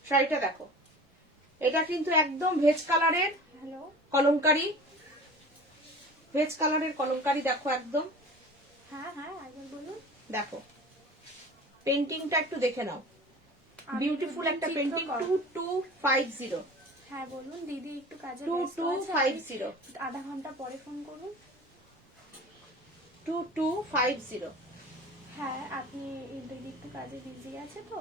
শাড়িটা দেখো, এটা কিন্তু একদম ভেজ কালারের হ্যালো, কলমকারি, ভেজ কালারের কলমকারি। দেখো একদম, হ্যাঁ হ্যাঁ একবার বলুন। দেখো পেন্টিংটা একটু দেখে নাও, বিউটিফুল একটা পেন্টিং। 2250, হ্যাঁ বলুন দিদি, একটু কাজে ব্যস্ত আছে, 2250, আধা ঘন্টা পরে ফোন করুন। 2250। হ্যাঁ আপনি দিদি একটু কাজে বিজি আছে তো,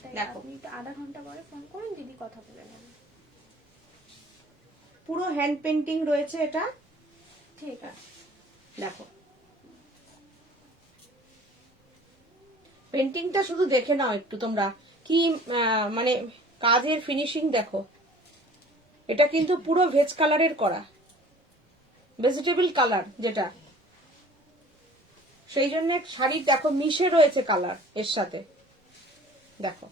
তাই দেখো। আপনি একটু আধা ঘন্টা পরে ফোন করুন, দিদি কথা বলে নেবেন। পুরো হ্যান্ড পেন্টিং রয়েছে এটা, ঠিক আছে। দেখো পেন্টিংটা শুধু দেখে নাও একটু তোমরা, কি মানে কাজের ফিনিশিং দেখো। এটা কিন্তু পুরো ভেজ কালারের করা, ভেজিটেবল কালার যেটা, সেই জন্য শাড়ি দেখো মিশে রয়েছে কালার এর সাথে। দেখো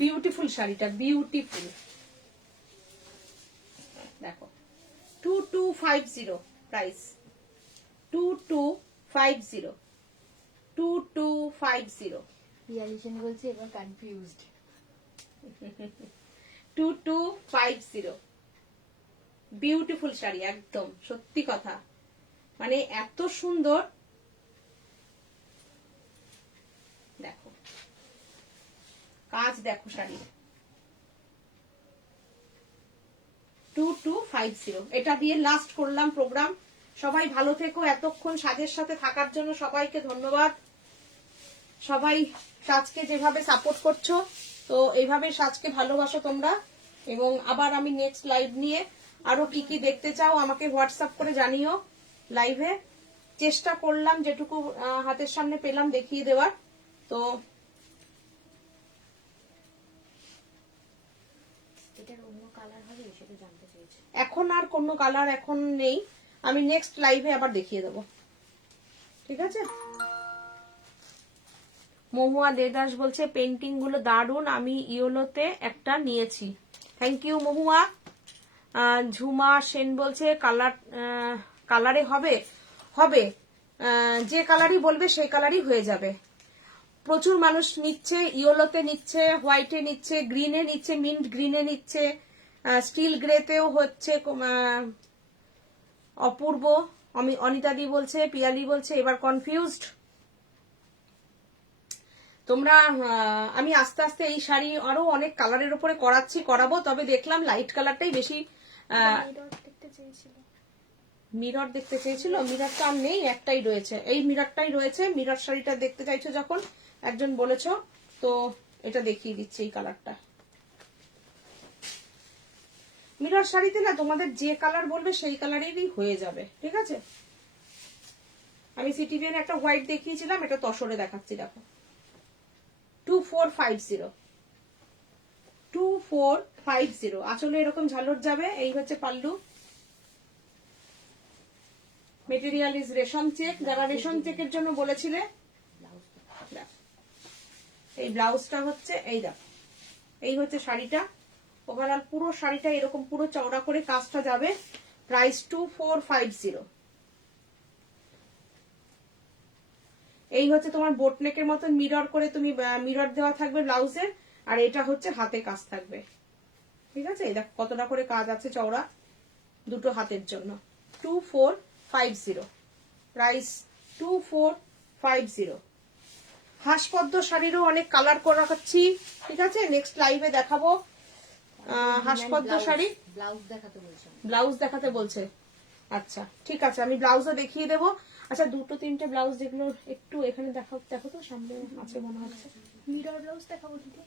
বিউটিফুল শাড়িটা, বিউটিফুল। দেখো 2250 প্রাইস, 2250, 2250, রিয়ালিশন বলছে এবার কনফিউজড। 2250, বিউটিফুল শাড়ি একদম, সত্যি কথা, মানে এত সুন্দর। দেখো কাজ দেখো শাড়ি, 2250। এটা দিয়ে লাস্ট করলাম প্রোগ্রাম। সবাই ভালো থেকো, এতক্ষণ সাজের সাথে থাকার জন্য সবাইকে ধন্যবাদ। সবাই সাজকে যেভাবে সাপোর্ট করছো, তো এইভাবে সাজকে ভালোবাসো তোমরা। এবং আবার আমি নেক্সট লাইভ নিয়ে আরো কি কি দেখতে চাও আমাকে হোয়াটসঅ্যাপ করে জানিও। লাইভে চেষ্টা করলাম যেটুকু হাতের সামনে পেলাম দেখিয়ে দেওয়ার। তো এটার অন্য কালার হবে সেটা জানতে চেয়েছি। এখন আর কোনো কালার এখন নেই, আমি নেক্সট লাইভে আবার দেখিয়ে দেবো, ঠিক আছে। মহুয়া দেদাস বলছে পেন্টিং গুলো দারুন, আমি ইয়োলোতে একটা নিয়েছি। থ্যাংক ইউ মহুয়া। ঝুমা সেন বলছে কালারে হবে হবে, যে কালারই বলবে সেই কালারই হয়ে যাবে। প্রচুর মানুষ নিচ্ছে, ইয়োলোতে নিচ্ছে, হোয়াইটে নিচ্ছে, গ্রিনে নিচ্ছে, মিন্ট গ্রিনে নিচ্ছে, স্টিল গ্রেতেও হচ্ছে। অপূর্ব, অনিতাদি বলছে, পিয়ালি বলছে এবার কনফিউজড। তোমরা আমি আস্তে আস্তে এই শাড়ি আরো অনেক কালারের উপরে করাবো, তবে দেখলাম লাইট কালারটাই বেশি। মিরর দেখতে চেয়েছিল, মিরর দেখতে চেয়েছিল, মিররটা আর নেই, একটাই রয়েছে, এই মিররটাই রয়েছে। মিরর শাড়িটা দেখতে চাইছো যখন একজন বলেছো, তো এটা দেখিয়ে দিচ্ছি এই কালারটা। মিরর শাড়িতে না তোমাদের যে কালার বলবে সেই কালারেরই হয়ে যাবে, ঠিক আছে। আমি সিটিভিএন একটা হোয়াইট দেখিয়েছিলাম, এটা তসরে দেখাচ্ছি, দেখো 2450 2450 আঁচলে এরকম ঝালর যাবে। এই হচ্ছে পাল্লু। মেটেরিয়াল ইজ রেশম চেক। যারা রেশম চেকের জন্য বলেছিলে, এই ব্লাউজটা হচ্ছে, এই দেখো, এই হচ্ছে শাড়িটা। ওভারঅল পুরো শাড়িটা এরকম পুরো চওড়া করে কাজটা যাবে। প্রাইস 2450। এই হচ্ছে তোমার বোট নেকের মতন মিরর করে তুমি মিরর দেওয়া থাকবে ব্লাউজের, আর এটা হচ্ছে হাতে কাজ থাকবে। ঠিক আছে, এই দেখো কতটা করে কাজ আছে চওড়া, দুটো হাতের জন্য। 2450 প্রাইস 2450। হাঁসপদ্ম শাড়িরও অনেক কালার করে রাখাচ্ছি। ঠিক আছে, নেক্সট লাইভে দেখাবো হাঁসপদ্ম শাড়ি। ব্লাউজ দেখাতে বলছে। আচ্ছা ঠিক আছে, আমি ব্লাউজও দেখিয়ে দেবো। আচ্ছা, দুটো তিনটে ব্লাউজ যেগুলো একটু এখানে দেখো তো, সামনে আছে মনে হচ্ছে। মিরর ব্লাউজ দেখাবো দিদি।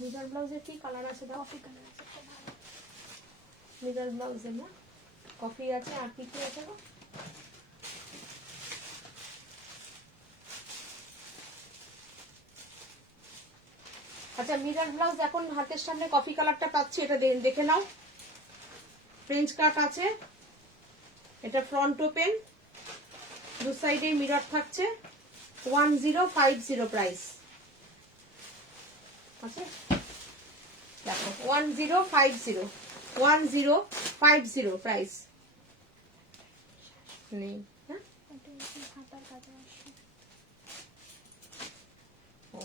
মিরর ব্লাউজের কি কালার আছে? কফি কালার আছে, খুব ভালো। মিরর ব্লাউজের না কফি আছে, আর কি কি আছে গো? আচ্ছা, মিরর ব্লাউজ এখন হাতের সামনে কফি কালারটা পাচ্ছি, এটা দেখে নাও। ফ্রেঞ্চ কাট আছে, এটা ফ্রন্ট ওপেন, দু সাইডে মিরর থাকছে। 1050 প্রাইস আছে। দেখো 1050 প্রাইস নেই। হ্যাঁ, এটা হচ্ছে হাতার কাজে আসছে। ও,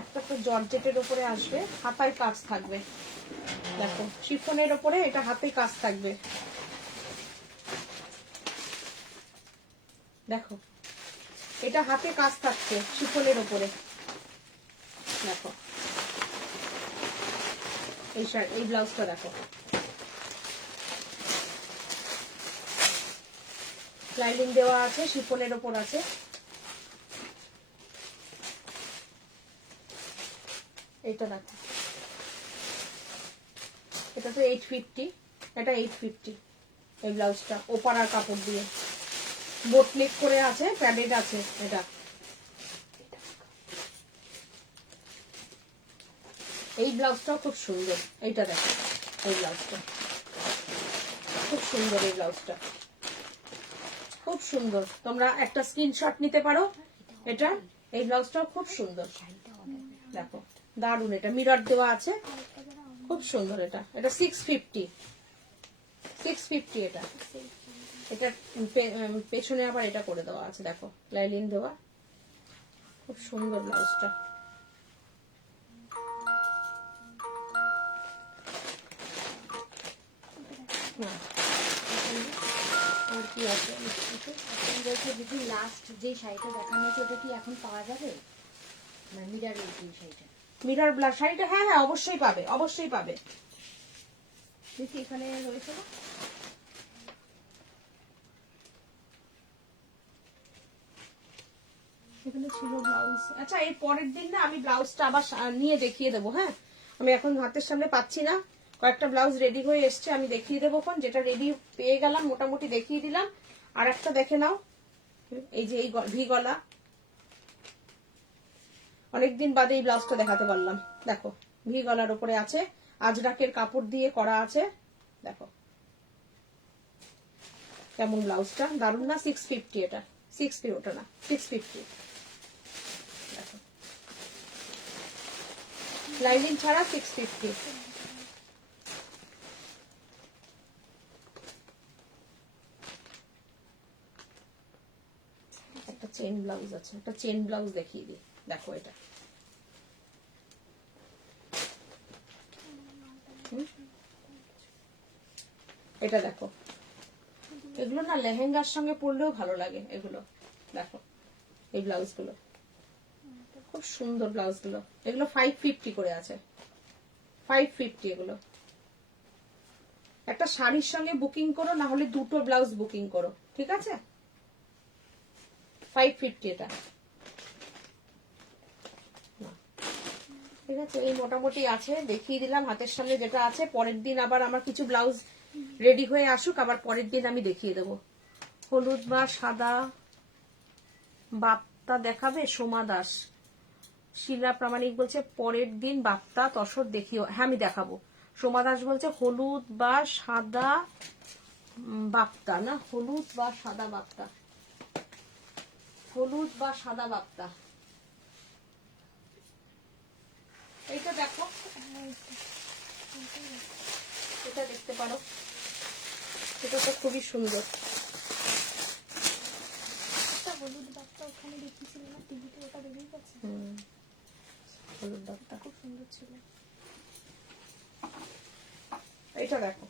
একটা তো জর্জেটের উপরে আসবে, হাতায় কাজ থাকবে। দেখো শিফনের উপরে এটা হাতে কাজ থাকবে। দেখো এটা হাতে কাজ থাকছে শিফনের উপরে। দেখো এই ব্লাউজটা দেখো, লাইনিং দেওয়া আছে, শিফনের উপর আছে। এটা দেখো, এটা তো 850, এটা 850 এই ব্লাউজটা ওপারার কাপড় দিয়ে বোট নেক করে আছে, প্যাডেড আছে। এটা এই ব্লাউজটাও খুব সুন্দর। এইটা দেখো, এই ব্লাউজটা খুব সুন্দর। এই ব্লাউজটা খুব সুন্দর, তোমরা একটা স্ক্রিনশট নিতে পারো। এটা এই ব্লাউজটাও খুব সুন্দর। দেখো দারুন, এটা মিরর দেওয়া আছে, খুব সুন্দর। এটা এটা 650 এটা। এটা পেছনে আবার এটা করে দেওয়া আছে, দেখো লাইলিন দেওয়া, খুব সুন্দর ব্লাউজটা। আর কি আছে দিদি, লাস্ট যে শাড়িটা দেখানো হয়েছে ওটা কি এখন পাওয়া যাবে? মিরারের যে শাড়িটা, মিরর ব্লাউজ শাড়িটা, হ্যাঁ হ্যাঁ অবশ্যই পাবে, অবশ্যই পাবে। দেখি এখানে রয়েছে না, এখানে ছিল ব্লাউজ। আচ্ছা, এর পরের দিন না আমি ব্লাউজটা আবার নিয়ে দেখিয়ে দেবো। হ্যাঁ, আমি এখন হাতের সামনে পাচ্ছি না, কয়েকটা ব্লাউজ রেডি হয়ে এসছে, আমি দেখিয়ে দেবো। কোন যেটা রেডি পেয়ে গেলাম মোটামুটি দেখিয়ে দিলাম। আর একটা দেখে নাও, এই যে এই ভি গলা, অনেকদিন বাদে এই ব্লাউজটা দেখাতে পারলাম। দেখো ভি গলার উপরে আছে, আজরাকের কাপড় দিয়ে করা আছে। দেখো কেমন ব্লাউজটা, দারুন না? 650 এটা, 650 ওটা না, 650। দেখো লাইনিং ছাড়া 650। একটা চেন ব্লাউজ আছে, একটা চেন ব্লাউজ দেখিয়ে দিই। দেখো এটা এটা দেখো, এগুলো না লেহেঙ্গার সঙ্গে পরলেও ভালো লাগে এগুলো। দেখো এই ব্লাউজ গুলো খুব সুন্দর, ব্লাউজ গুলো এগুলো 550 করে আছে, 550 এগুলো। একটা শাড়ির সঙ্গে বুকিং করো, না হলে দুটো ব্লাউজ বুকিং করো, ঠিক আছে? 550 এটা। ঠিক আছে, এই মোটামুটি আছে, দেখিয়ে দিলাম হাতের সামনে যেটা আছে। পরের দিন আবার আমার কিছু ব্লাউজ রেডি হয়ে আসুক, আবার পরের দিন আমি দেখিয়ে দেবো। হলুদ বা সাদা বাপ্তা দেখাবে সোমা দাস। শিলা প্রামাণিক বলছে পরের দিন বাপ্তা তসর দেখিও। হ্যাঁ আমি দেখাবো। সোমা দাস বলছে হলুদ বা সাদা বাপ্তা, না হলুদ বা সাদা বাপ্তা, হলুদ বা সাদা বাপ্তা। এইটা দেখো, এটা দেখতে পারো, এটা তো খুবই সুন্দর। একটা হলুদ বাচ্চা ওখানে দেখিয়েছিল না টিভিতে, ওটা বেরিয়ে গেছে। হলুদ বাপ্তা খুব সুন্দর ছিল। এইটা দেখো,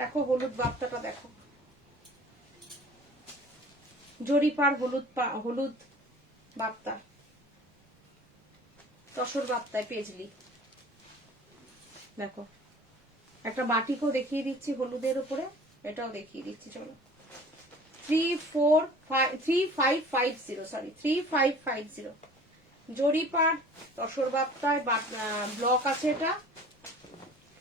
দেখো হলুদ বাপ্তাটা দেখো, জরিপার হলুদ বাপ্তা, তসর বাপ্তায় পেজলি। দেখো একটা বাটিকও দেখিয়ে দিচ্ছি হলুদের উপরে, এটাও দেখিয়ে দিচ্ছি। চলো 3550 জরিপার তসর বাপ্তায় ব্লক আছে এটা।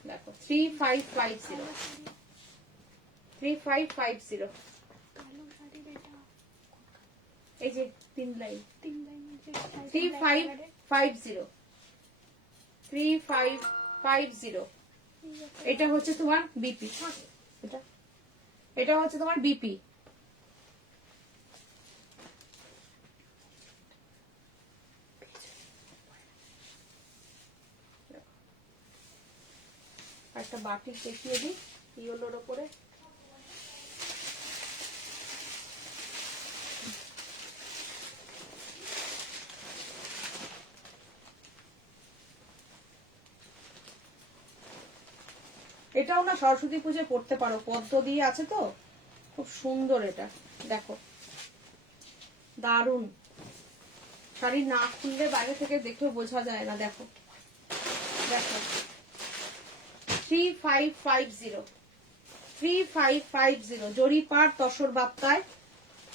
দেখো 3550 কালো শাড়ির এটা এই যে 3 লাইন, 3 লাইনের যে 3550 এটা হচ্ছে তোমার বিপি, এটা হচ্ছে তোমার বিপি। একটা বাটি দেখিয়ে দিই ইয়েলোর ওপরে। এটাও না সরস্বতী পুজোয় পড়তে পারো, পদ্ম দিয়ে আছে তো, খুব সুন্দর এটা। দেখো দারুন, শাড়ি না খুললে বাইরে থেকে দেখেও বোঝা যায় না। দেখো দেখো 3550 জরিপার তসর বাপ্তায়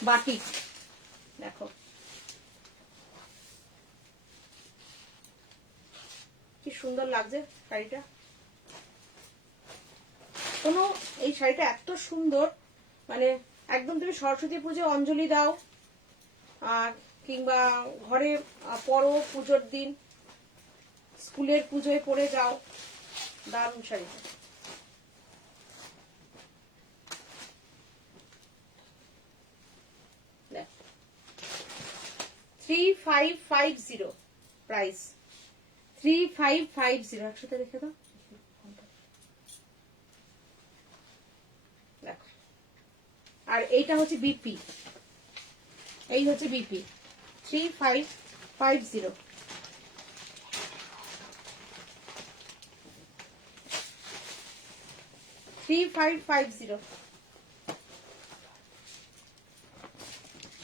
বাটিক। দেখো কি সুন্দর লাগছে শাড়িটা। এই শাড়িটা এত সুন্দর, মানে একদম তুমি সরস্বতী পুজো অঞ্জলি দাও, কিংবা ঘরে পরো, পুজোর দিন স্কুলের পুজোয় পরে যাও, দারুণ শাড়িটা। দেখ 3550 প্রাইস, 3550 একসাথে রেখে দাও। দেখো আর এইটা হচ্ছে বিপি, এই হচ্ছে বিপি 3550।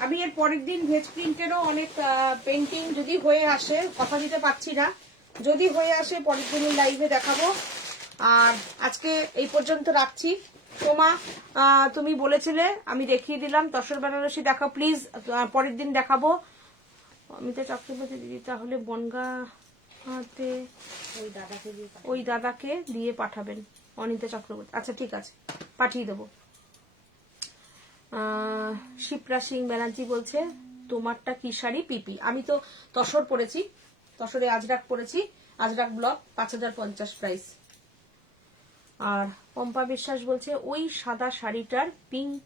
আমি এর পরের দিন ভেজ প্রিন্টেরও অনেক পেন্টিং যদি হয়ে আসে, কথা দিতে পারছি না, যদি হয়ে আসে পরের দিন লাইভে দেখাবো। আর আজকে এই পর্যন্ত রাখছি। তোমা তুমি বলেছিলে, আমি দেখিয়ে দিলাম তসর বেনারসি দেখাও প্লিজ, পরের দিন দেখাবো। অমিতা চক্রবর্তী দিদি তাহলে বনগাঁতে ওই দাদাকে দিয়ে পাঠাবেন, অনিতা চক্রবর্তী। আচ্ছা ঠিক আছে, পাঠিয়ে দেবো। শিপ্রা সিং ব্যানার্জি বলছে তোমারটা কি শাড়ি পিপি? আমি তো তসর পরেছি, তসরে আজরাক পরেছি, আজরাক ব্লক 5050 প্রাইস। আর পম্পা বিশ্বাস বলছে ওই সাদা শাড়িটার পিঙ্ক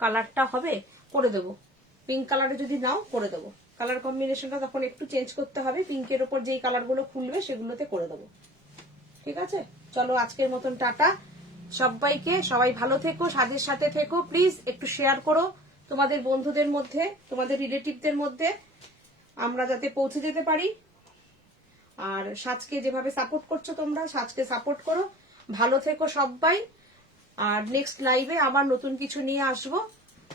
কালারটা হবে, করে দেবো। পিঙ্ক কালারে যদি নাও করে দেবো, কালার কম্বিনেশনটা তখন একটু চেঞ্জ করতে হবে, পিঙ্কের ওপর যেই কালারগুলো খুলবে সেগুলোতে করে দেবো। ঠিক আছে, চলো আজকের মতন টাটা সবাইকে। সবাই ভালো থেকো, সাজের সাথে থেকো, প্লিজ একটু শেয়ার করো তোমাদের বন্ধুদের মধ্যে, তোমাদের রিলেটিভদের মধ্যে, আমরা যাতে পৌঁছে যেতে পারি। আর সাজকে যেভাবে সাপোর্ট করছো তোমরা, সাজকে সাপোর্ট করো। ভালো থেকো সবাই। আর নেক্সট লাইভে আবার নতুন কিছু নিয়ে আসবো,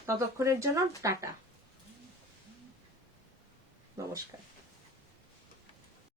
ততক্ষণের জন্য টাটা, নমস্কার।